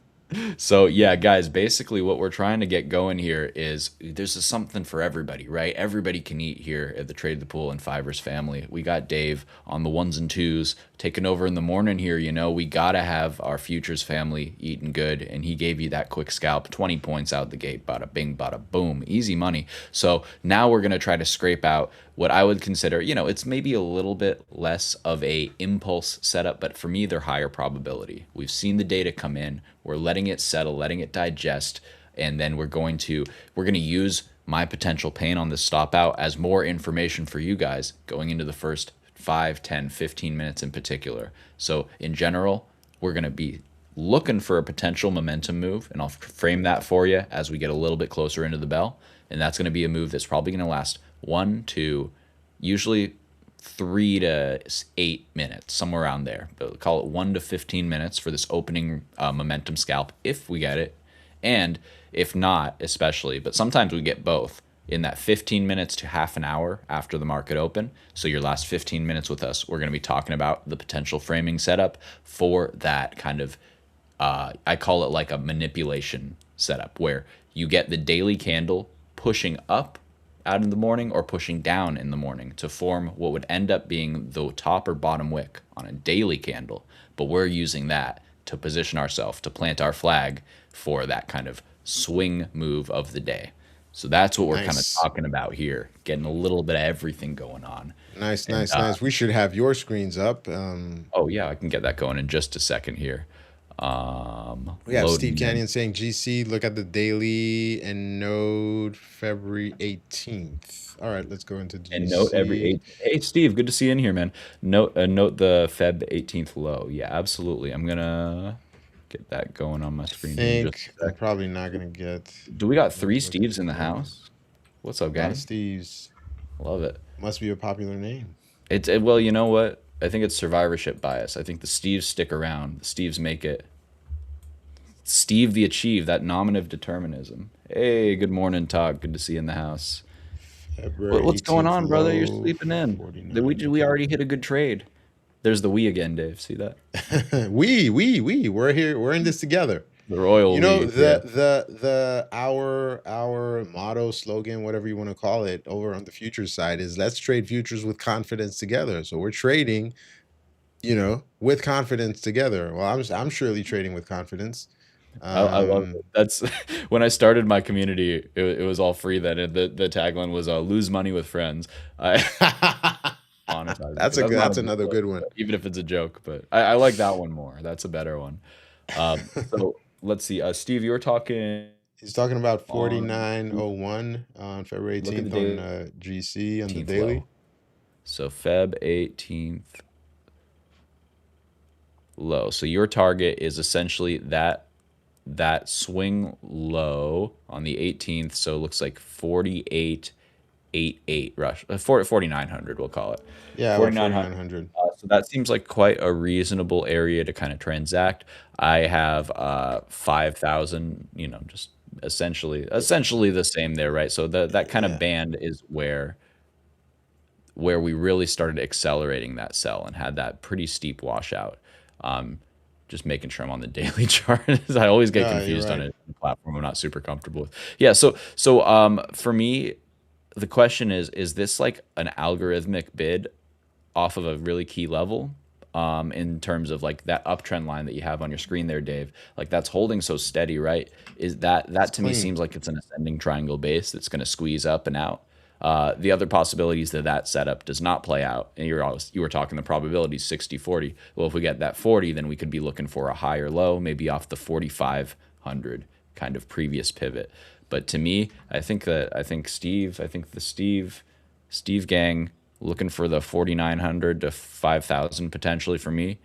So yeah, guys, basically what we're trying to get going here is there's something for everybody, right? Everybody can eat here at the Trade the Pool and Fivers family. We got Dave on the ones and twos taking over in the morning here. We gotta have our futures family eating good, and he gave you that quick scalp, 20 points out the gate, bada bing, bada boom, easy money. So now we're gonna try to scrape out what I would consider, it's maybe a little bit less of a impulse setup, but for me, they're higher probability. We've seen the data come in, we're letting it settle, letting it digest, and then we're going to use my potential pain on this stop out as more information for you guys going into the first 5, 10, 15 minutes in particular. So in general, we're going to be looking for a potential momentum move, and I'll frame that for you as we get a little bit closer into the bell. And that's going to be a move that's probably going to last 1 to usually 3 to 8 minutes, somewhere around there. But call it 1 to 15 minutes for this opening momentum scalp if we get it, and if not, especially. But sometimes we get both in that 15 minutes to half an hour after the market open. So your last 15 minutes with us, we're going to be talking about the potential framing setup for that kind of I call it like a manipulation setup where you get the daily candle pushing up out in the morning or pushing down in the morning to form what would end up being the top or bottom wick on a daily candle. But we're using that to position ourselves to plant our flag for that kind of swing move of the day. So that's what we're kind of Nice. talking about here, getting a little bit of everything going on. Nice, And nice, nice. We should have your screens up. oh yeah, I can get that going in just a second here. We have Steve Loading in. Canyon saying GC, look at the daily and node February 18th. All right, let's go into And note every GC. eight. Hey, Steve, good to see you in here, man. Note the Feb 18th low. Yeah, absolutely. I'm gonna get that going on my I screen here in just think a I'm sec. probably not gonna get. Do we got three Let's look at Steves the in the daily. house? What's up, A lot of gang? Steves. Love it. Must be a popular name. Well, you know what? I think it's survivorship bias. I think the Steves stick around. The Steves make it. Steve the Achieve, that nominative determinism. Hey, good morning, Todd. Good to see you in the house. February What's going 18th on, brother? You're low, sleeping in. We 49. we Okay. already hit a good trade. There's the we again, Dave. See that? We're here. We're in this together. The royal You know, we. Yeah. our motto, slogan, whatever you want to call it, over on the futures side is let's trade futures with confidence together. So we're trading with confidence together. Well, I'm surely trading with confidence. I love Um, it. That's when I started my community. It was all free then. And the tagline was "Lose money with friends." I monetize it, but that's not a that's good another look, good one. but even if it's a joke. But I like that one more. That's a better one. So let's see. Steve, you were talking He's talking about on. 49.01 on February Look at 18th on the GC on the 18th daily. low. So Feb 18th low. So your target is essentially that swing low on the 18th. So it looks like 48.88 rush, 4900 we'll call it. Yeah, about 4900. 4,900. So that seems like quite a reasonable area to kind of transact. I have 5,000, just essentially the same there, right? So that kind of Yeah. band is where we really started accelerating that sell and had that pretty steep washout. Um, just making sure I'm on the daily chart. I always get Yeah, you're confused on right. a platform I'm not super comfortable with. Yeah, so for me, the question is this like an algorithmic bid off of a really key level? In terms of like that uptrend line that you have on your screen there, Dave, like that's holding so steady, right? Is It's that to me clean. seems like it's an ascending triangle base that's going to squeeze up and out. The other possibilities that setup does not play out, and you were talking the probability 60-40. Well, if we get that 40, then we could be looking for a higher low, maybe off the 4,500 kind of previous pivot. But to me, I think the Steve gang looking for the 4,900 to 5,000 potentially for me.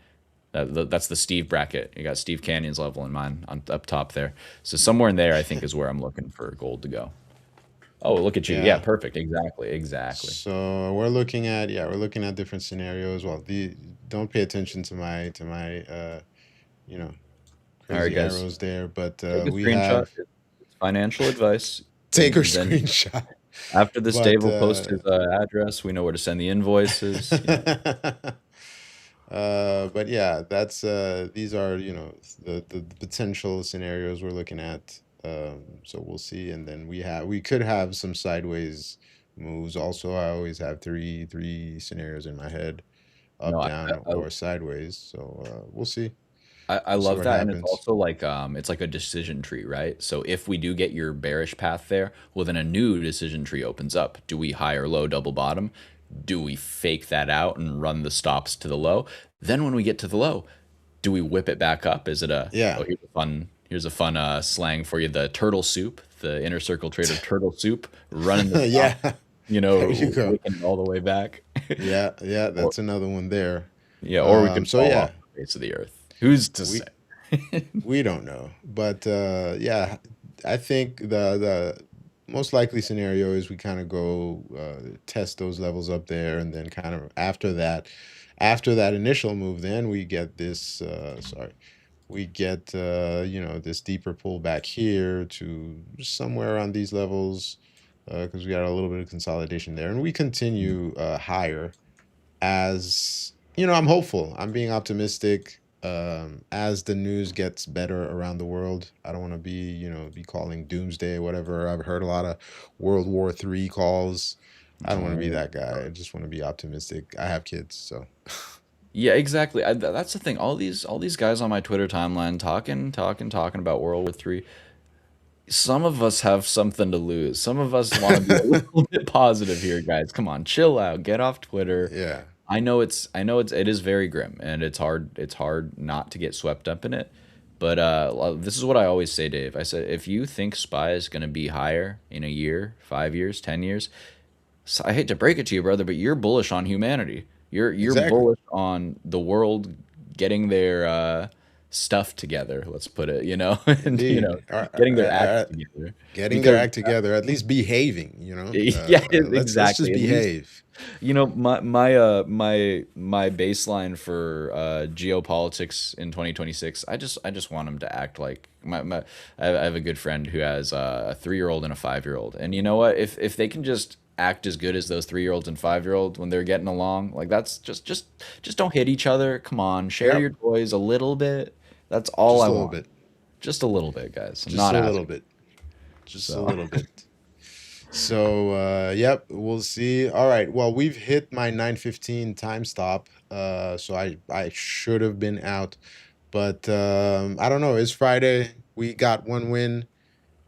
That's the Steve bracket. You got Steve Canyon's level in mine on up top there. So somewhere in there, I think is where I'm looking for gold to go. Oh, look at you. Yeah, Yeah. perfect. Exactly. So we're looking at different scenarios. Well, the don't pay attention to my you know, All right, crazy guys, arrows there, but take a we screenshot. have It's financial advice. take our And then screenshot. after this, Dave But will post his address. We know where to send the invoices. but yeah, that's these are, the potential scenarios we're looking at. So we'll see, and then we could have some sideways moves. Also, I always have three scenarios in my head, No, up, down, or sideways. So we'll see. I We'll see love what that, and it's happens. also like it's like a decision tree, right? So if we do get your bearish path there, well, then a new decision tree opens up. Do we high or low double bottom? Do we fake that out and run the stops to the low? Then when we get to the low, do we whip it back up? Is it Yeah. here's a fun slang for you, the turtle soup, the inner circle trader turtle soup, running the stop, Yeah. There you go. wicking it all the way back. Yeah, yeah, Or that's another one there. yeah, or we could So fall off yeah, the face of the earth. Who's to say? we we don't know, but yeah, I think the most likely scenario is we kind of go test those levels up there, and then kind of after that initial move, then we get this. Sorry, we get this deeper pullback here to somewhere around these levels, because we got a little bit of consolidation there, and we continue higher. As I'm hopeful. I'm being optimistic. As the news gets better around the world, I don't want to be calling doomsday or whatever. I've heard a lot of World War III calls. I don't want to be Oh, that guy. I just want to be optimistic. I have kids, so yeah, exactly. That's the thing. All these guys on my Twitter timeline talking about World War III. Some of us have something to lose. Some of us want to be a little bit positive here, guys. Come on, chill out. Get off Twitter. yeah, It is very grim, and it's hard not to get swept up in it. But this is what I always say, Dave. I said if you think SPY is going to be higher in a year, 5 years, 10 years, so I hate to break it to you, brother, but you're bullish on humanity. You're exactly. bullish on the world getting their stuff together. Let's put it, and Indeed. getting their act together. Getting their Because act together, at least behaving. yeah, Let's just exactly. At least behave. my baseline for geopolitics in 2026. I just want them to act like I have a good friend who has a 3-year-old and a 5-year-old, and you know what? If they can just act as good as those 3-year-olds and 5-year-olds when they're getting along, like that's just don't hit each other. Come on, share your Yep, toys a little bit. That's all just I a little want. bit, Just a little bit, guys. I'm just not a little asking. bit, just a So little bit. So yep, we'll see. All right. Well, we've hit my 9:15 time stop. So I should have been out, but I don't know. It's Friday. We got one win.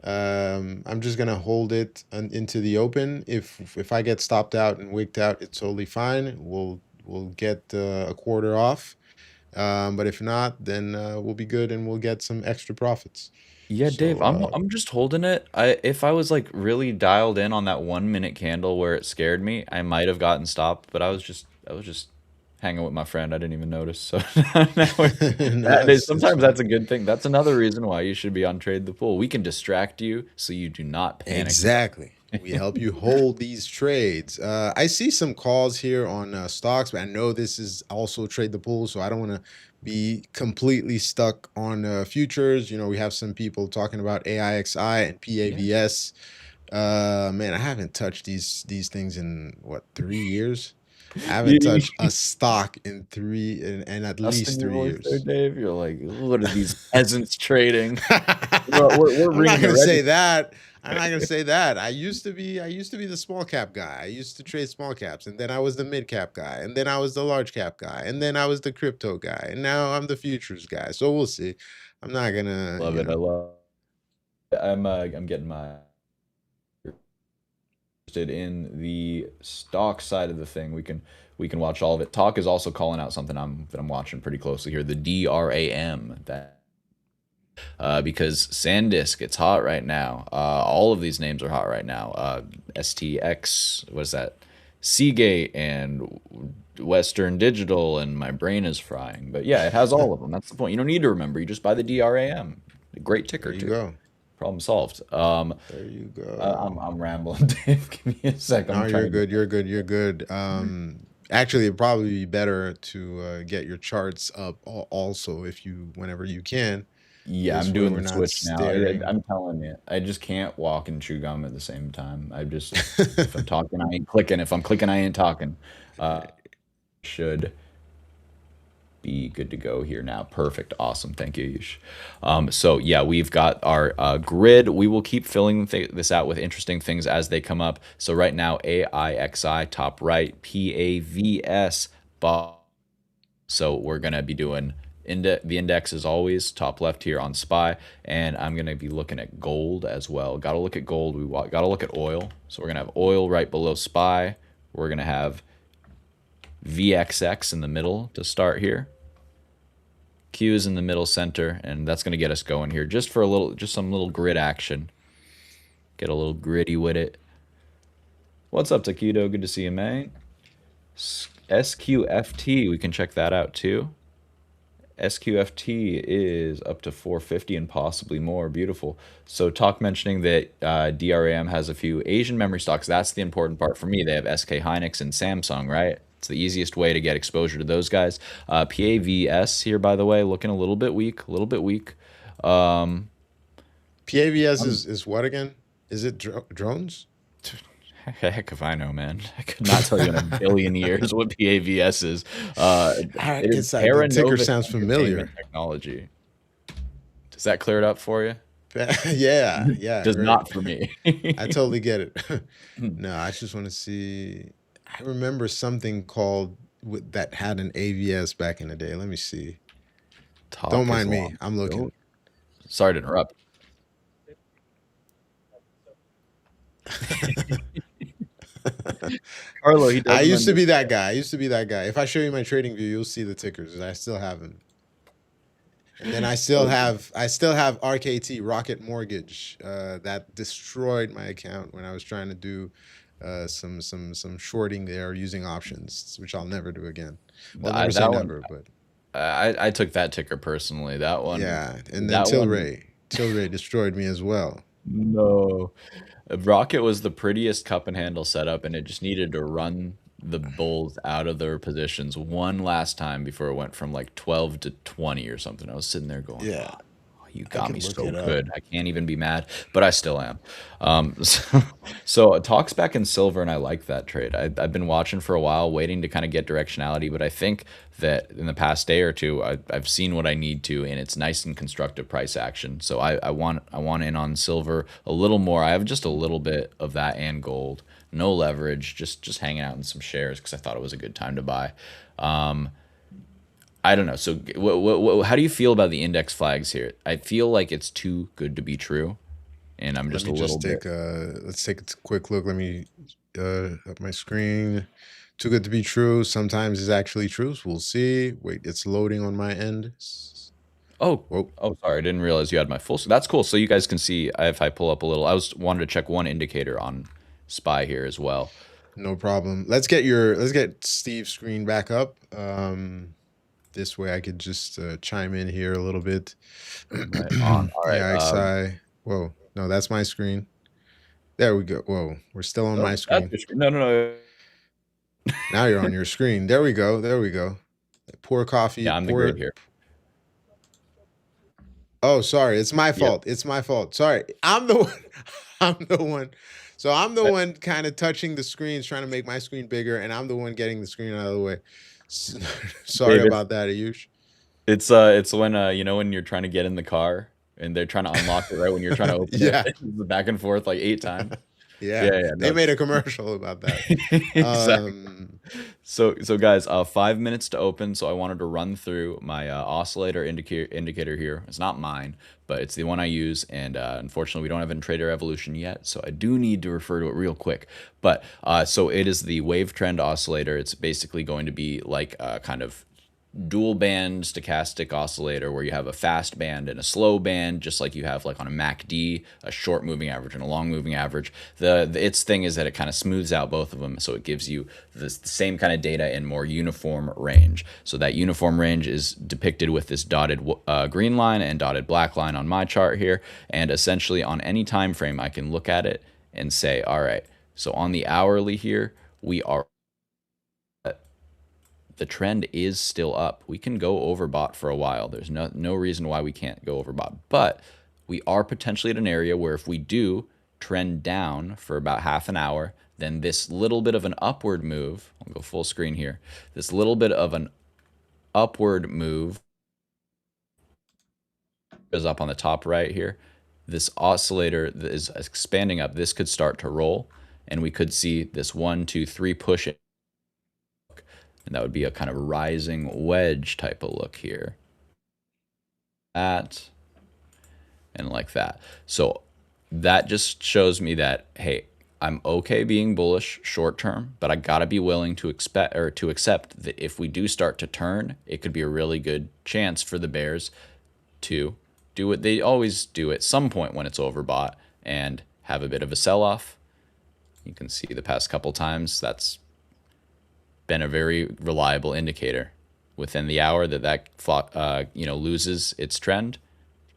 I'm just gonna hold it into the open. If I get stopped out and wigged out, it's totally fine. We'll get a quarter off. But if not, then we'll be good and we'll get some extra profits. Yeah, Dave, So I'm just holding it. If I was like really dialed in on that 1 minute candle where it scared me, I might have gotten stopped, but I was just hanging with my friend. I didn't even notice. So now no, it's sometimes fine. that's a good thing. That's another reason why you should be on Trade the Pool. We can distract you so you do not panic. Exactly. We help you hold these trades. I see some calls here on stocks, but I know this is also trade the pool, so I don't want to be completely stuck on futures. We have some people talking about AIXI and Yeah. PAVS. Man, I haven't touched these things in what, 3 years? I haven't You touched a stock in in at dusting least your three voice there, years. Dave. You're like, what are these peasants trading? We're I'm not ringing the gonna say register. that. I'm not gonna say that. I used to be the small cap guy. I used to trade small caps, and then I was the mid cap guy, and then I was the large cap guy, and then I was the crypto guy, and now I'm the futures guy. So we'll see. I'm not gonna, Love it. I love. I'm getting my interested in the stock side of the thing. We can watch all of it. Talk is also calling out something that I'm watching pretty closely here. The DRAM that because SanDisk, it's hot right now. All of these names are hot right now. STX, what is that? Seagate and Western Digital, and my brain is frying. But yeah, it has all of them. That's the point. You don't need to remember. You just buy the DRAM. Great There ticker you too. go. Problem solved. There you I'm go. rambling, Dave. Give me a sec. No, I'm you're trying to. good. You're good. You're good. Actually, it'd probably be better to get your charts up also if you, whenever you can. Yeah, This I'm way doing we're the not switch now. staring. I'm telling you, I just can't walk and chew gum at the same time. If I'm talking, I ain't clicking. If I'm clicking, I ain't talking. Should be good to go here now. Perfect. Awesome. Thank you, Yush. So yeah, we've got our grid. We will keep filling this out with interesting things as they come up. So right now, AIXI top right, PAVS bottom. So we're gonna be doing the index as always, top left here on SPY, and I'm gonna be looking at gold as well. Got to look at gold. Got to look at oil. So we're gonna have oil right below SPY. We're gonna have VXX in the middle to start here. Q is in the middle center, and that's gonna get us going here just for some little grid action. Get a little gritty with it. What's up, Taquito? Good to see you, man. SQFT, we can check that out too. SQFT is up to 450 and possibly more. Beautiful. So talk mentioning that DRAM has a few Asian memory stocks. That's the important part for me. They have SK Hynix and Samsung, right? It's the easiest way to get exposure to those guys. PAVS here, by the way, looking a little bit weak. A little bit weak. Um, PAVS I'm is what again? Is it drones? heck if I know, man. I could not tell you in a billion years what PAVS is. I It is guess the Terra ticker Nova sounds Entertainment familiar. Technology. Does that clear it up for you? Yeah, yeah, Does great. not for me. I totally get it. No, I just want to see. I remember something called that had an AVS back in the day. Let me see. Don't Talk is mind me. long. I'm looking. Go. Sorry to interrupt. Carlo, he I doesn't used to be that understand. guy. I used to be that guy. If I show you my trading view, you'll see the tickers. I still have them. And then I still have RKT Rocket Mortgage that destroyed my account when I was trying to do some shorting there using options, which I'll never do again. Well, never say That one, never, but I took that ticker personally. yeah. And then That one, Tilray destroyed me as well. no. Rocket was the prettiest cup and handle setup, and it just needed to run the bulls out of their positions one last time before it went from like 12 to 20 or something. I was sitting there going, Yeah. oh, You I got could me look so it up. good. I can't even be mad, but I still am. So it talks back in silver, and I like that trade. I've been watching for a while, waiting to kind of get directionality, but I think that in the past day or two, I've seen what I need to, and it's nice and constructive price action. So I want in on silver a little more. I have just a little bit of that and gold, no leverage, just hanging out in some shares because I thought it was a good time to buy. I don't know. So, how do you feel about the index flags here? I feel like it's too good to be true, and I'm Let just me a little just bit. take a let's take a quick look. Let me up my screen. Too good to be true. Sometimes it's actually true. So we'll see. Wait, it's loading on my end. Oh, Whoa, oh, sorry, I didn't realize you had my full. So that's cool. So you guys can see if I pull up a little. I was wanted to check one indicator on SPY here as well. no problem. Let's get Steve's screen back up. This way I could just chime in here a little bit. Right on. All right. Yeah, XI. Whoa, no, that's my screen. There we go. Whoa, we're still on my Oh, that's screen. your screen. No, no, no. Now you're on your screen. There we go. There we go. Pour coffee. Yeah, I'm the grid here. Oh, sorry. It's my Yep. fault. It's my fault. Sorry. I'm the one. I'm the one. So I'm the one kind of touching the screens, trying to make my screen bigger, and I'm the one getting the screen out of the way. Sorry David, about that, Ayush. it's when when you're trying to get in the car and they're trying to unlock it right when you're trying to open it. Yeah. It's back and forth like 8 times. Yeah. Yeah, yeah, They no. made a commercial about that. Exactly. So guys, 5 minutes to open. So I wanted to run through my oscillator indicator here. It's not mine, but it's the one I use. And unfortunately, we don't have it in Trader Evolution yet, so I do need to refer to it real quick. But so it is the wave trend oscillator. It's basically going to be like kind of dual band stochastic oscillator where you have a fast band and a slow band, just like you have like on a MACD, a short moving average and a long moving average. Its thing is that it kind of smooths out both of them, so it gives you the same kind of data in more uniform range. So that uniform range is depicted with this dotted green line and dotted black line on my chart here, and essentially on any time frame I can look at it and say, all right, so on the hourly here, we are the trend is still up. We can go overbought for a while. There's no reason why we can't go overbought. But we are potentially at an area where if we do trend down for about half an hour, then this little bit of an upward move, I'll go full screen here, this little bit of an upward move is up on the top right here. This oscillator is expanding up. This could start to roll, and we could see this 1, 2, 3 push it. And that would be a kind of rising wedge type of look here. That and like that. So that just shows me that, hey, I'm okay being bullish short term, but I gotta be willing to accept that if we do start to turn, it could be a really good chance for the bears to do what they always do at some point when it's overbought and have a bit of a sell-off. You can see the past couple times that's been a very reliable indicator. Within the hour that loses its trend,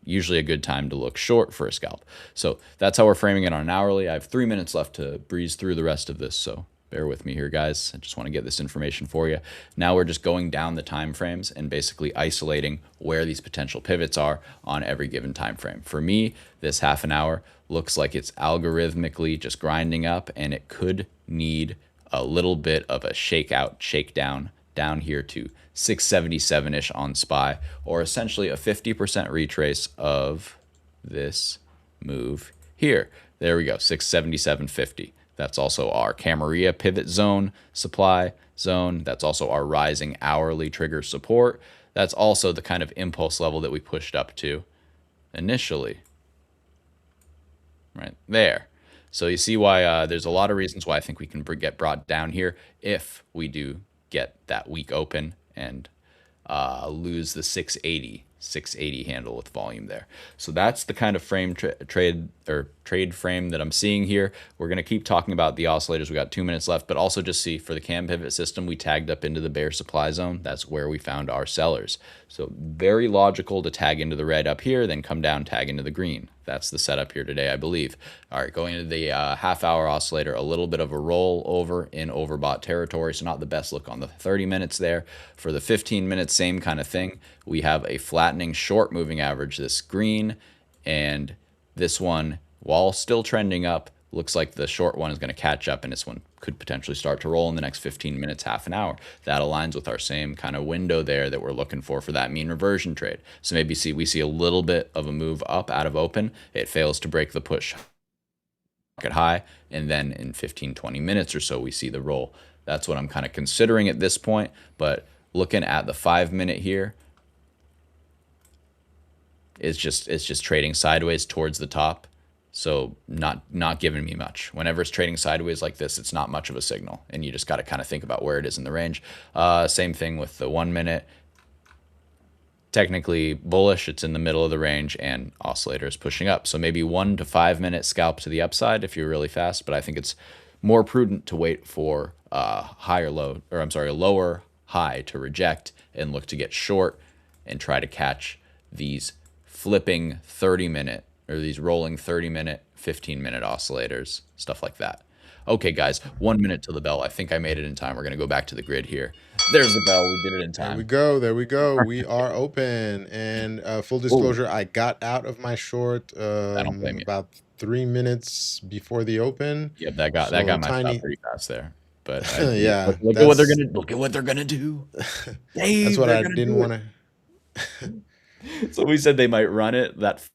usually a good time to look short for a scalp. So that's how we're framing it on an hourly. I have 3 minutes left to breeze through the rest of this, so bear with me here, guys. I just want to get this information for you. Now we're just going down the time frames and basically isolating where these potential pivots are on every given time frame. For me, this half an hour looks like it's algorithmically just grinding up, and it could need a little bit of a shakedown down here to 677-ish on SPY, or essentially a 50% retrace of this move here. There we go, 677.50. That's also our Camarilla pivot zone, supply zone. That's also our rising hourly trigger support. That's also the kind of impulse level that we pushed up to initially. Right there. So you see why there's a lot of reasons why I think we can get brought down here if we do get that weak open and lose the 680 handle with volume there. So that's the kind of trade frame that I'm seeing here. We're going to keep talking about the oscillators. We got 2 minutes left, but also just see for the cam pivot system, we tagged up into the bear supply zone. That's where we found our sellers. So very logical to tag into the red up here, then come down, tag into the green. That's the setup here today, I believe. All right, going into the half-hour oscillator, a little bit of a roll over in overbought territory, so not the best look on the 30 minutes there. For the 15 minutes, same kind of thing. We have a flattening short moving average, this green, and this one, while still trending up, looks like the short one is going to catch up, and this one could potentially start to roll in the next 15 minutes, half an hour. That aligns with our same kind of window there that we're looking for that mean reversion trade. So maybe we see a little bit of a move up out of open. It fails to break the push market high, and then in 15-20 minutes or so we see the roll. That's what I'm kind of considering at this point. But looking at the 5-minute here, it's just trading sideways towards the top. So not giving me much. Whenever it's trading sideways like this, it's not much of a signal, and you just got to kind of think about where it is in the range. Same thing with the 1 minute. Technically bullish, it's in the middle of the range, and oscillator is pushing up. So maybe 1 to 5 minute scalp to the upside if you're really fast, but I think it's more prudent to wait for lower high to reject and look to get short and try to catch these flipping 30-minute or these rolling 30-minute, 15-minute oscillators, stuff like that. Okay, guys, 1 minute till the bell. I think I made it in time. We're going to go back to the grid here. There's the bell. We did it in time. There we go. There we go. We are open. And full disclosure, I got out of my short I don't blame you. about 3 minutes before the open. Yep, that got my stop pretty fast there. But yeah, look at what they're gonna do. Dave, that's what I didn't want to. So we said they might run it that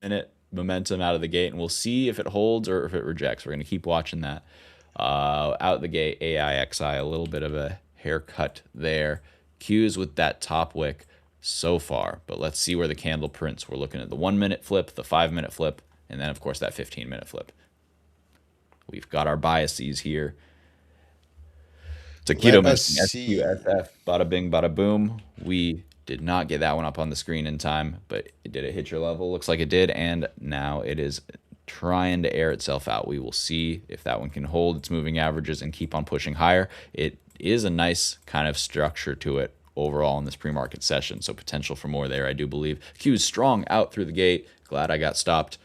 minute momentum out of the gate, and we'll see if it holds or if it rejects. We're gonna keep watching that. Out the gate, AIXI, a little bit of a haircut there. Qs with that top wick so far, but let's see where the candle prints. We're looking at the 1 minute flip, the 5 minute flip, and then of course that 15-minute flip. We've got our biases here. Taquito mentioned SQSF, bada bing, bada boom. We did not get that one up on the screen in time, but did it hit your level? Looks like it did, and now it is trying to air itself out. We will see if that one can hold its moving averages and keep on pushing higher. It is a nice kind of structure to it overall in this pre-market session, so potential for more there, I do believe. Q is strong out through the gate. Glad I got stopped.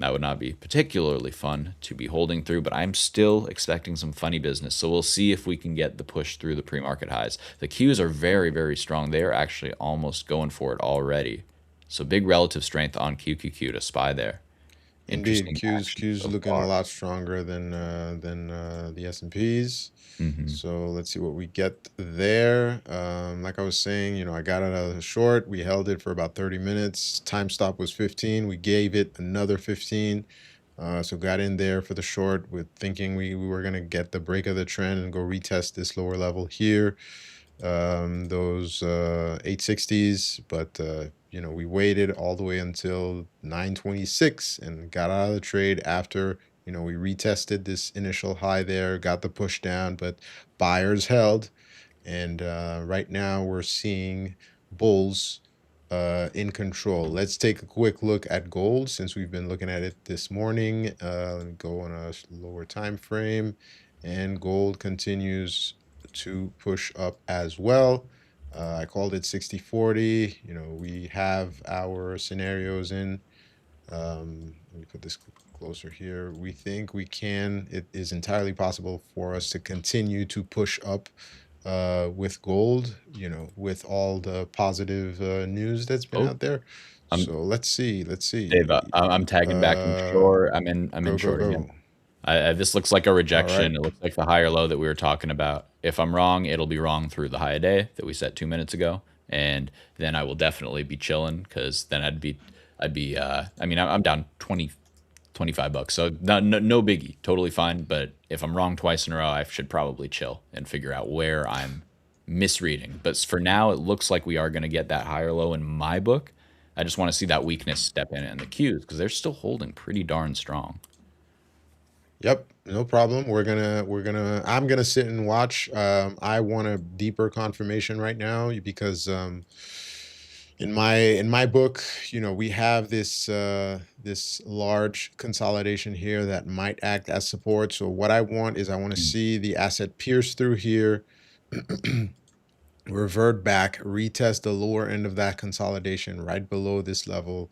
That would not be particularly fun to be holding through, but I'm still expecting some funny business. So we'll see if we can get the push through the pre-market highs. The Qs are very, very strong. They are actually almost going for it already. So big relative strength on QQQ to spy there. Indeed, Q's so looking a lot stronger than the S&Ps. So let's see what we get there. Like I was saying, I got it out of the short. We held it for about 30 minutes. Time stop was 15. We gave it another 15. So got in there for the short with thinking we were going to get the break of the trend and go retest this lower level here. Those 860s, but we waited all the way until 926 and got out of the trade after we retested this initial high there, got the push down, but buyers held. And right now we're seeing bulls in control. Let's take a quick look at gold since we've been looking at it this morning. Let me go on a lower time frame, and gold continues to push up as well. I called it 60-40. We have our scenarios in. Let me put this closer here. We think we can. It is entirely possible for us to continue to push up with gold, with all the positive news that's been out there. So let's see. Dave, I'm tagging back in short. I'm in short again. This looks like a rejection. Right. It looks like the higher low that we were talking about. If I'm wrong, it'll be wrong through the high a day that we set 2 minutes ago, and then I will definitely be chilling because then I'm down 20, 25 bucks, so no biggie, totally fine. But if I'm wrong twice in a row, I should probably chill and figure out where I'm misreading. But for now, it looks like we are going to get that higher low in my book. I just want to see that weakness step in the Qs because they're still holding pretty darn strong. Yep, no problem. I'm gonna sit and watch. I want a deeper confirmation right now because in my book, we have this this large consolidation here that might act as support. So what I want to see the asset pierce through here, revert back, retest the lower end of that consolidation right below this level,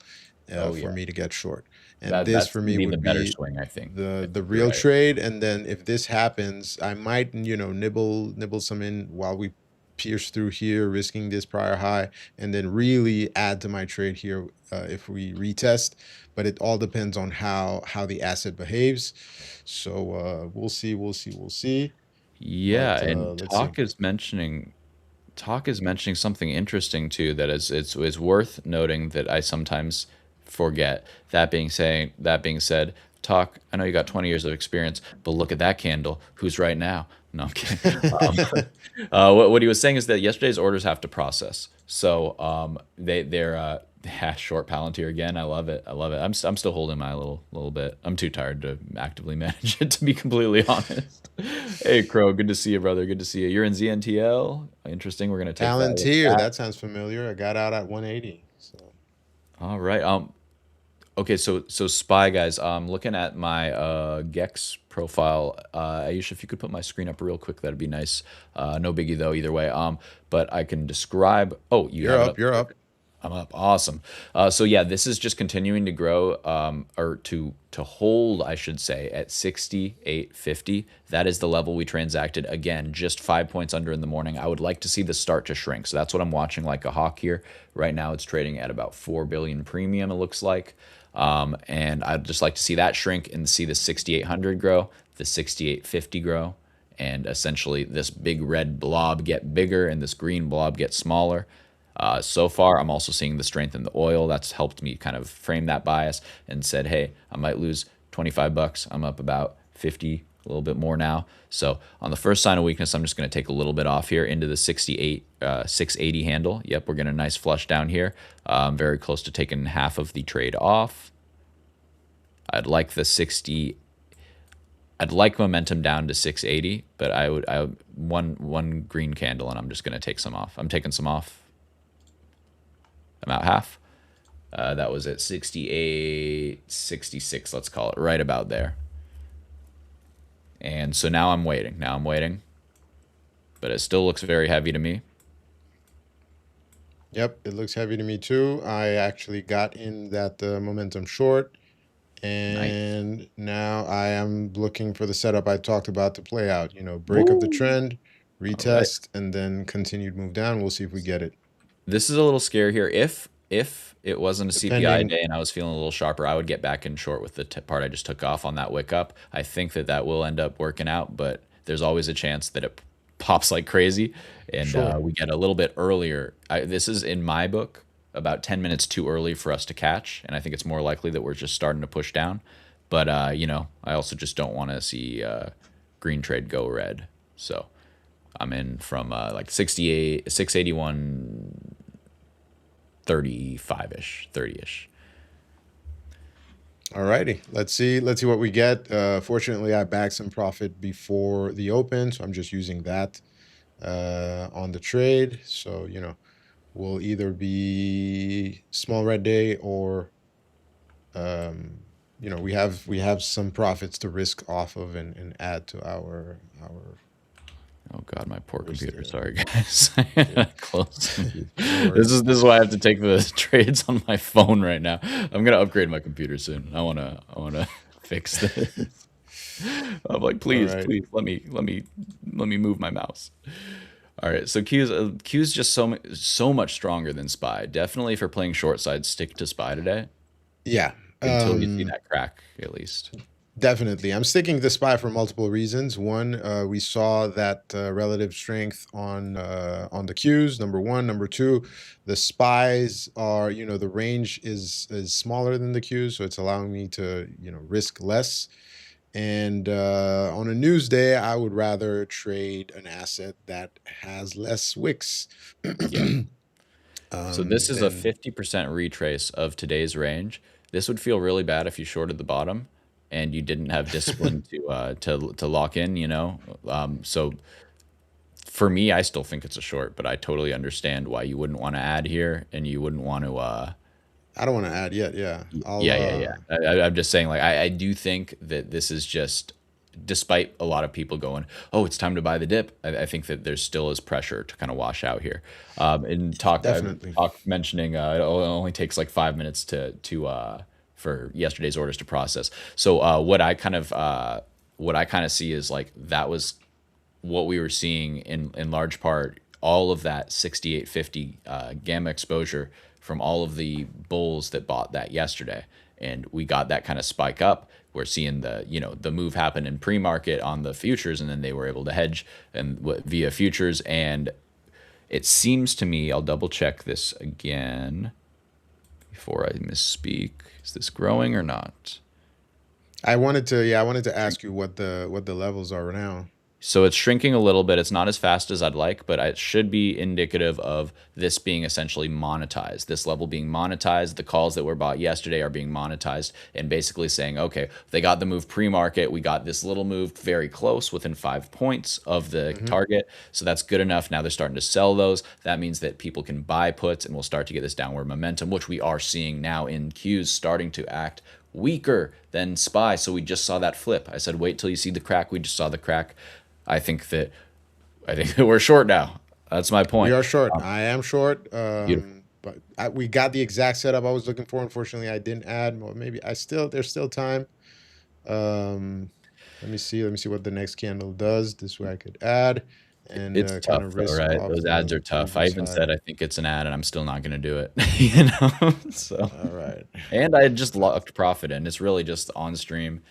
Oh for yeah, me to get short. And that this that's for gonna me be the would better be swing, I think. I the think you're real right. trade. And then if this happens, I might, nibble some in while we pierce through here, risking this prior high, and then really add to my trade here if we retest. But it all depends on how the asset behaves. So we'll see. Yeah, But and let's see. Talk is mentioning something interesting too that is worth noting that I sometimes forget. That being said, Talk, I know you got 20 years of experience, but look at that candle. Who's right now? No, I'm kidding. Um, what he was saying is that yesterday's orders have to process. So they're yeah, short Palantir again. I love it. I love it. I'm still holding my little bit. I'm too tired to actively manage it, to be completely honest. Hey Crow, good to see you, brother. Good to see you. You're in ZNTL. Interesting. We're gonna take that with Palantir, that. that sounds familiar. I got out at 180. So All right. Okay, so Spy guys, looking at my Gex profile, Aisha, if you could put my screen up real quick, that'd be nice. No biggie though, either way. But I can describe. Oh, you you're have it up. up. You're up. Perfect. I'm up. Awesome. So yeah, this is just continuing to grow, or to hold, I should say, at 68.50. That is the level we transacted. Again, just 5 points under in the morning. I would like to see this start to shrink. So that's what I'm watching like a hawk here. Right now, it's trading at about 4 billion premium. It looks like. And I'd just like to see that shrink and see the 6,800 grow, the 6,850 grow, and essentially this big red blob get bigger and this green blob get smaller. So far, I'm also seeing the strength in the oil. That's helped me kind of frame that bias and said, hey, I might lose 25 bucks. I'm up about 50, a little bit more now. So on the first sign of weakness, I'm just going to take a little bit off here into the 68, 680 handle. Yep, we're getting a nice flush down here. Very close to taking half of the trade off. I'd like the 60. I'd like momentum down to 680, but I one green candle and I'm just going to take some off. I'm taking some off. I'm out half. That was at 68, 66, let's call it, right about there. And so now I'm waiting. But it still looks very heavy to me. Yep, it looks heavy to me too. I actually got in that momentum short, Nice. and now I am looking for the setup I talked about to play out. Break of the Woo! trend, All right. retest, and then continued move down. We'll see if we get it. This is a little scary here. If it wasn't a CPI Depending, day and I was feeling a little sharper, I would get back in short with the part I just took off on that wick up. I think that will end up working out, but there's always a chance that it pops like crazy and sure. we get a little bit earlier. This is in my book about 10 minutes too early for us to catch, and I think it's more likely that we're just starting to push down. But I also just don't want to see green trade go red. So I'm in from like 68, 681. 35-ish, 30-ish. Alrighty, let's see what we get. Fortunately, I bagged some profit before the open, so I'm just using that on the trade. So will either be small red day or we have some profits to risk off of and add to our Oh God, my poor risk computer. there. Sorry, guys. Yeah, Close. no This worries. is why I have to take the trades on my phone right now. I'm gonna upgrade my computer soon. I wanna fix this. I'm like, All please, right. please let me move my mouse. All right, so Q's just so much stronger than Spy. Definitely, if you're playing short side, stick to Spy today Yeah. until you see that crack at least. Definitely. I'm sticking to SPY for multiple reasons. One, we saw that relative strength on the Qs, number one. Number two, the SPYs are, the range is smaller than the Qs, so it's allowing me to, risk less. And on a news day, I would rather trade an asset that has less wicks. Yeah. So this is a Then 50% retrace of today's range. This would feel really bad if you shorted the bottom and you didn't have discipline to lock in, So for me, I still think it's a short, but I totally understand why you wouldn't want to add here and you wouldn't want to I don't want to add yet. Yeah. I'll yeah. I'm just saying, like, I do think that this is just despite a lot of people going, "Oh, it's time to buy the dip," I think that there still is pressure to kind of wash out here. And Definitely. mentioning it only takes like 5 minutes for yesterday's orders to process. So what I kind of see is like that was what we were seeing in large part, all of that 6850 gamma exposure from all of the bulls that bought that yesterday, and we got that kind of spike up. We're seeing the move happen in pre-market on the futures, and then they were able to hedge and via futures. And it seems to me, I'll double check this again before I misspeak. Is this growing or not? I wanted to ask you what the levels are now. So it's shrinking a little bit. It's not as fast as I'd like, but it should be indicative of this being essentially monetized. This level being monetized. The calls that were bought yesterday are being monetized, and basically saying, okay, they got the move pre-market. We got this little move very close, within 5 points of the target. So that's good enough. Now they're starting to sell those. That means that people can buy puts, and we'll start to get this downward momentum, which we are seeing now in Qs starting to act weaker than SPY. So we just saw that flip. I said, wait till you see the crack. We just saw the crack. I think that we're short now. That's my point. We are short. I am short. Beautiful. But we got the exact setup I was looking for. Unfortunately, I didn't add. Well, maybe there's still time. Let me see what the next candle does. This way I could add and It's kind tough of though, risk right? off Those ads are the tough. I previous even high. said I think it's an ad, and I'm still not going to do it. You know. So, All right. and I had just locked profit in. It's really just on stream.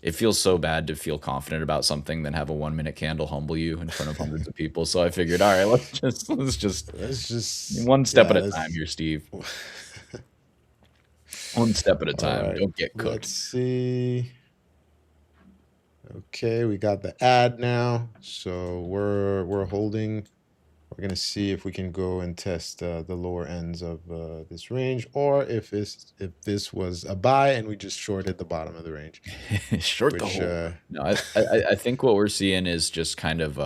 It feels so bad to feel confident about something than have a 1 minute candle humble you in front of hundreds of people. So I figured, all right, let's just Let's just one step at a let's time here, Steve. One step at a all time. right. Don't get Let's cooked. see. Okay, we got the ad now. So we're holding. We're gonna see if we can go and test the lower ends of this range, or if this was a buy and we just shorted the bottom of the range. Short the Which hole. No, I think what we're seeing is just kind of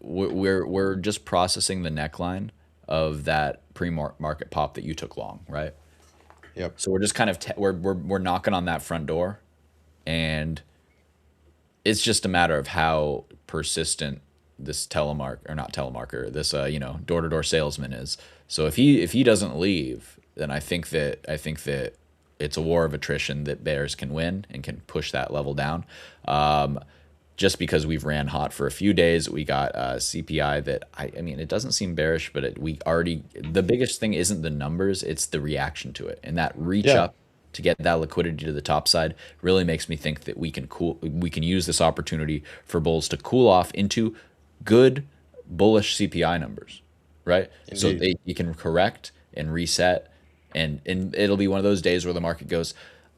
we're just processing the neckline of that pre-market pop that you took long, right? Yep. So we're just kind of we're knocking on that front door, and it's just a matter of how persistent this this door-to-door salesman is. So if he doesn't leave, then I think that it's a war of attrition that bears can win and can push that level down. Just because we've ran hot for a few days, we got CPI that I mean it doesn't seem bearish, but the biggest thing isn't the numbers, it's the reaction to it, and that reach up to get that liquidity to the top side really makes me think that we can use this opportunity for bulls to cool off into good bullish CPI numbers, right? Indeed. So you can correct and reset, and it'll be one of those days where the market goes,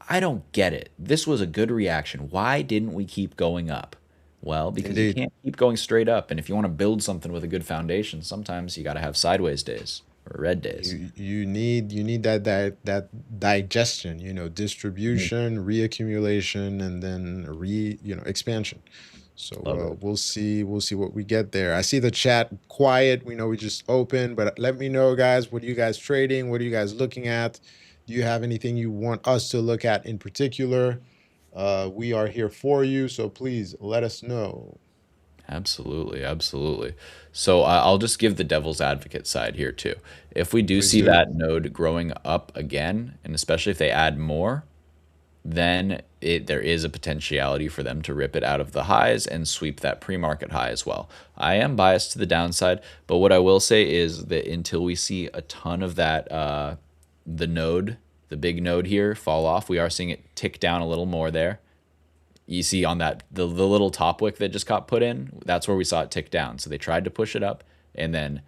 I don't get it. This was a good reaction. Why didn't we keep going up? Well, because you can't keep going straight up, and if you want to build something with a good foundation, sometimes you got to have sideways days or red days. You need that digestion, distribution, reaccumulation, and then expansion. So we'll see what we get there. I see the chat quiet. We know we just opened, but let me know, guys. What are you guys trading? What are you guys looking at? Do you have anything you want us to look at in particular? We are here for you, so please let us know. Absolutely. So I'll just give the devil's advocate side here too. If we do see that node growing up again, and especially if they add more, then there is a potentiality for them to rip it out of the highs and sweep that pre-market high as well. I am biased to the downside, but what I will say is that until we see a ton of that, the big node here fall off, we are seeing it tick down a little more there. You see on that the little top wick that just got put in, that's where we saw it tick down. So they tried to push it up, and then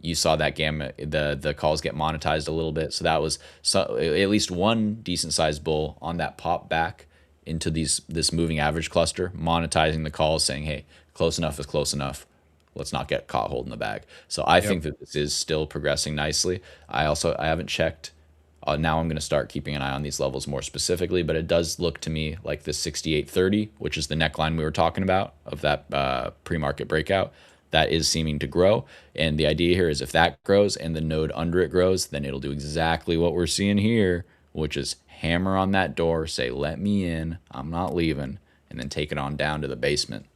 you saw that gamma, the calls get monetized a little bit. So that was at least one decent sized bull on that pop back into this moving average cluster, monetizing the calls, saying, hey, close enough is close enough. Let's not get caught holding the bag. So I think that this is still progressing nicely. I haven't checked. Now I'm going to start keeping an eye on these levels more specifically, but it does look to me like the 6830, which is the neckline we were talking about of that pre-market breakout, that is seeming to grow. And the idea here is if that grows and the node under it grows, then it'll do exactly what we're seeing here, which is hammer on that door, say, let me in, I'm not leaving. and then take it on down to the basement.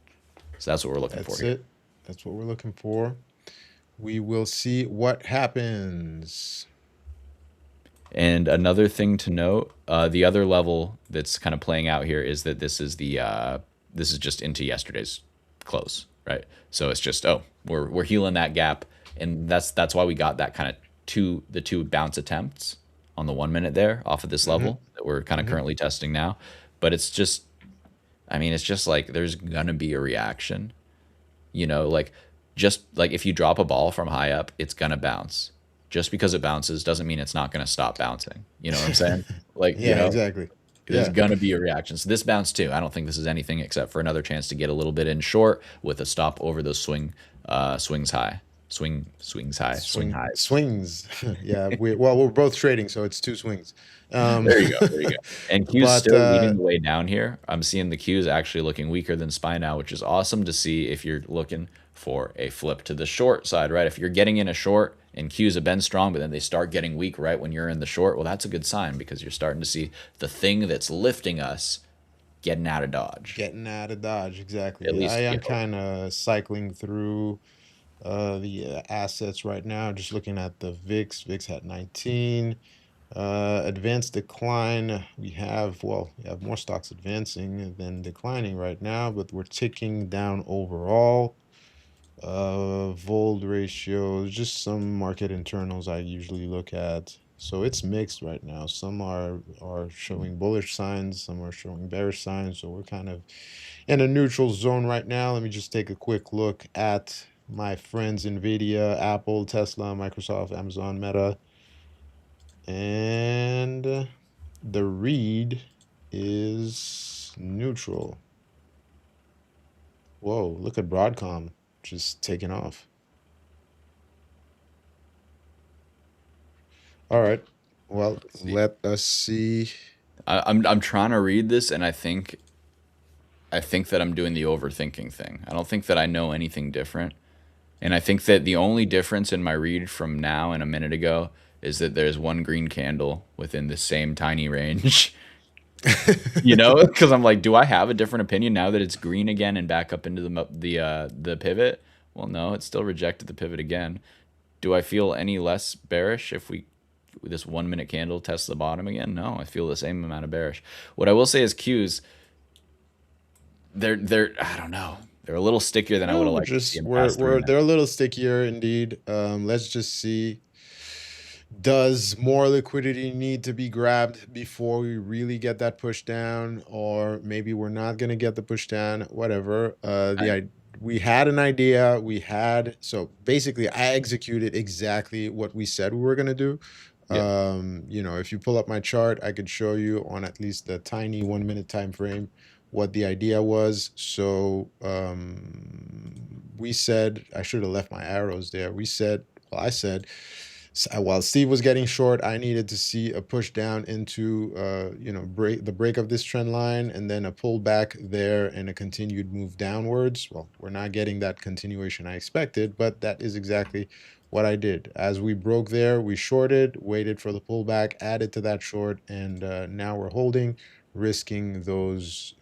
So that's what we're looking for That's here. it. That's what we're looking for. We will see what happens. And another thing to note, the other level that's kind of playing out here is that this is just into yesterday's close, right? So it's just, oh, we're healing that gap, and that's why we got that kind of the two bounce attempts on the 1 minute there off of this level that we're kind of currently testing now. But it's just, I mean, it's just like there's gonna be a reaction, like just like if you drop a ball from high up, it's gonna bounce. Just because it bounces doesn't mean it's not gonna stop bouncing. You know what I'm saying? Like, Yeah, exactly. there's Yeah. gonna be a reaction. So this bounce too. I don't think this is anything except for another chance to get a little bit in short with a stop over those swings high. Swings high. Swing highs. Swings. Yeah, we're both trading, so it's two swings. There you go. There you go. And Q's But still leading the way down here. I'm seeing the Q's actually looking weaker than SPY now, which is awesome to see if you're looking for a flip to the short side, right? If you're getting in a short and Q's have been strong, but then they start getting weak right when you're in the short, well, that's a good sign because you're starting to see the thing that's lifting us getting out of Dodge. getting out of Dodge, exactly. At least, I am kind of cycling through the assets right now, just looking at the VIX. VIX had 19. Advanced decline. We have more stocks advancing than declining right now, but we're ticking down overall. Vold ratios, just some market internals I usually look at. So it's mixed right now. Some are showing bullish signs, some are showing bearish signs. So we're kind of in a neutral zone right now. Let me just take a quick look at my friends Nvidia, Apple, Tesla, Microsoft, Amazon, Meta. And the read is neutral. Whoa, look at Broadcom just taking off. All right. Well, let us see. I'm trying to read this, and I think that I'm doing the overthinking thing. I don't think that I know anything different. And I think that the only difference in my read from now and a minute ago is that there's one green candle within the same tiny range. Because I'm like, do I have a different opinion now that it's green again and back up into the pivot? Well, no, it still rejected the pivot again. Do I feel any less bearish if this 1 minute candle tests the bottom again? No, I feel the same amount of bearish. What I will say is Qs, they're I don't know. They're a little stickier than I would have liked to see in the past 3 minutes. They're a little stickier indeed. Let's just see. Does more liquidity need to be grabbed before we really get that push down, or maybe we're not going to get the push down? Whatever. We had an idea. So basically, I executed exactly what we said we were going to do. Yeah. If you pull up my chart, I could show you on at least the tiny 1 minute time frame what the idea was. So we said, I should have left my arrows there. I said, while Steve was getting short, I needed to see a push down into break of this trend line, and then a pullback there and a continued move downwards. Well, we're not getting that continuation I expected, but that is exactly what I did. As we broke there, we shorted, waited for the pullback, added to that short, and now we're holding, risking those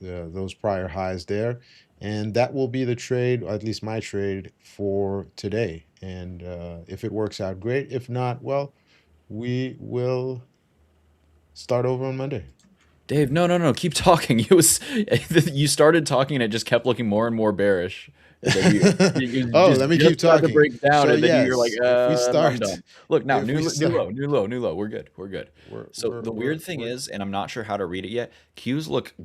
prior highs there. And that will be the trade, or at least my trade, for today. And if it works out, great. If not, well, we will start over on Monday. Dave, no, keep talking. You started talking and it just kept looking more and more bearish. Let me keep talking. To break down, So and then yes, you're like, if we start, I'm done. Look now, if new we start- low. We're good. So the weird thing we're- is, and I'm not sure how to read it yet. Qs look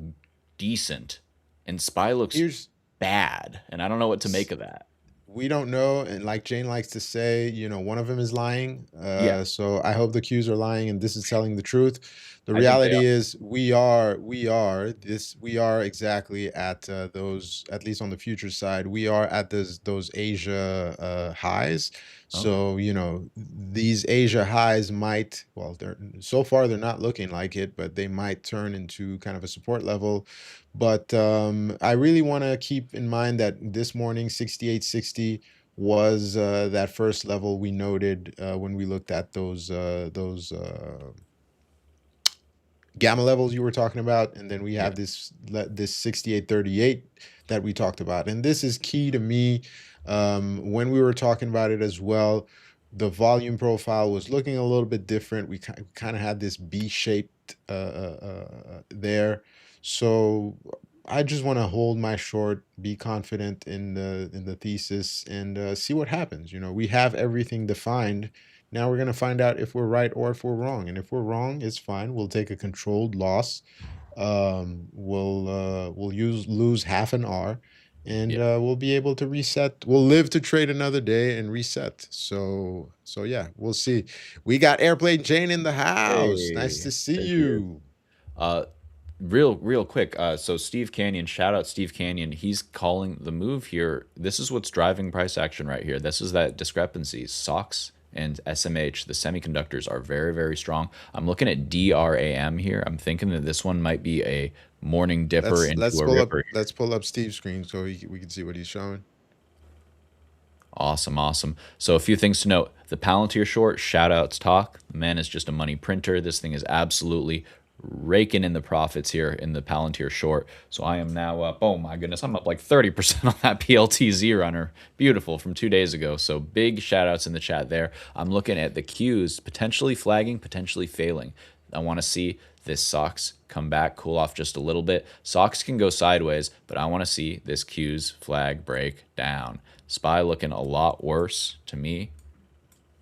decent, and SPY looks bad, and I don't know what to make of that. We don't know, and like Jane likes to say, one of them is lying. Yeah. So I hope the Qs are lying, and this is telling the truth. The I think reality they are. is we are exactly at those, at least on the futures side, we are at those Asia highs. So these Asia highs might, so far they're not looking like it, but they might turn into kind of a support level. But I really want to keep in mind that this morning 68.60 was that first level we noted when we looked at those gamma levels you were talking about, and then we have this 6838 that we talked about, and this is key to me. When we were talking about it as well, the volume profile was looking a little bit different. We kind of had this B-shaped there, so I just want to hold my short, be confident in the thesis, and see what happens. We have everything defined. Now we're gonna find out if we're right or if we're wrong. And if we're wrong, it's fine. We'll take a controlled loss. We'll lose half an R, and we'll be able to reset. We'll live to trade another day and reset. So yeah, we'll see. We got Airplane Jane in the house. Nice to see you. Real quick. So Steve Canyon, shout out Steve Canyon. He's calling the move here. This is what's driving price action right here. This is that discrepancy. SOX and SMH, the semiconductors, are very, very strong. I'm looking at DRAM here. I'm thinking that this one might be a morning dipper into a ripper. Let's pull up Steve's screen so we can see what he's showing. Awesome. So a few things to note. The Palantir short, shout outs talk. The man is just a money printer. This thing is absolutely raking in the profits here in the Palantir short. So I am now up, oh my goodness, I'm up like 30% on that PLTZ runner. Beautiful, from 2 days ago. So big shout outs in the chat there. I'm looking at the Qs potentially flagging, potentially failing. I want to see this SOX come back, cool off just a little bit. SOX can go sideways, but I want to see this Qs flag break down. SPY looking a lot worse to me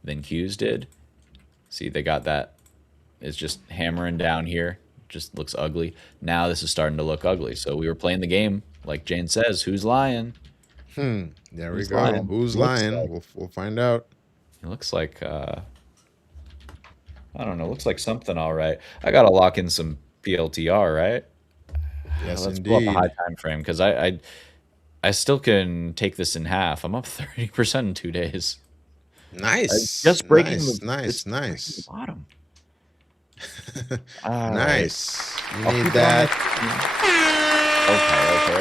than Qs did. See, they got that. It's just hammering down here. Just looks ugly. Now this is starting to look ugly. So we were playing the game, like Jane says, who's lying? There we go. Who's lying? We'll find out. It looks like I don't know. Looks like something all right. I gotta lock in some PLTR, right? Yes, Let's indeed. pull up a high time frame because I still can take this in half. I'm up 30% in 2 days. Nice. Just breaking nice. the bottom. Nice. Right. You need that.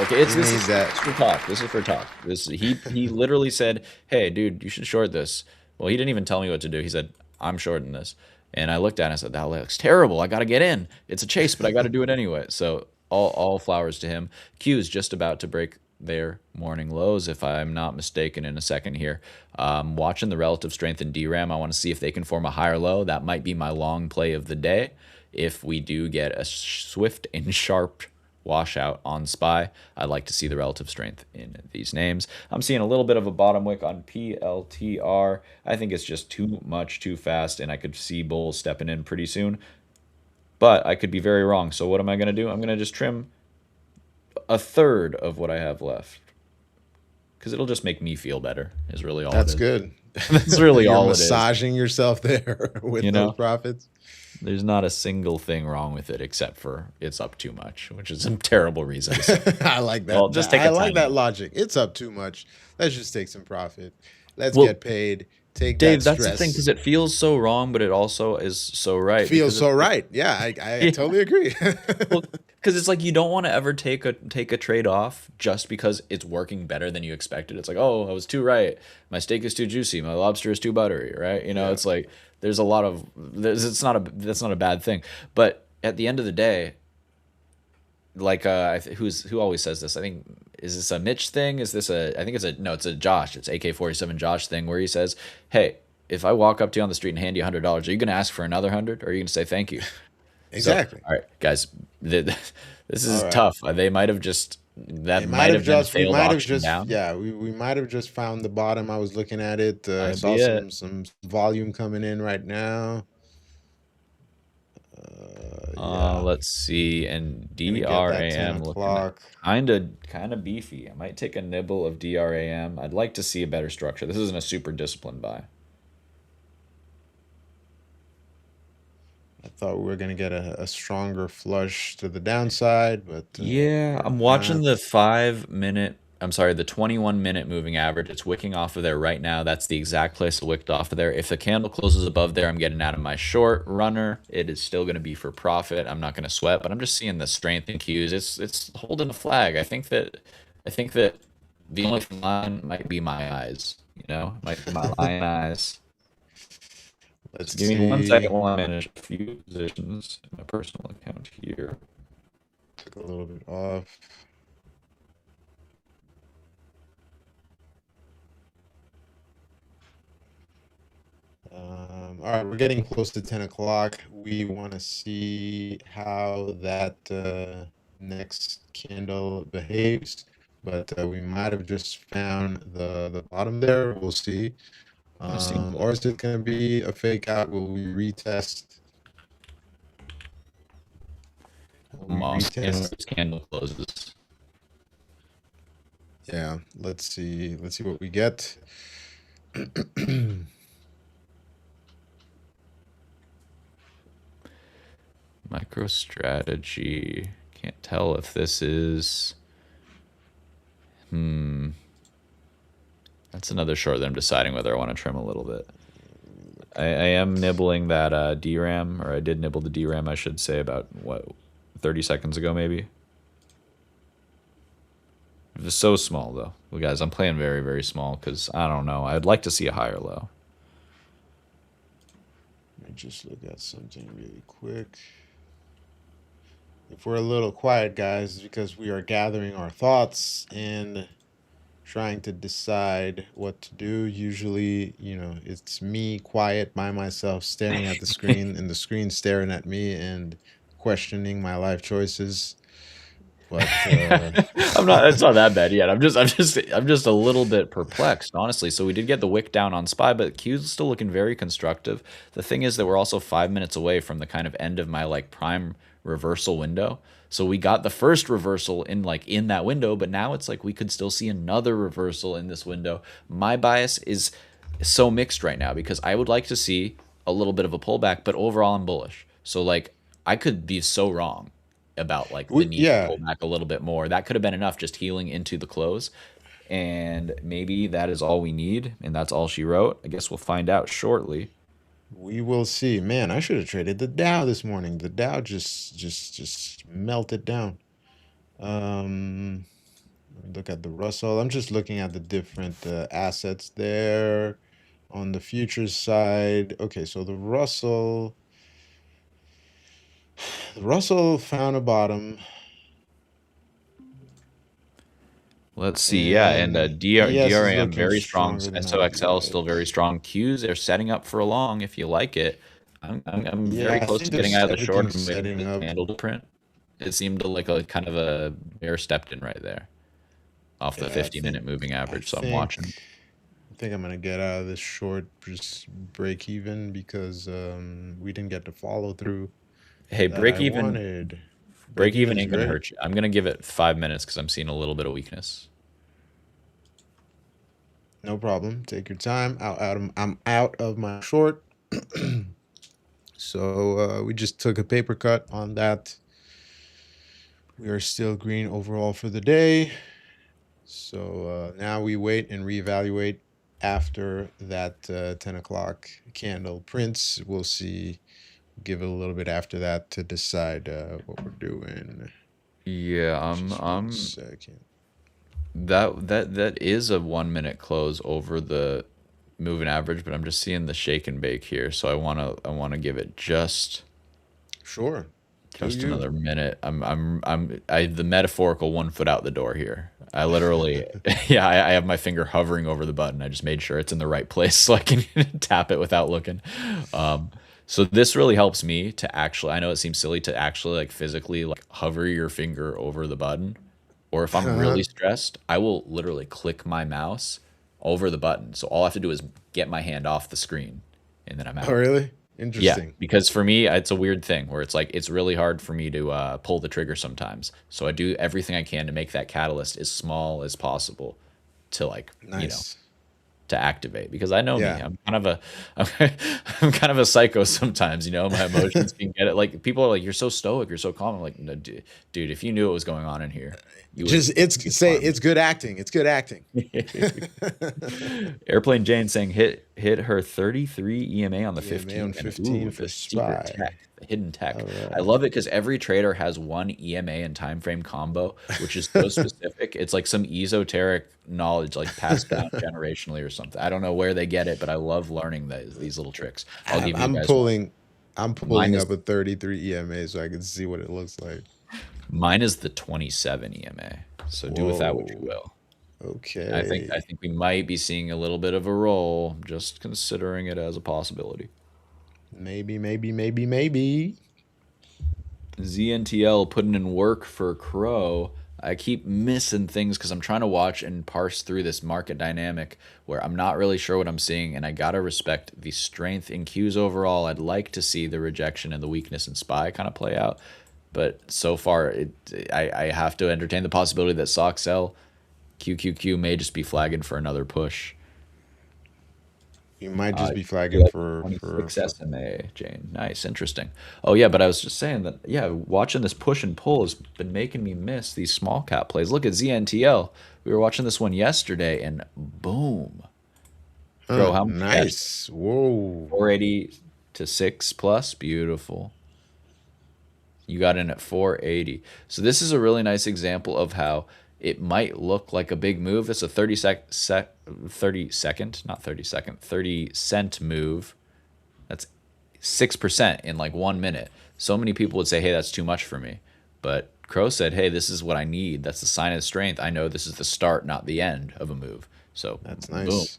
Okay. This is for talk. This is for talk. He literally said, "Hey, dude, you should short this." Well, he didn't even tell me what to do. He said, "I'm shorting this," and I looked at it and I said, "That looks terrible. I got to get in. It's a chase, but I got to do it anyway." So all flowers to him. Q is just about to break their morning lows, if I'm not mistaken, in a second here. Watching the relative strength in DRAM, I want to see if they can form a higher low. That might be my long play of the day. If we do get a swift and sharp washout on SPY, I'd like to see the relative strength in these names. I'm seeing a little bit of a bottom wick on PLTR. I think it's just too much, too fast, and I could see bulls stepping in pretty soon. But I could be very wrong. So what am I going to do? I'm going to just trim a third of what I have left, because it'll just make me feel better is really all That's it is. good. That's really all it is. Massaging yourself there with those profits. There's not a single thing wrong with it except for it's up too much, which is a terrible reason. I like that. Well, just take I like that logic. It's up too much. Let's just take some profit. Let's get paid. Take Dave, that that's the thing, because it feels so wrong, but it also is so right. Feels so right. Yeah, I totally agree. Well, because it's like you don't want to ever take a trade off just because it's working better than you expected. It's like, oh, I was too right. My steak is too juicy. My lobster is too buttery, right? It's like there's a lot of that's not a bad thing. But at the end of the day, like who always says this? I think, is this a Mitch thing? Is this I think it's a Josh. It's AK-47 Josh thing, where he says, "Hey, if I walk up to you on the street and hand you $100, are you going to ask for another 100, or are you going to say thank you?" Exactly. So, all right, guys, this is tough. They might have just might have just failed auction down. Yeah, we might have just found the bottom. I was looking at it. I saw some volume coming in right now. Let's see, and DRAM looking kind of beefy. I might take a nibble of DRAM. I'd like to see a better structure. This isn't a super disciplined buy. I thought we were going to get a stronger flush to the downside, but yeah, I'm watching the 21-minute moving average. It's wicking off of there right now. That's the exact place it wicked off of there. If the candle closes above there, I'm getting out of my short runner. It is still going to be for profit. I'm not going to sweat, but I'm just seeing the strength in Qs. It's holding a flag. I think that the only thing lying might be my eyes. Might be my lying eyes. Let's Give me 1 second see. while I manage a few positions in my personal account here. Took a little bit off. All right, we're getting close to 10 o'clock. We want to see how that next candle behaves, but we might have just found the bottom there. We'll see. Or is it going to be a fake out? Will we retest? This candle closes. Yeah, let's see. Let's see what we get. MicroStrategy. Can't tell if this is. That's another short that I'm deciding whether I want to trim a little bit. I am nibbling that DRAM, or I did nibble the DRAM, I should say, about, 30 seconds ago, maybe? It was so small, though. Well, guys, I'm playing very, very small because, I don't know, I'd like to see a higher low. Let me just look at something really quick. If we're a little quiet, guys, it's because we are gathering our thoughts and trying to decide what to do. Usually, it's me quiet by myself, staring at the screen, and the screen staring at me and questioning my life choices. But It's not that bad yet. I'm just a little bit perplexed, honestly. So we did get the wick down on SPY, but Q's still looking very constructive. The thing is that we're also 5 minutes away from the kind of end of my prime reversal window. So we got the first reversal in that window, but now it's we could still see another reversal in this window. My bias is so mixed right now because I would like to see a little bit of a pullback, but overall I'm bullish. So I could be so wrong about the need to pull back a little bit more. That could have been enough just healing into the close. And maybe that is all we need, and that's all she wrote. I guess we'll find out shortly. We will see. Man, I should have traded the Dow this morning. The Dow just melted down. Look at the Russell. I'm just looking at the different assets there on the futures side. Okay, so the Russell found a bottom. Let's see. Yeah, and DRAM very strong. SOXL still very strong. Qs are setting up for a long. If you like it, I'm very close to getting out of the short and waiting for the candle to print. It seemed like a kind of a bear stepped in right there, off the 50-minute moving average. So I'm watching. I think I'm gonna get out of this short, just break even because we didn't get the follow through. Hey, break even. Break even ain't gonna hurt you. I'm gonna give it 5 minutes because I'm seeing a little bit of weakness. No problem. Take your time. I'm out of my short. So we just took a paper cut on that. We are still green overall for the day. So now we wait and reevaluate after that 10 o'clock candle prints. We'll see. Give it a little bit after that to decide what we're doing. Yeah, Second. That is a 1 minute close over the moving average, but I'm just seeing the shake and bake here, so I wanna give it just another minute. I the metaphorical 1 foot out the door here. I literally I have my finger hovering over the button. I just made sure it's in the right place so I can tap it without looking. So this really helps me to actually, I know it seems silly to actually physically hover your finger over the button. Or if I'm really stressed, I will literally click my mouse over the button. So all I have to do is get my hand off the screen and then I'm out. Oh, really? Interesting. Yeah, because for me, it's a weird thing where it's really hard for me to pull the trigger sometimes. So I do everything I can to make that catalyst as small as possible to to activate, because I know me. I'm kind of a psycho sometimes. My emotions can get it. People are like, "You're so stoic, you're so calm." I'm like, "No, dude, if you knew what was going on in here." You would Just it's good acting. It's good acting. Airplane Jane saying hit her 33 EMA on the EMA 15 on and 15 for the secret SPY. tech, the hidden tech. All I right. love it because every trader has one EMA and time frame combo, which is so specific. It's like some esoteric knowledge, like passed down generationally or something. I don't know where they get it, but I love learning these little tricks. I'll give you I'm guys one. pulling I'm Mine pulling is up a 33 EMA so I can see what it looks like. mine is the 27 EMA. So do with that what you Whoa. will. Okay. I think we might be seeing a little bit of a roll, just considering it as a possibility. Maybe. ZNTL putting in work for Crow. I keep missing things because I'm trying to watch and parse through this market dynamic where I'm not really sure what I'm seeing, and I gotta respect the strength in Qs overall. I'd like to see the rejection and the weakness in SPY kind of play out, but so far, I have to entertain the possibility that SOXL QQQ may just be flagging for another push. You might just be You flagging like for 26 SMA, Jane. Nice, interesting. Oh yeah, but I was just saying that yeah, watching this push and pull has been making me miss these small cap plays. Look at ZNTL. We were watching this one yesterday, and boom, Crow, how much you catch? nice. Whoa. 480 to 6 plus, beautiful. You got in at 480. So this is a really nice example of how it might look like a big move. That's a 30 second, not 30 second, 30 cent move. That's 6% in like 1 minute. So many people would say, hey, that's too much for me. But Crow said, hey, this is what I need. That's the sign of strength. I know this is the start, not the end of a move. So That's boom. nice.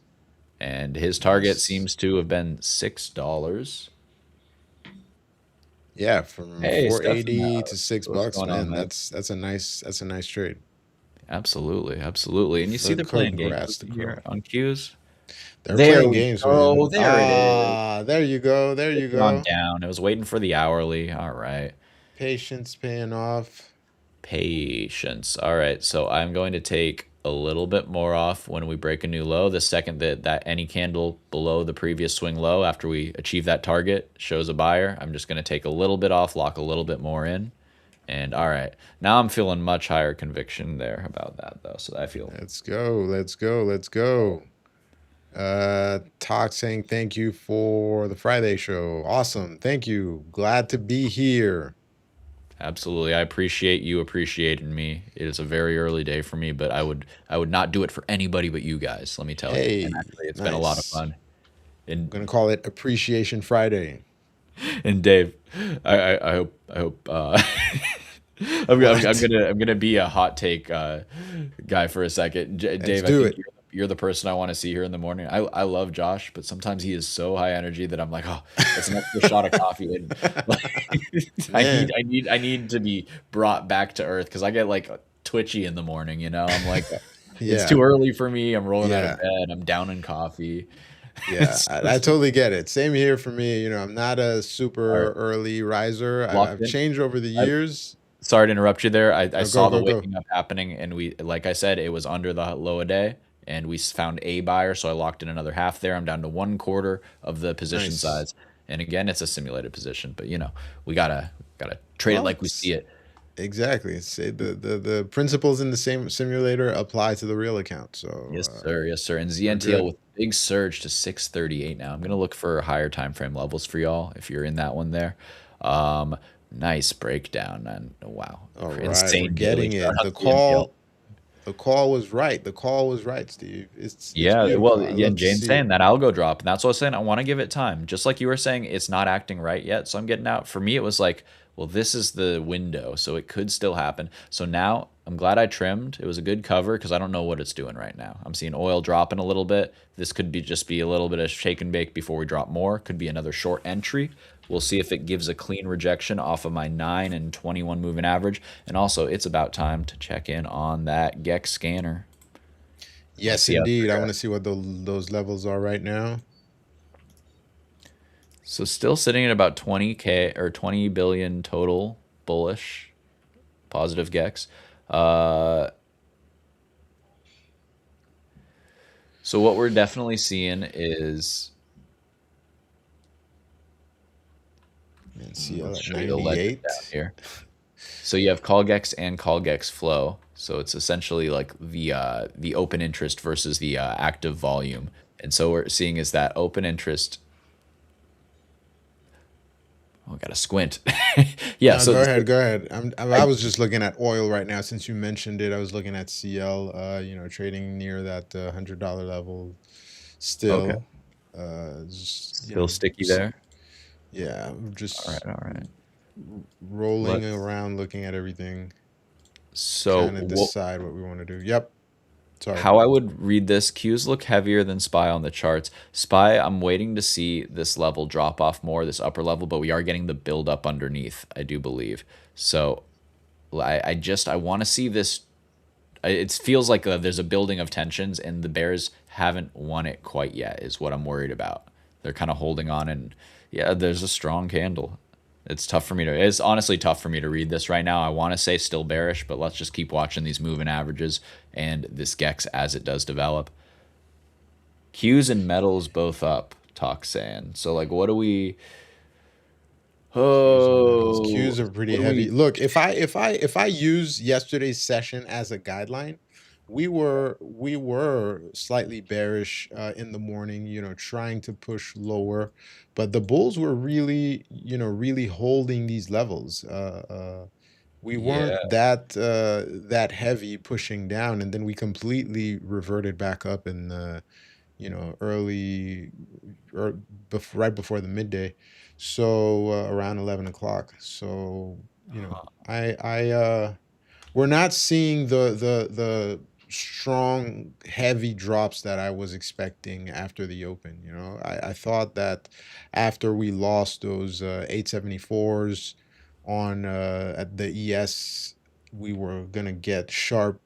And his target Nice. seems to have been $6. Yeah, from Hey, 480 to Stefan, what's $6, going on, man. man? That's a nice trade. Absolutely, absolutely. And you see they're playing games Congrats to Crow. here on cues. They're There playing we games, go. man. There it is. There you go. There you It's on go. down. I was waiting for the hourly. All right. Patience paying off. Patience. All right. So I'm going to take a little bit more off when we break a new low. The second that any candle below the previous swing low after we achieve that target shows a buyer, I'm just going to take a little bit off, lock a little bit more in. And all right. Now I'm feeling much higher conviction there about that, though. So I feel Let's go. Talk saying thank you for the Friday show. Awesome. Thank you. Glad to be here. absolutely. I appreciate you appreciating me. It is a very early day for me, but I would not do it for anybody but you guys, let me tell you. Hey, And actually, it's been a lot of nice. fun. I'm And gonna call it Appreciation Friday. Dave, I hope I'm gonna be a hot take guy for a second. Dave, I do think it. you're the person I want to see here in the morning. I love Josh, but sometimes he is so high energy that I'm like, oh, that's an extra shot of coffee. And like, Man. I need to be brought back to earth because I get like twitchy in the morning. You know, I'm like, it's Yeah. too early for me. I'm rolling out Yeah. of bed. I'm down in coffee. Yeah, So I totally get it. Same here for me. You know, I'm not a all super right, early riser. locked I've in. changed over the I, years. Sorry to interrupt you there. I No, saw the go. waking up happening, and we, like I said, it was under the low a day, and we found a buyer, so I locked in another half there. I'm down to 1/4 of the position Nice. size, and again, it's a simulated position, but you know, we gotta trade it Well, like we see it. exactly. It's the principles in the same simulator apply to the real account. So Yes, sir. Yes, sir. And we're ZNTL good. with big surge to 638 now. I'm gonna look for higher time frame levels for y'all if you're in that one there. Um, nice breakdown, and wow, All right, we're insane daily getting chart it. on ZNTL. The call was right. The call was right, Steve. It's Yeah, well, beautiful. I yeah, love and to Jane's see saying it. that algo drop, and that's what I was saying. I want to give it time, just like you were saying. It's not acting right yet, so I'm getting out. For me, it was like, well, this is the window, so it could still happen. So now I'm glad I trimmed. It was a good cover because I don't know what it's doing right now. I'm seeing oil dropping a little bit. This could be just be a little bit of shake and bake before we drop more. Could be another short entry. We'll see if it gives a clean rejection off of my 9 and 21 moving average. And also, it's about time to check in on that GEX scanner. Let's Yes, see how it indeed. I want to progresses. see what those levels are right now. So still sitting at about 20K or 20 billion total bullish positive GEX. So what we're definitely seeing is And CL let's at show you the legend down 98. here. So you have call GEX and call GEX flow. So it's essentially like the open interest versus the active volume. And so what we're seeing is that open interest. Oh, I got to squint. Yeah. No, So, go so ahead, go ahead. I I, was just looking at oil right now since you mentioned it. I was looking at CL, trading near that $100 level okay. still. Just Still sticky there. yeah, All right. just All right. rolling Let's. around, looking at everything, So kind of what? decide what we want to do. Yep. Sorry. How I would read this, Qs look heavier than SPY on the charts. SPY, I'm waiting to see this level drop off more, this upper level, but we are getting the build up underneath, I do believe. So I want to see this. It feels like there's a building of tensions, and the Bears haven't won it quite yet, is what I'm worried about. They're kind of holding on, and yeah, there's a strong candle. It's honestly tough for me to read this right now. I want to say still bearish, but let's just keep watching these moving averages and this GEX as it does develop. Qs and metals both up, talk saying. So like what do we Qs and metals. oh Qs are what pretty do heavy. we Look, if I use yesterday's session as a guideline, we were slightly bearish in the morning, trying to push lower, but the bulls were really, really holding these levels. We weren't yeah. that heavy pushing down, and then we completely reverted back up in the early or right before the midday, so around 11 o'clock. So I we're not seeing the strong heavy drops that I was expecting after the open. I thought that after we lost those 874s on at the ES, we were gonna get sharp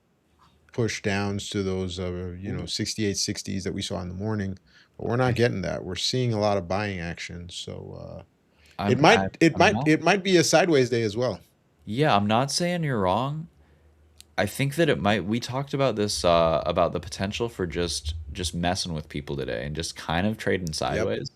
push downs to those 6860s that we saw in the morning, but we're not getting that. We're seeing a lot of buying action, so it I'm I, might it I'm might not it might be a sideways day as well. yeah, I'm not saying you're wrong. I think that it might. We talked about this about the potential for just messing with people today and just kind of trading Yep. sideways.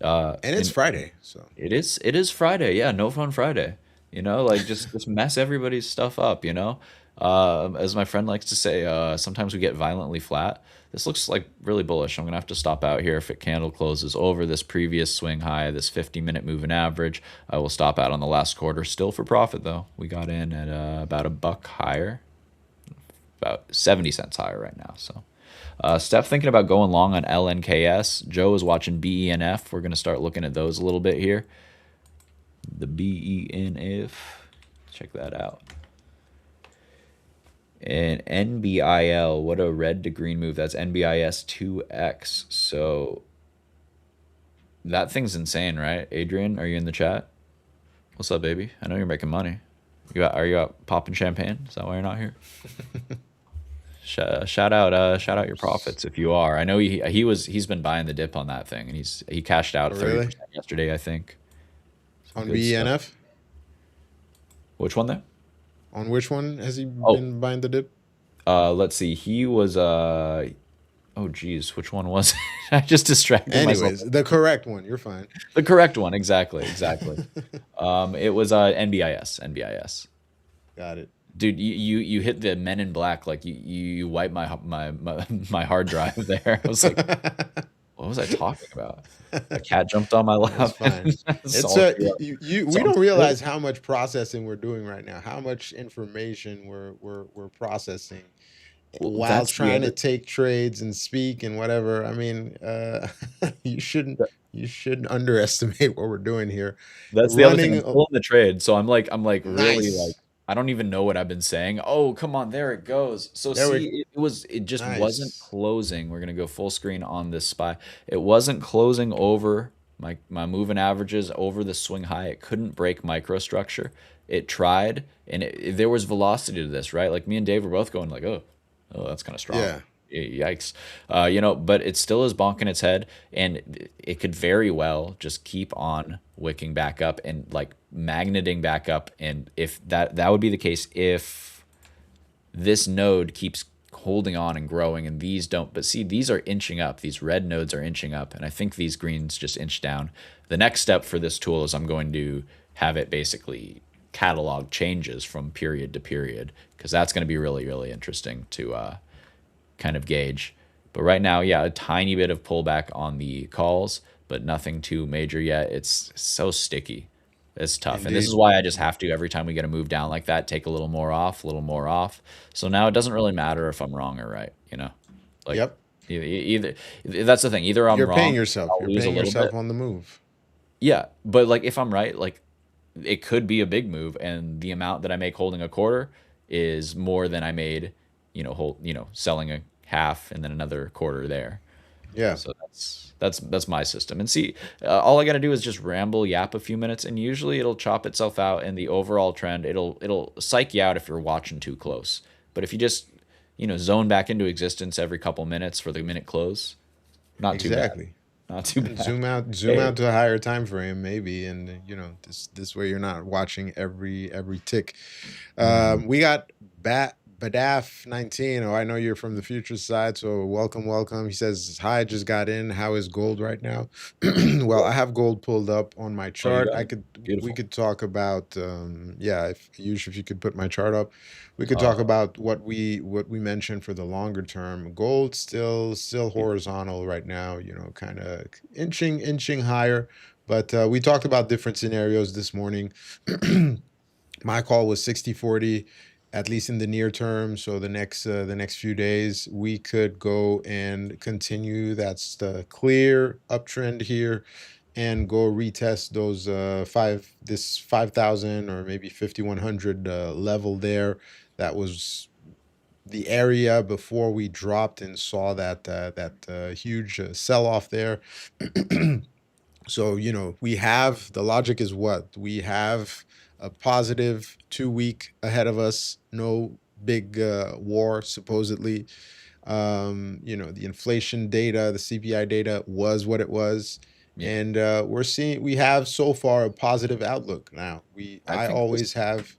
And it's And Friday, so it is Friday. Yeah, no fun Friday. Like just mess everybody's stuff up. As my friend likes to say, sometimes we get violently flat. This looks like really bullish. I'm gonna have to stop out here if it candle closes over this previous swing high, this 50-minute moving average. I will stop out on the last quarter, still for profit though. We got in at about a buck higher, about 70 cents higher right now. So. Steph thinking about going long on LNKS. Joe is watching BENF. We're going to start looking at those a little bit here. The BENF. Check that out. And NBIL. What a red to green move. That's NBIS 2X. So that thing's insane, right? Adrian, are you in the chat? What's up, baby? I know you're making money. Are you out popping champagne? Is that why you're not here? Shout out your profits if you are. I know he's been buying the dip on that thing, and he cashed out oh, really? 30% yesterday, I think. Some On good stuff. BENF? Which one there? On which one has he Oh, been buying the dip? let's see. He was oh geez, which one was it? I just distracted myself. Anyways, the correct one. You're fine. The correct one, exactly. It was NBIS. Got it. Dude, you hit the Men in Black like you wiped my hard drive there. I was like, what was I talking about? A cat jumped on my That's lap. fine. It's It's all through. It's we all don't through. realize how much processing we're doing right now, how much information we're processing Well, while that's the trying to other. take trades and speak and whatever. I mean, you shouldn't you shouldn't underestimate what we're doing here. That's the other thing. Running I'm still in the trade, so I'm like really like nice. I don't even know what I've been saying. Oh, come on, there it goes. So There we see, it just wasn't nice. closing. We're gonna go full screen on this spy. It wasn't closing over my moving averages over the swing high. It couldn't break microstructure. It tried, and there was velocity to this, right? Like me and Dave were both going like, oh, that's kind of strong. Yeah. Yikes. But it still is bonking its head, and it could very well just keep on wicking back up and like magneting back up. And if that would be the case if this node keeps holding on and growing and these don't. But see, these are inching up. These red nodes are inching up, and I think these greens just inch down. The next step for this tool is I'm going to have it basically catalog changes from period to period, because that's going to be really, really interesting to kind of gauge. But right now, yeah, a tiny bit of pullback on the calls, but nothing too major yet. It's so sticky. It's tough. And this is Indeed. why I just have to, every time we get a move down like that, take a little more off, a little more off. So now it doesn't really matter if I'm wrong or right, you know? Like Yep. either that's the thing. Either I'm You're paying wrong, yourself. I'll You're lose a paying little yourself bit. on the move. Yeah, but like if I'm right, like it could be a big move, and the amount that I make holding a quarter is more than I made, selling a half and then another quarter there. Yeah. So that's my system. And see, all I got to do is just ramble, yap a few minutes, and usually it'll chop itself out. And the overall trend, it'll psych you out if you're watching too close. But if you just zone back into existence every couple minutes for the minute close, not too bad. Exactly. Not too And bad. zoom Hey, out to a higher time frame, maybe, and this way you're not watching every tick. mhm. We got Badaf 19. Oh, I know you're from the future side, so welcome. He says, "Hi, just got in. How is gold right now?" Well, I have gold pulled up on my Oh, you chart. got it. We Beautiful. could talk about yeah, if you could put my chart up, we could talk Uh, about what we mentioned for the longer term. Gold still horizontal right now, kind of inching higher. But we talked about different scenarios this morning. My call was 60/40, at least in the near term. So the next few days, we could go and continue. That's the clear uptrend here, and go retest those 5,000 or maybe 5,100 level there. That was the area before we dropped and saw that huge sell off there. So, we have the logic is what? We have a positive 2 week ahead of us, no big war, supposedly. The inflation data, the CPI data was what it was. yeah, And we have so far a positive outlook now. I I think this, always have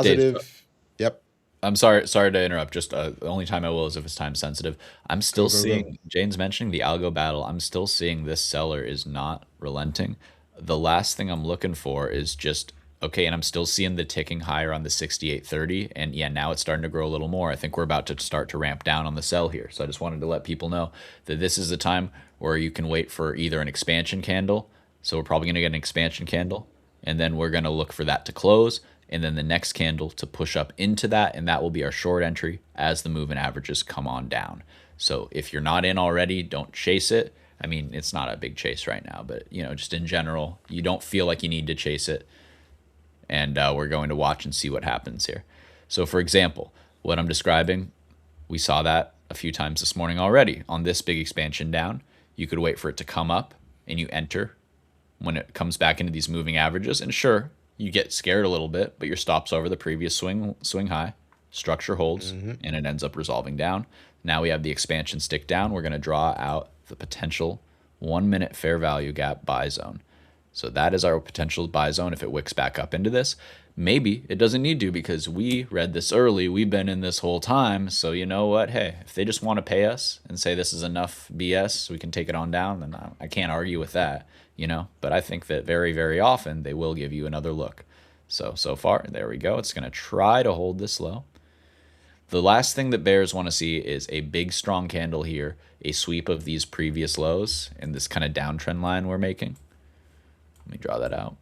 Dave. positive. Yep. I'm sorry to interrupt. Just the only time I will is if it's time sensitive. I'm still Go. seeing Jane's mentioning the algo battle. I'm still seeing this seller is not relenting. The last thing I'm looking for is just okay, and I'm still seeing the ticking higher on the 6830, and yeah, now it's starting to grow a little more. I think we're about to start to ramp down on the sell here. So I just wanted to let people know that this is the time where you can wait for either an expansion candle. So we're probably going to get an expansion candle, and then we're going to look for that to close, and then the next candle to push up into that, and that will be our short entry as the moving averages come on down. So if you're not in already, don't chase it. I mean, it's not a big chase right now, but just in general, you don't feel like you need to chase it, and we're going to watch and see what happens here. So for example, what I'm describing, we saw that a few times this morning already on this big expansion down. You could wait for it to come up and you enter when it comes back into these moving averages. And sure, you get scared a little bit, but your stop's over the previous swing high. Structure holds, Hmm. and it ends up resolving down. Now we have the expansion stick down. We're going to draw out the potential 1 minute fair value gap buy zone. So that is our potential buy zone if it wicks back up into this. Maybe it doesn't need to because we read this early. We've been in this whole time. So you know what? Hey, if they just want to pay us and say this is enough BS, we can take it on down, then I can't argue with that. But I think that very, very often they will give you another look. So far, there we go. It's going to try to hold this low. The last thing that bears want to see is a big, strong candle here, a sweep of these previous lows and this kind of downtrend line we're making. Let me draw that out.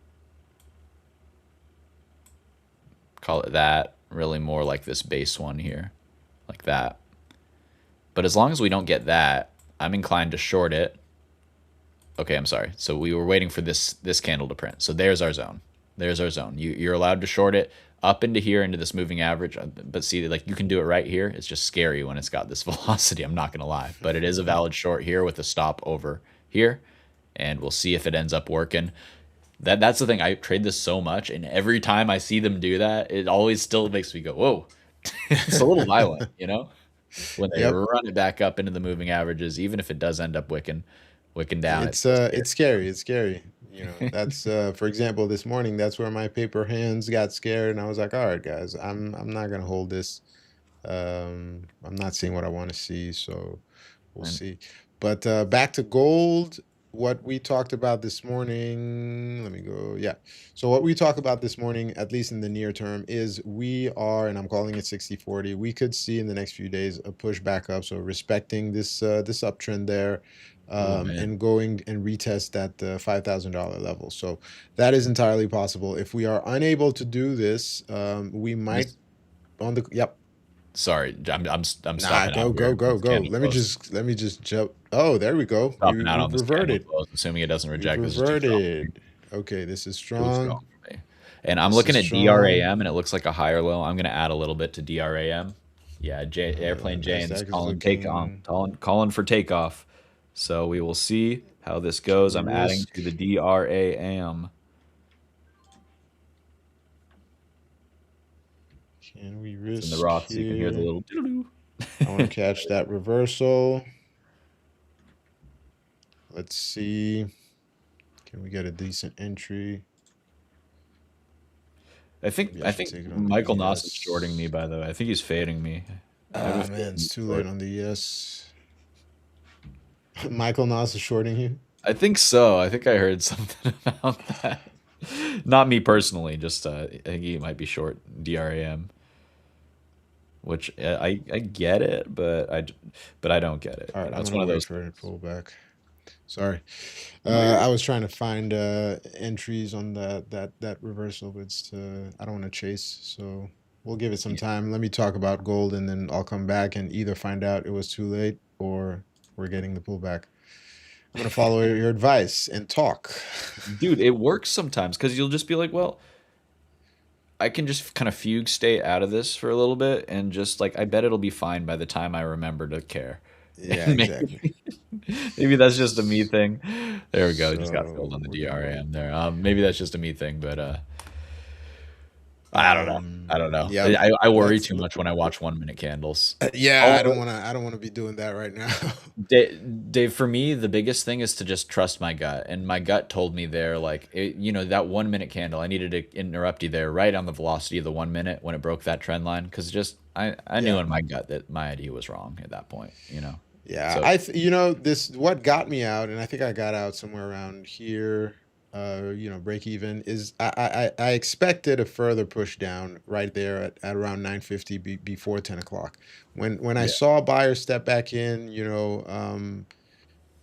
Call it that. Really more like this base one here, like that. But as long as we don't get that, I'm inclined to short it. Okay, I'm sorry. So we were waiting for this candle to print. So there's our zone. There's our zone. You're allowed to short it up into here into this moving average. But see, like you can do it right here. It's just scary when it's got this velocity. I'm not gonna lie, but it is a valid short here with a stop over here, and we'll see if it ends up working. That's the thing. I trade this so much, and every time I see them do that, it always still makes me go, "Whoa!" It's a little violent, when they Yep. run it back up into the moving averages. Even if it does end up wicking down, it's It's still scary. it's scary. It's scary. That's for example, this morning, that's where my paper hands got scared, and I was like, all right, guys, I'm not gonna hold this. I'm not seeing what I want to see, so we'll And see. But back to gold. what we talked about this morning, let me go. Yeah. So what we talk about this morning, at least in the near term, is we are, and I'm calling it 60-40. We could see in the next few days a push back up. So respecting this uptrend there, Oh man. and going and retest that $5,000 level. So that is entirely possible. If we are unable to do this, we might on the, yep. Sorry, I'm Nah, stopping out go, here. go, This go. candle Let me close. just jump. Oh, there we go. Stopping out on We've this candle reverted. close, assuming it doesn't We've reject. This is too strong for me. reverted. Okay, this is Too strong. strong for me. And I'm This looking is at strong. DRAM, and it looks like a higher low. I'm gonna add a little bit to DRAM. Yeah, Airplane Jane's Nasdaq is looking. calling for takeoff. So we will see how this Can goes. we I'm adding risk? to the DRAM. Can we It's in the risk Roth, so you can hear the here? little doo-doo-doo. I want to catch that reversal. Let's see. Can we get a decent entry? I think Maybe I should take it on the Michael Noss is shorting me. ES. By the way, I think he's fading me. I have a Ah, feeling man, it's he's too late short. on the ES. Michael Noss is shorting you. I think so. I think I heard something about that. Not me personally, just I think he might be short DRAM, which I get it, but I don't get it. All You right, know, I'm it's one gonna of wait those for it to things. pull back. Sorry. No, you're I was trying to find entries on that reversal, but I don't want to chase, so we'll give it some yeah. time. Let me talk about gold, and then I'll come back and either find out it was too late or we're getting the pullback. I'm gonna follow your advice and talk. Dude, it works sometimes because you'll just be like, well, I can just kind of fugue state out of this for a little bit and just like I bet it'll be fine by the time I remember to care. Yeah, And exactly. maybe that's just a me thing. There we go. Just got filled So on the we're gonna go. DRAM there. Maybe that's just a me thing, but I don't know. I don't know. Yep. I worry Let's. too much when I watch 1 minute candles. Yeah, All I don't wanna be doing that right now. Dave, for me, the biggest thing is to just trust my gut. And my gut told me there, like, that 1 minute candle, I needed to interrupt you there right on the velocity of the 1 minute when it broke that trend line. Cause just, I knew Yeah. in my gut that my idea was wrong at that point. Yeah, So, this what got me out, and I think I got out somewhere around here. Break even is I expected a further push down right there at around 950 before 10 o'clock. When I yeah. saw buyers step back in,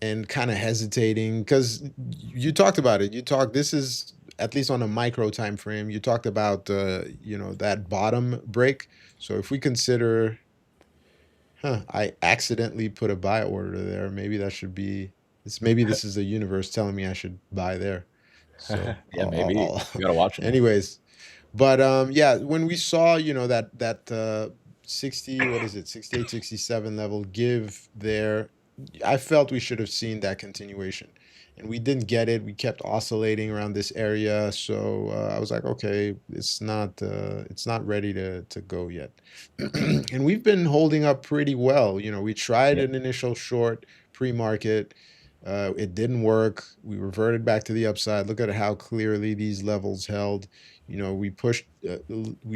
and kind of hesitating because you talked about it. You talked. This is at least on a micro time frame. You talked about that bottom break. So if we consider I accidentally put a buy order there. Maybe that should be this. Maybe this is the universe telling me I should buy there. So Yeah, maybe. I'll You got to watch them. anyways. But yeah, when we saw, that 60, what is it, 68, 67 level give there, I felt we should have seen that continuation. And we didn't get it. We kept oscillating around this area. So I was like, okay, it's not ready to go yet. And we've been holding up pretty well. We tried Yeah. an initial short pre-market. It didn't work. We reverted back to the upside. Look at how clearly these levels held. We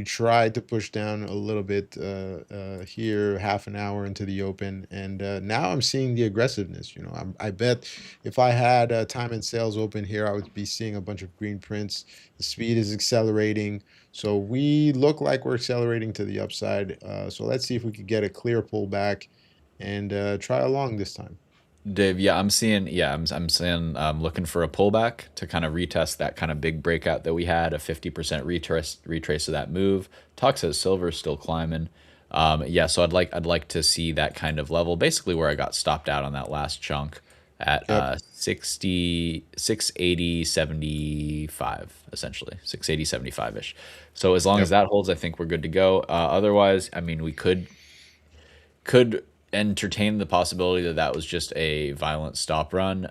tried to push down a little bit here, half an hour into the open, and now I'm seeing the aggressiveness. I bet if I had time and sales open here, I would be seeing a bunch of green prints. The speed is accelerating, so we look like we're accelerating to the upside. So let's see if we could get a clear pullback and try along this time. Dave, I'm seeing, looking for a pullback to kind of retest that kind of big breakout that we had, a 50% retrace of that move. Talk says silver is still climbing. Yeah, so I'd like to see that kind of level, basically where I got stopped out on that last chunk at Yep. 60, 680, 75, essentially 680, 75 ish. So as long as Yep. that holds, I think we're good to go. Otherwise, I mean, we could entertain the possibility that that was just a violent stop run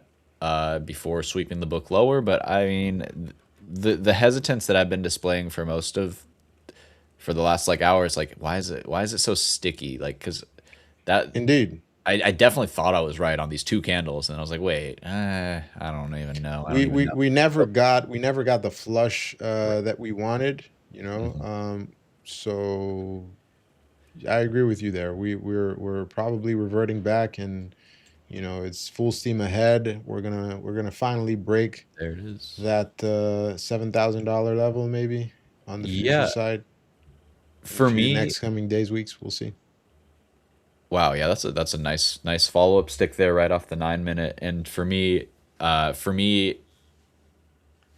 before sweeping the book lower. But I mean, the hesitance that I've been displaying for the last like hours, like why is it so sticky? Like because that Indeed. I definitely thought I was right on these two candles, and I was like, wait, I don't even know. I don't even know. We never got the flush Right. that we wanted, Mhm. so I agree with you there. We're probably reverting back, and You know, it's full steam ahead. We're gonna finally break There it is. that $7,000 level maybe on the future Yeah, side. In a for few me, next coming days, weeks, we'll see. wow, yeah, that's a nice follow-up stick there right off the 9 minute. And for me,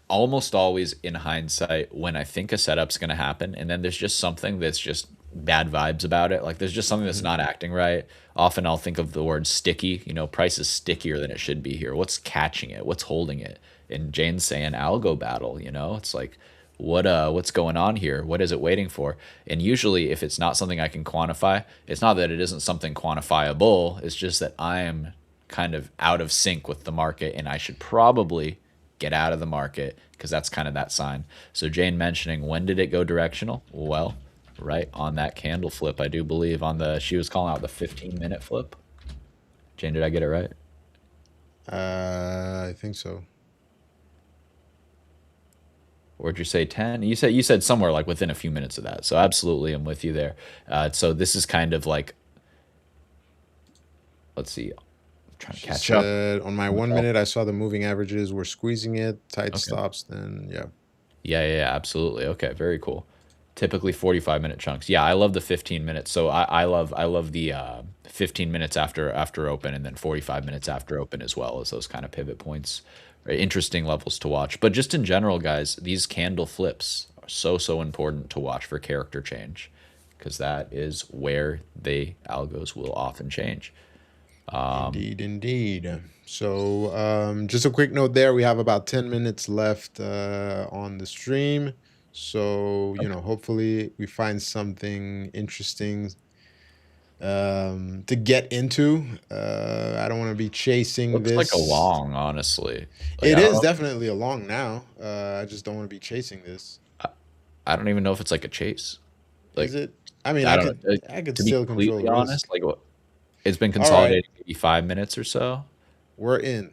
almost always in hindsight, when I think a setup's going to happen and then there's just something that's just bad vibes about it, like there's just something that's Hmm. not acting right, often I'll think of the word sticky. Price is stickier than it should be here. What's catching it? What's holding it? And Jane's saying algo battle. It's like, what's going on here? What is it waiting for? And usually if it's not something I can quantify, it's not that it isn't something quantifiable, it's just that I am kind of out of sync with the market and I should probably get out of the market because that's kind of that sign. So Jane mentioning, when did it go directional? Well, right on that candle flip, I do believe she was calling out the 15-minute flip. Jane, did I get it right? I think so. Or did you say 10? You said somewhere like within a few minutes of that. So absolutely, I'm with you there. So this is kind of like, let's see, I'm trying to She catch up. said on my On the 1 minute, I saw the moving averages were squeezing it, tight Okay. stops. Then yeah, Yeah, absolutely. Okay, very cool. Typically 45-minute chunks. Yeah, I love the 15 minutes. So I love the 15 minutes after open and then 45 minutes after open as well as those kind of pivot points. Right? Interesting levels to watch. But just in general, guys, these candle flips are so important to watch for character change because that is where the algos will often change. indeed. So just a quick note there. We have about 10 minutes left on the stream. So, hopefully we find something interesting to get into. I don't want to be chasing Looks like a this. long, honestly. Like It I don't is know. definitely a long now. I just don't want to be chasing this. I don't even know if it's like a chase. Is Like it? I mean, I don't know. I could To be still control completely the honest, risk. like it's been All right, consolidating maybe 5 minutes or so. we're in.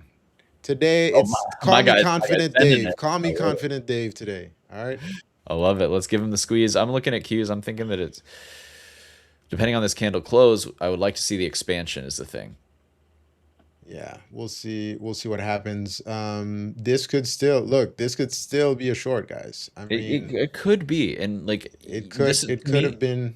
Today Oh it's my call me guy's confident sending Dave. it. Call I me love it. confident Dave today. All right. I love it. Let's give him the squeeze. I'm looking at cues. I'm thinking that it's depending on this candle close. I would like to see the expansion is the thing. Yeah, we'll see. We'll see what happens. This could still look. This could still be a short, guys. I It, it, mean, it could be, and like it could. this is It to could have me. been.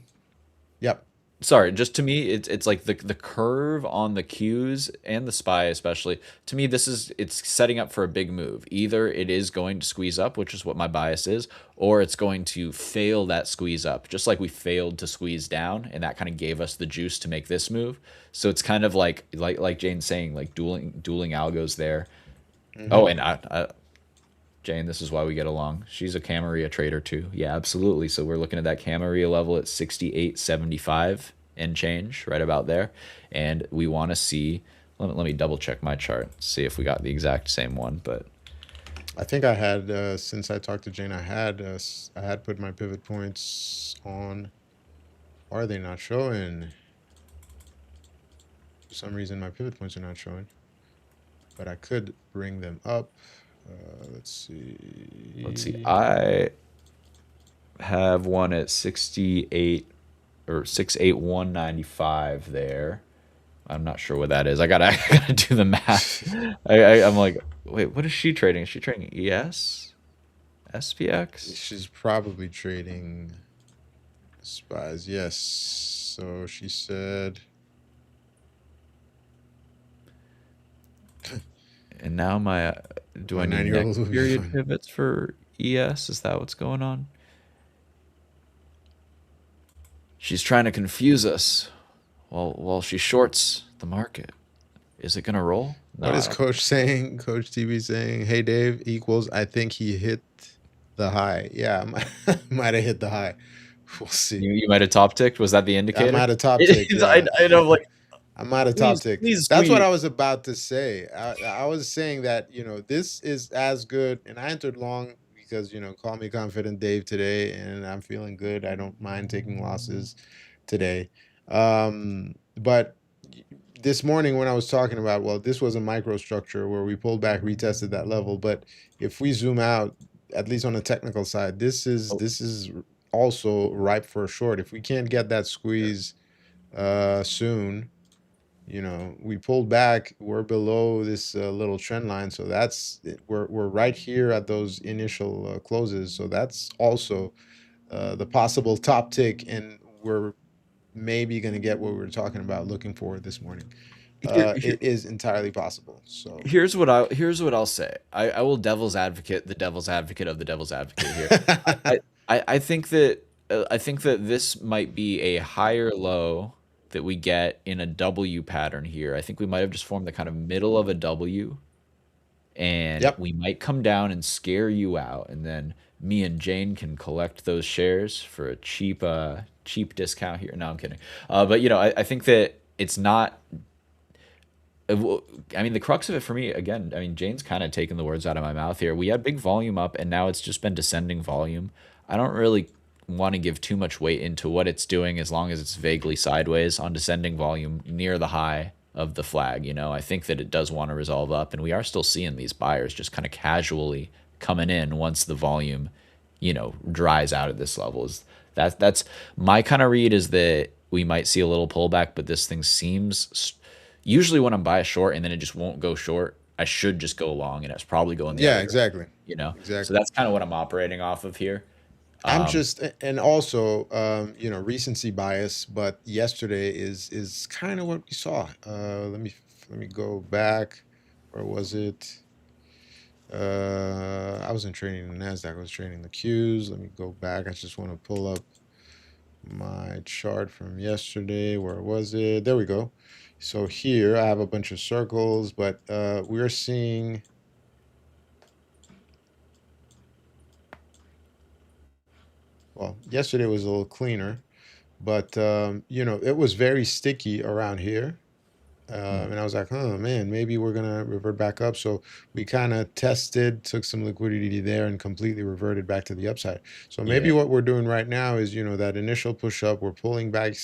Yep. Sorry, just to me, it's like the curve on the cues and the spy especially. To me, it's setting up for a big move. Either it is going to squeeze up, which is what my bias is, or it's going to fail that squeeze up, just like we failed to squeeze down, and that kind of gave us the juice to make this move. So it's kind of like Jane's saying, like dueling algos there. Oh, Hmm. and Jane, this is why we get along. She's a Camarilla trader too. Yeah, absolutely. So we're looking at that Camarilla level at 68.75 and change, right about there. And we want to see, let me double check my chart, see if we got the exact same one. But I think I had since I talked to Jane, I had put my pivot points on. Why are they not showing? For some reason, my pivot points are not showing. But I could bring them up. Let's let's see. see. I have one at 68 or 681.95 there. I'm not sure what that is. I gotta do the math. I'm like, wait, what is she trading? Is she trading ES? SPX? She's probably trading spies. Yes. So she said. And now do My I need 9-year-old next will be period fine. pivots for ES? Is that what's going on? She's trying to confuse us while she shorts the market. Is it gonna roll? No, What I is don't. Coach saying? Coach TV saying, "Hey Dave equals. I think he hit the high. Yeah, might have hit the high. We'll see. You might have top ticked. Was that the I indicator? might have top It ticked. is. Yeah, I know. Like, I might have top please, ticked. please That's what tweet. I was about to say. I was saying that this is as good, and I entered long because call me confident Dave today, and I'm feeling good. I don't mind taking losses today. But this morning when I was talking about, well, this was a microstructure where we pulled back, retested that level. But if we zoom out, at least on the technical side, Oh, this is also ripe for a short. If we can't get that squeeze soon, we pulled back. We're below this little trend line, so we're right here at those initial closes. So that's also the possible top tick, and we're maybe going to get what we were talking about looking for this morning. Here, here It is entirely possible. So here's what I'll say. I will devil's advocate the devil's advocate of the devil's advocate here. I think that this might be a higher low that we get in a W pattern here. I think we might have just formed the kind of middle of a W, and yep. we might come down and scare you out, and then me and Jane can collect those shares for a cheap discount here. No, I'm kidding. But I think that it's not. I mean, the crux of it for me, again, I mean, Jane's kind of taken the words out of my mouth here. We had big volume up, and now it's just been descending volume. I don't really want to give too much weight into what it's doing as long as it's vaguely sideways on descending volume near the high of the flag. I think that it does want to resolve up, and we are still seeing these buyers just kind of casually coming in once the volume, dries out at this level. That's my kind of read, is that we might see a little pullback, but this thing seems usually when I'm buy a short and then it just won't go short, I should just go long, and it's probably going the Yeah, other direction, exactly. So Exactly. that's kind of what I'm operating off of here. I'm Um, just and also recency bias, but yesterday is kind of what we saw. Let me go back. Where was it? I wasn't trading the Nasdaq, I was trading the Qs. Let me go back. I just want to pull up my chart from yesterday. Where was it? There we go. So here I have a bunch of circles, but we're seeing, well, yesterday was a little cleaner, but it was very sticky around here. mm, And I was like, oh man, maybe we're gonna revert back up. So we kind of tested, took some liquidity there, and completely reverted back to the upside. So maybe yeah. what we're doing right now is, that initial push up, we're pulling back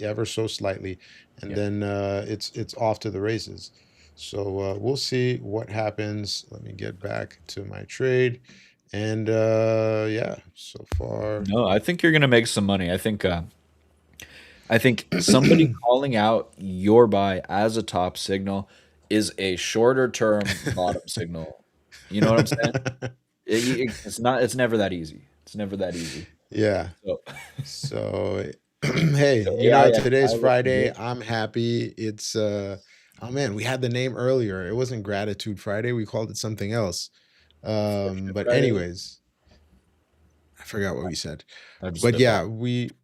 ever so slightly, and Yep. then it's off to the races. So we'll see what happens. Let me get back to my trade, and yeah, so far. No, I think you're gonna make some money. I think somebody calling out your buy as a top signal is a shorter term bottom signal. You know what I'm saying? It's not. It's never that easy. It's never that easy. Yeah. So, So, hey, so AI today's looking Friday. good. I'm happy. It's oh man, we had the name earlier. It wasn't Gratitude Friday. We called it something else. Fortunate But Friday. anyways, I forgot what we said. I'm just But yeah, spitball.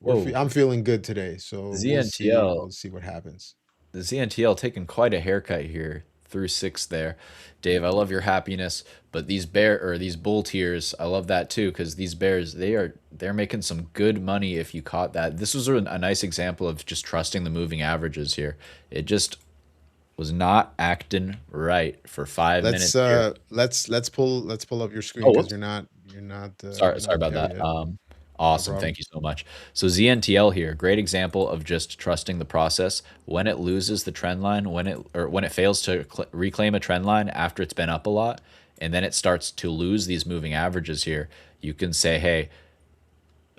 Whoa, I'm feeling good today. So we'll see. ZNTL. We'll see what happens. The ZNTL taking quite a haircut here through six there. Dave, I love your happiness, but these bull tiers, I love that too, because these bears, they're making some good money if you caught that. This was a nice example of just trusting the moving averages here. It just was not acting right for 5 minutes here. Let's pull up your screen Oh, because whoops. you're Sorry not about there that. yet. No Awesome. problem. Thank you so much. So ZNTL here, great example of just trusting the process. When it loses the trend line, when it fails to reclaim a trend line after it's been up a lot, and then it starts to lose these moving averages here, you can say, hey,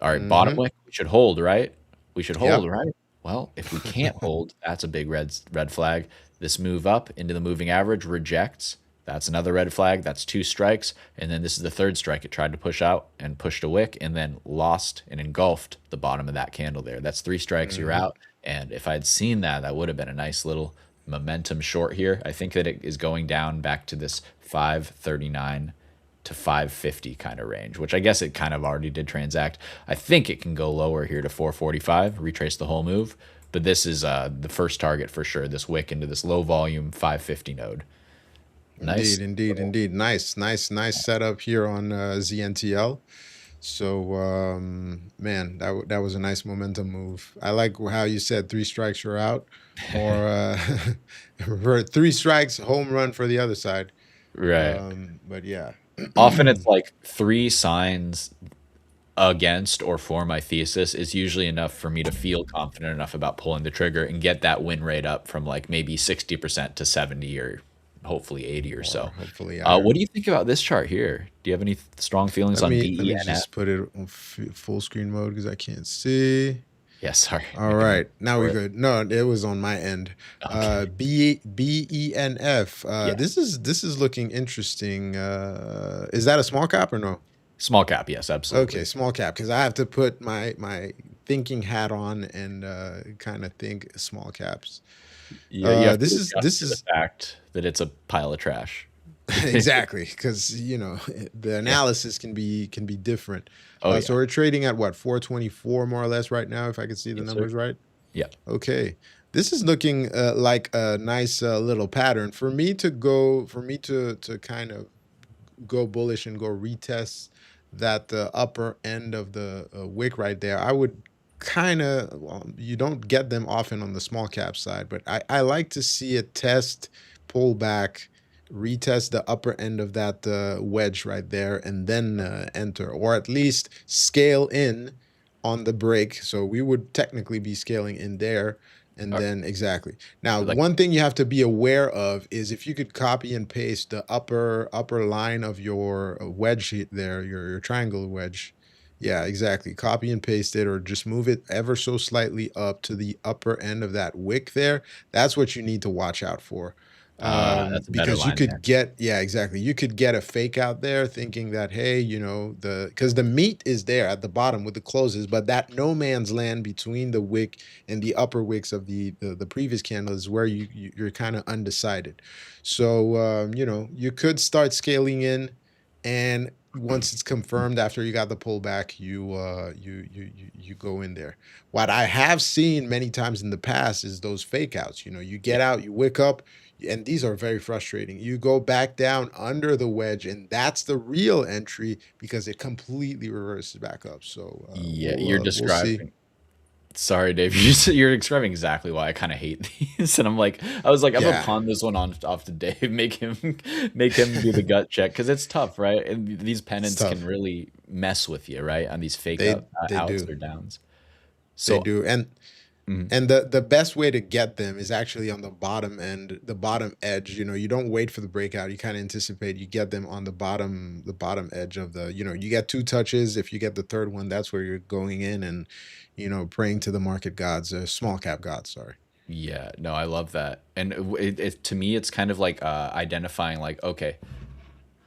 all right, bottom Mm-hmm. wick, we should hold, right? We should hold, Yep. right? Well, if we can't hold, that's a big red flag. This move up into the moving average rejects. That's another red flag. That's two strikes. And then this is the third strike. It tried to push out and pushed a wick and then lost and engulfed the bottom of that candle there. That's three strikes, you're Mm-hmm. out. And if I'd seen that, that would have been a nice little momentum short here. I think that it is going down back to this 539 to 550 kind of range, which I guess it kind of already did transact. I think it can go lower here to 445, retrace the whole move. But this is the first target for sure, this wick into this low volume 550 node. Indeed, Nice indeed, little. indeed. Nice setup here on ZNTL. So, man, that was a nice momentum move. I like how you said three strikes you're out, or for three strikes, home run for the other side. Right. But yeah. Often it's like three signs against or for my thesis is usually enough for me to feel confident enough about pulling the trigger and get that win rate up from like maybe 60% to 70 or hopefully 80 or Or so. hopefully What higher. do you think about this chart here? Do you have strong feelings Let on me let me BENF? just put it on full screen mode because I can't see. Yeah, sorry. All right, now we're Or- good. No, it was on my end. Okay. BENF. Yeah. This is looking interesting. Is that a small cap or no? Small cap. Yes, Okay, absolutely. small cap, because I have to put my thinking hat on and kind of think small caps. You have to adjust This to the is fact that it's a pile of trash. exactly, because the Yeah. analysis can be different. Oh So yeah. we're trading at what, 424 more or less right now, if I can see the Yes, sir. numbers right. Yeah. Okay, this is looking like a nice little pattern for me to go, to kind of go bullish and go retest that upper end of the wick right there. I would kind of, well, you don't get them often on the small cap side, but I like to see it test, pull back, retest the upper end of that wedge right there, and then enter, or at least scale in on the break. So we would technically be scaling in there. And Or, then exactly. Now, like one thing you have to be aware of is if you could copy and paste the upper line of your wedge there, your triangle wedge. Yeah, exactly. Copy and paste it, or just move it ever so slightly up to the upper end of that wick there. That's what you need to watch out for. that's a better Because you line there. could get, yeah, exactly. You could get a fake out there thinking that, hey, because the meat is there at the bottom with the closes, but that no man's land between the wick and the upper wicks of the previous candle is where you're kind of undecided. So you could start scaling in, and once it's confirmed after you got the pullback, you go in there. What I have seen many times in the past is those fake outs. You Yeah. get out, you wick up, and these are very frustrating. You go back down under the wedge, and that's the real entry because it completely reverses back up. So Yeah, you're we'll see. describing. Sorry, Dave. You're describing exactly why I kind of hate these, and I was like, I'm gonna Yeah, pawn this one on off to Dave, make him do the gut check because it's tough, right? And these it's pennants can tough. really mess with you, right? On these fake They outs do. or downs. They So, do. And mhm. And the best way to get them is actually on the bottom end, the bottom edge. You don't wait for the breakout. You kind of anticipate. You get them on the bottom edge of you get two touches. If you get the third one, that's where you're going in and, praying to the market gods, small cap gods, sorry. Yeah, no, I love that. And to me, it's kind of like identifying, like, okay,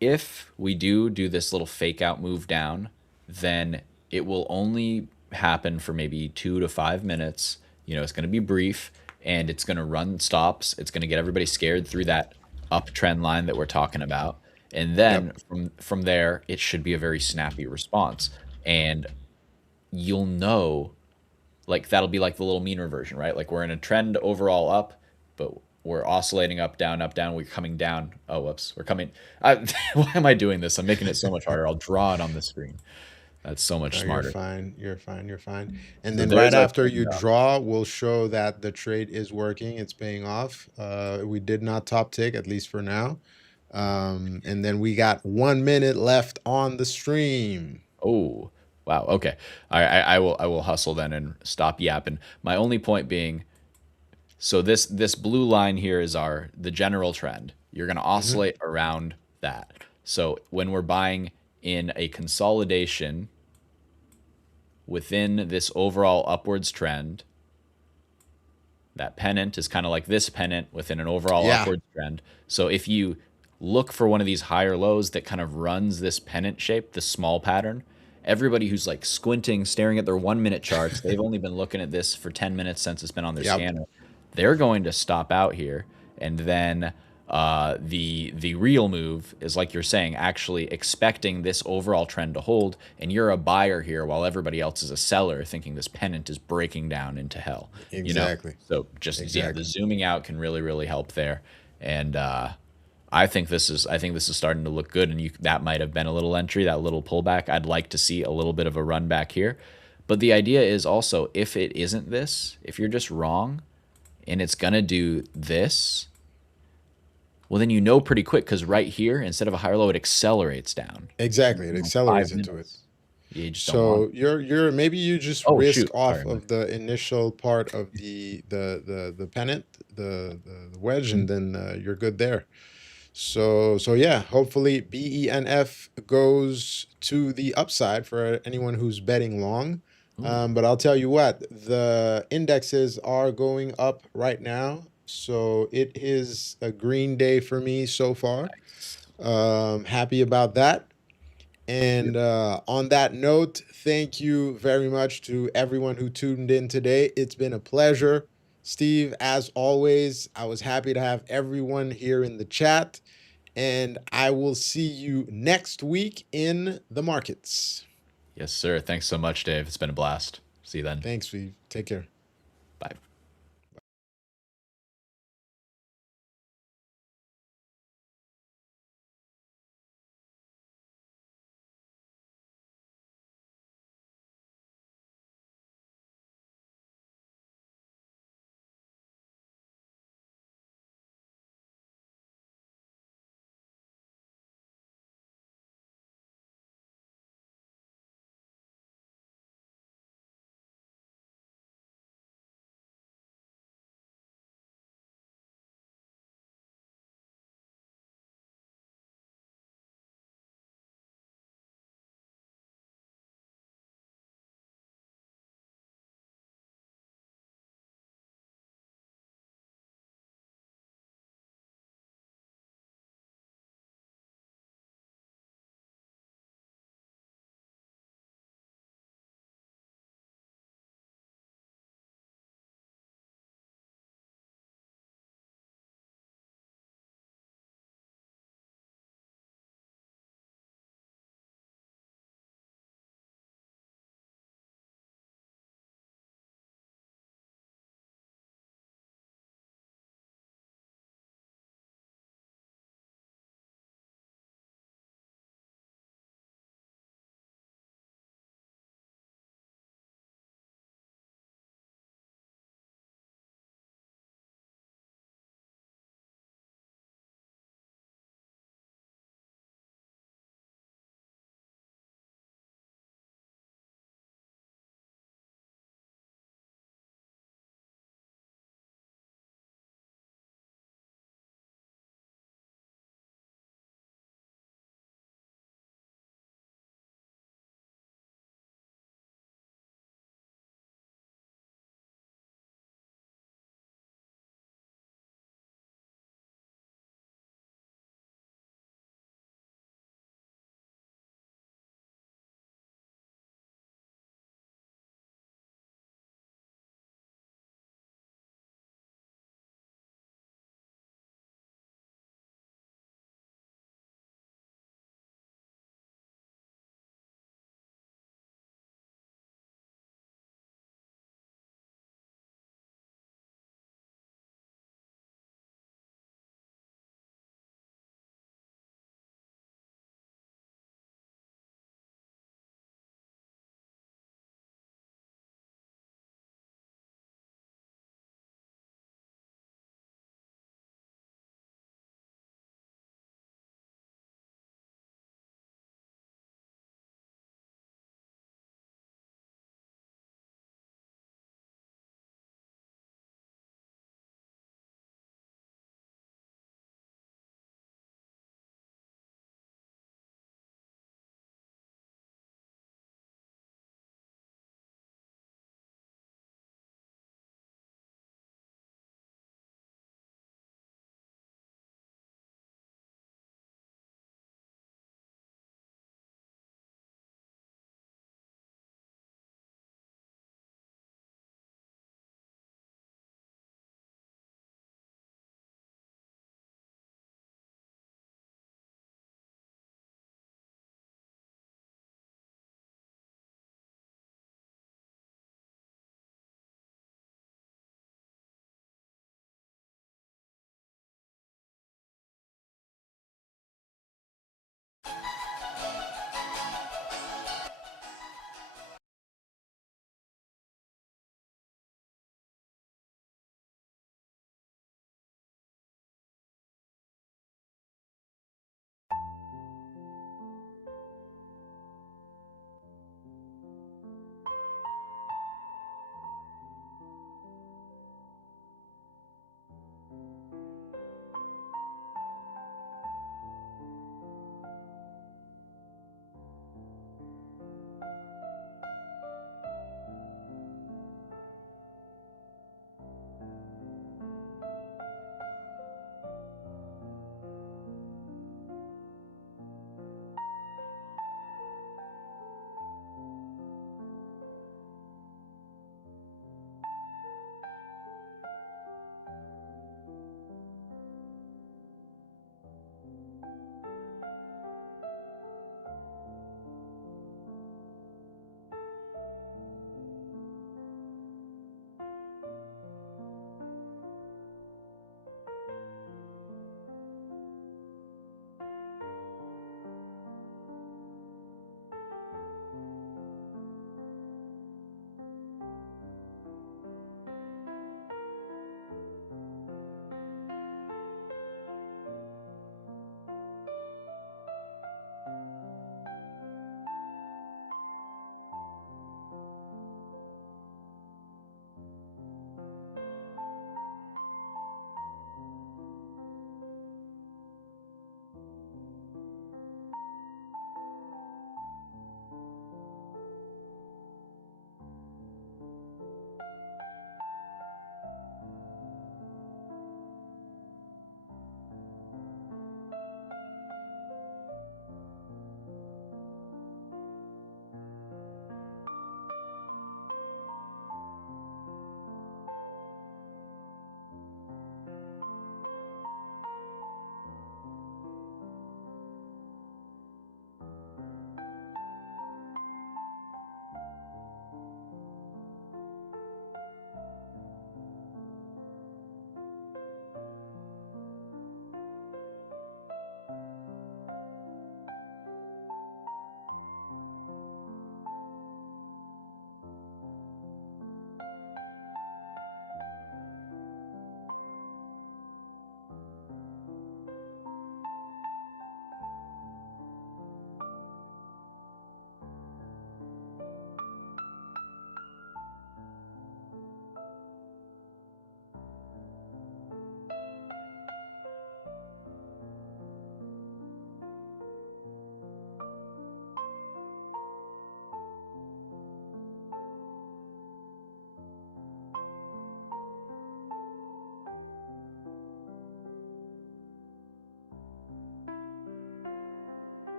if we do this little fake out move down, then it will only happen for maybe 2 to 5 minutes. It's going to be brief and it's going to run stops. It's going to get everybody scared through that uptrend line that we're talking about. And Yep. then from there, it should be a very snappy response. And you'll know, like, that'll be like the little mean reversion, right? Like, we're in a trend overall up, but we're oscillating up, down, up, down. We're coming down. Oh, whoops. We're coming. Why am I doing this? I'm making it so much harder. I'll draw it on the screen. That's so much No, you're smarter. fine. You're fine. You're fine. And So then right there's our after trend you drop. draw, we'll show that the trade is working. It's paying off. We did not top tick, at least for now. And then we got 1 minute left on the stream. Oh, wow. Okay. I will hustle then and stop yapping. My only point being, so this blue line here is the general trend. You're going to Mhm. oscillate around that. So when we're buying in a consolidation within this overall upwards trend, that pennant is kind of like this pennant within an overall Yeah, upwards trend. So if you look for one of these higher lows that kind of runs this pennant shape, the small pattern, everybody who's like squinting, staring at their 1 minute charts, they've only been looking at this for 10 minutes since it's been on their yep, scanner. They're going to stop out here. And then the real move is, like you're saying, actually expecting this overall trend to hold, and you're a buyer here while everybody else is a seller, thinking this pennant is breaking down into hell. You know, exactly, so just the exactly. zooming out can really help there, and I think this is starting to look good, and that might have been a little entry, that little pullback. I'd like to see a little bit of a run back here, but the idea is also, if it isn't this, if you're just wrong, and it's gonna do this, well, then pretty quick, because right here, instead of a higher low, it accelerates down. Exactly. It Five accelerates into it. minutes. You just don't want. So maybe you just Oh risk shoot! off Sorry. of the initial part of the pennant, the wedge, and then you're good there. So yeah, hopefully BENF goes to the upside for anyone who's betting long. But I'll tell you what, the indexes are going up right now. So it is a green day for me so far. Happy about that. And on that note, thank you very much to everyone who tuned in today. It's been a pleasure. Steve, as always, I was happy to have everyone here in the chat. And I will see you next week in the markets. Yes, sir. Thanks so much, Dave. It's been a blast. See you then. Thanks, Steve. Take care. Bye.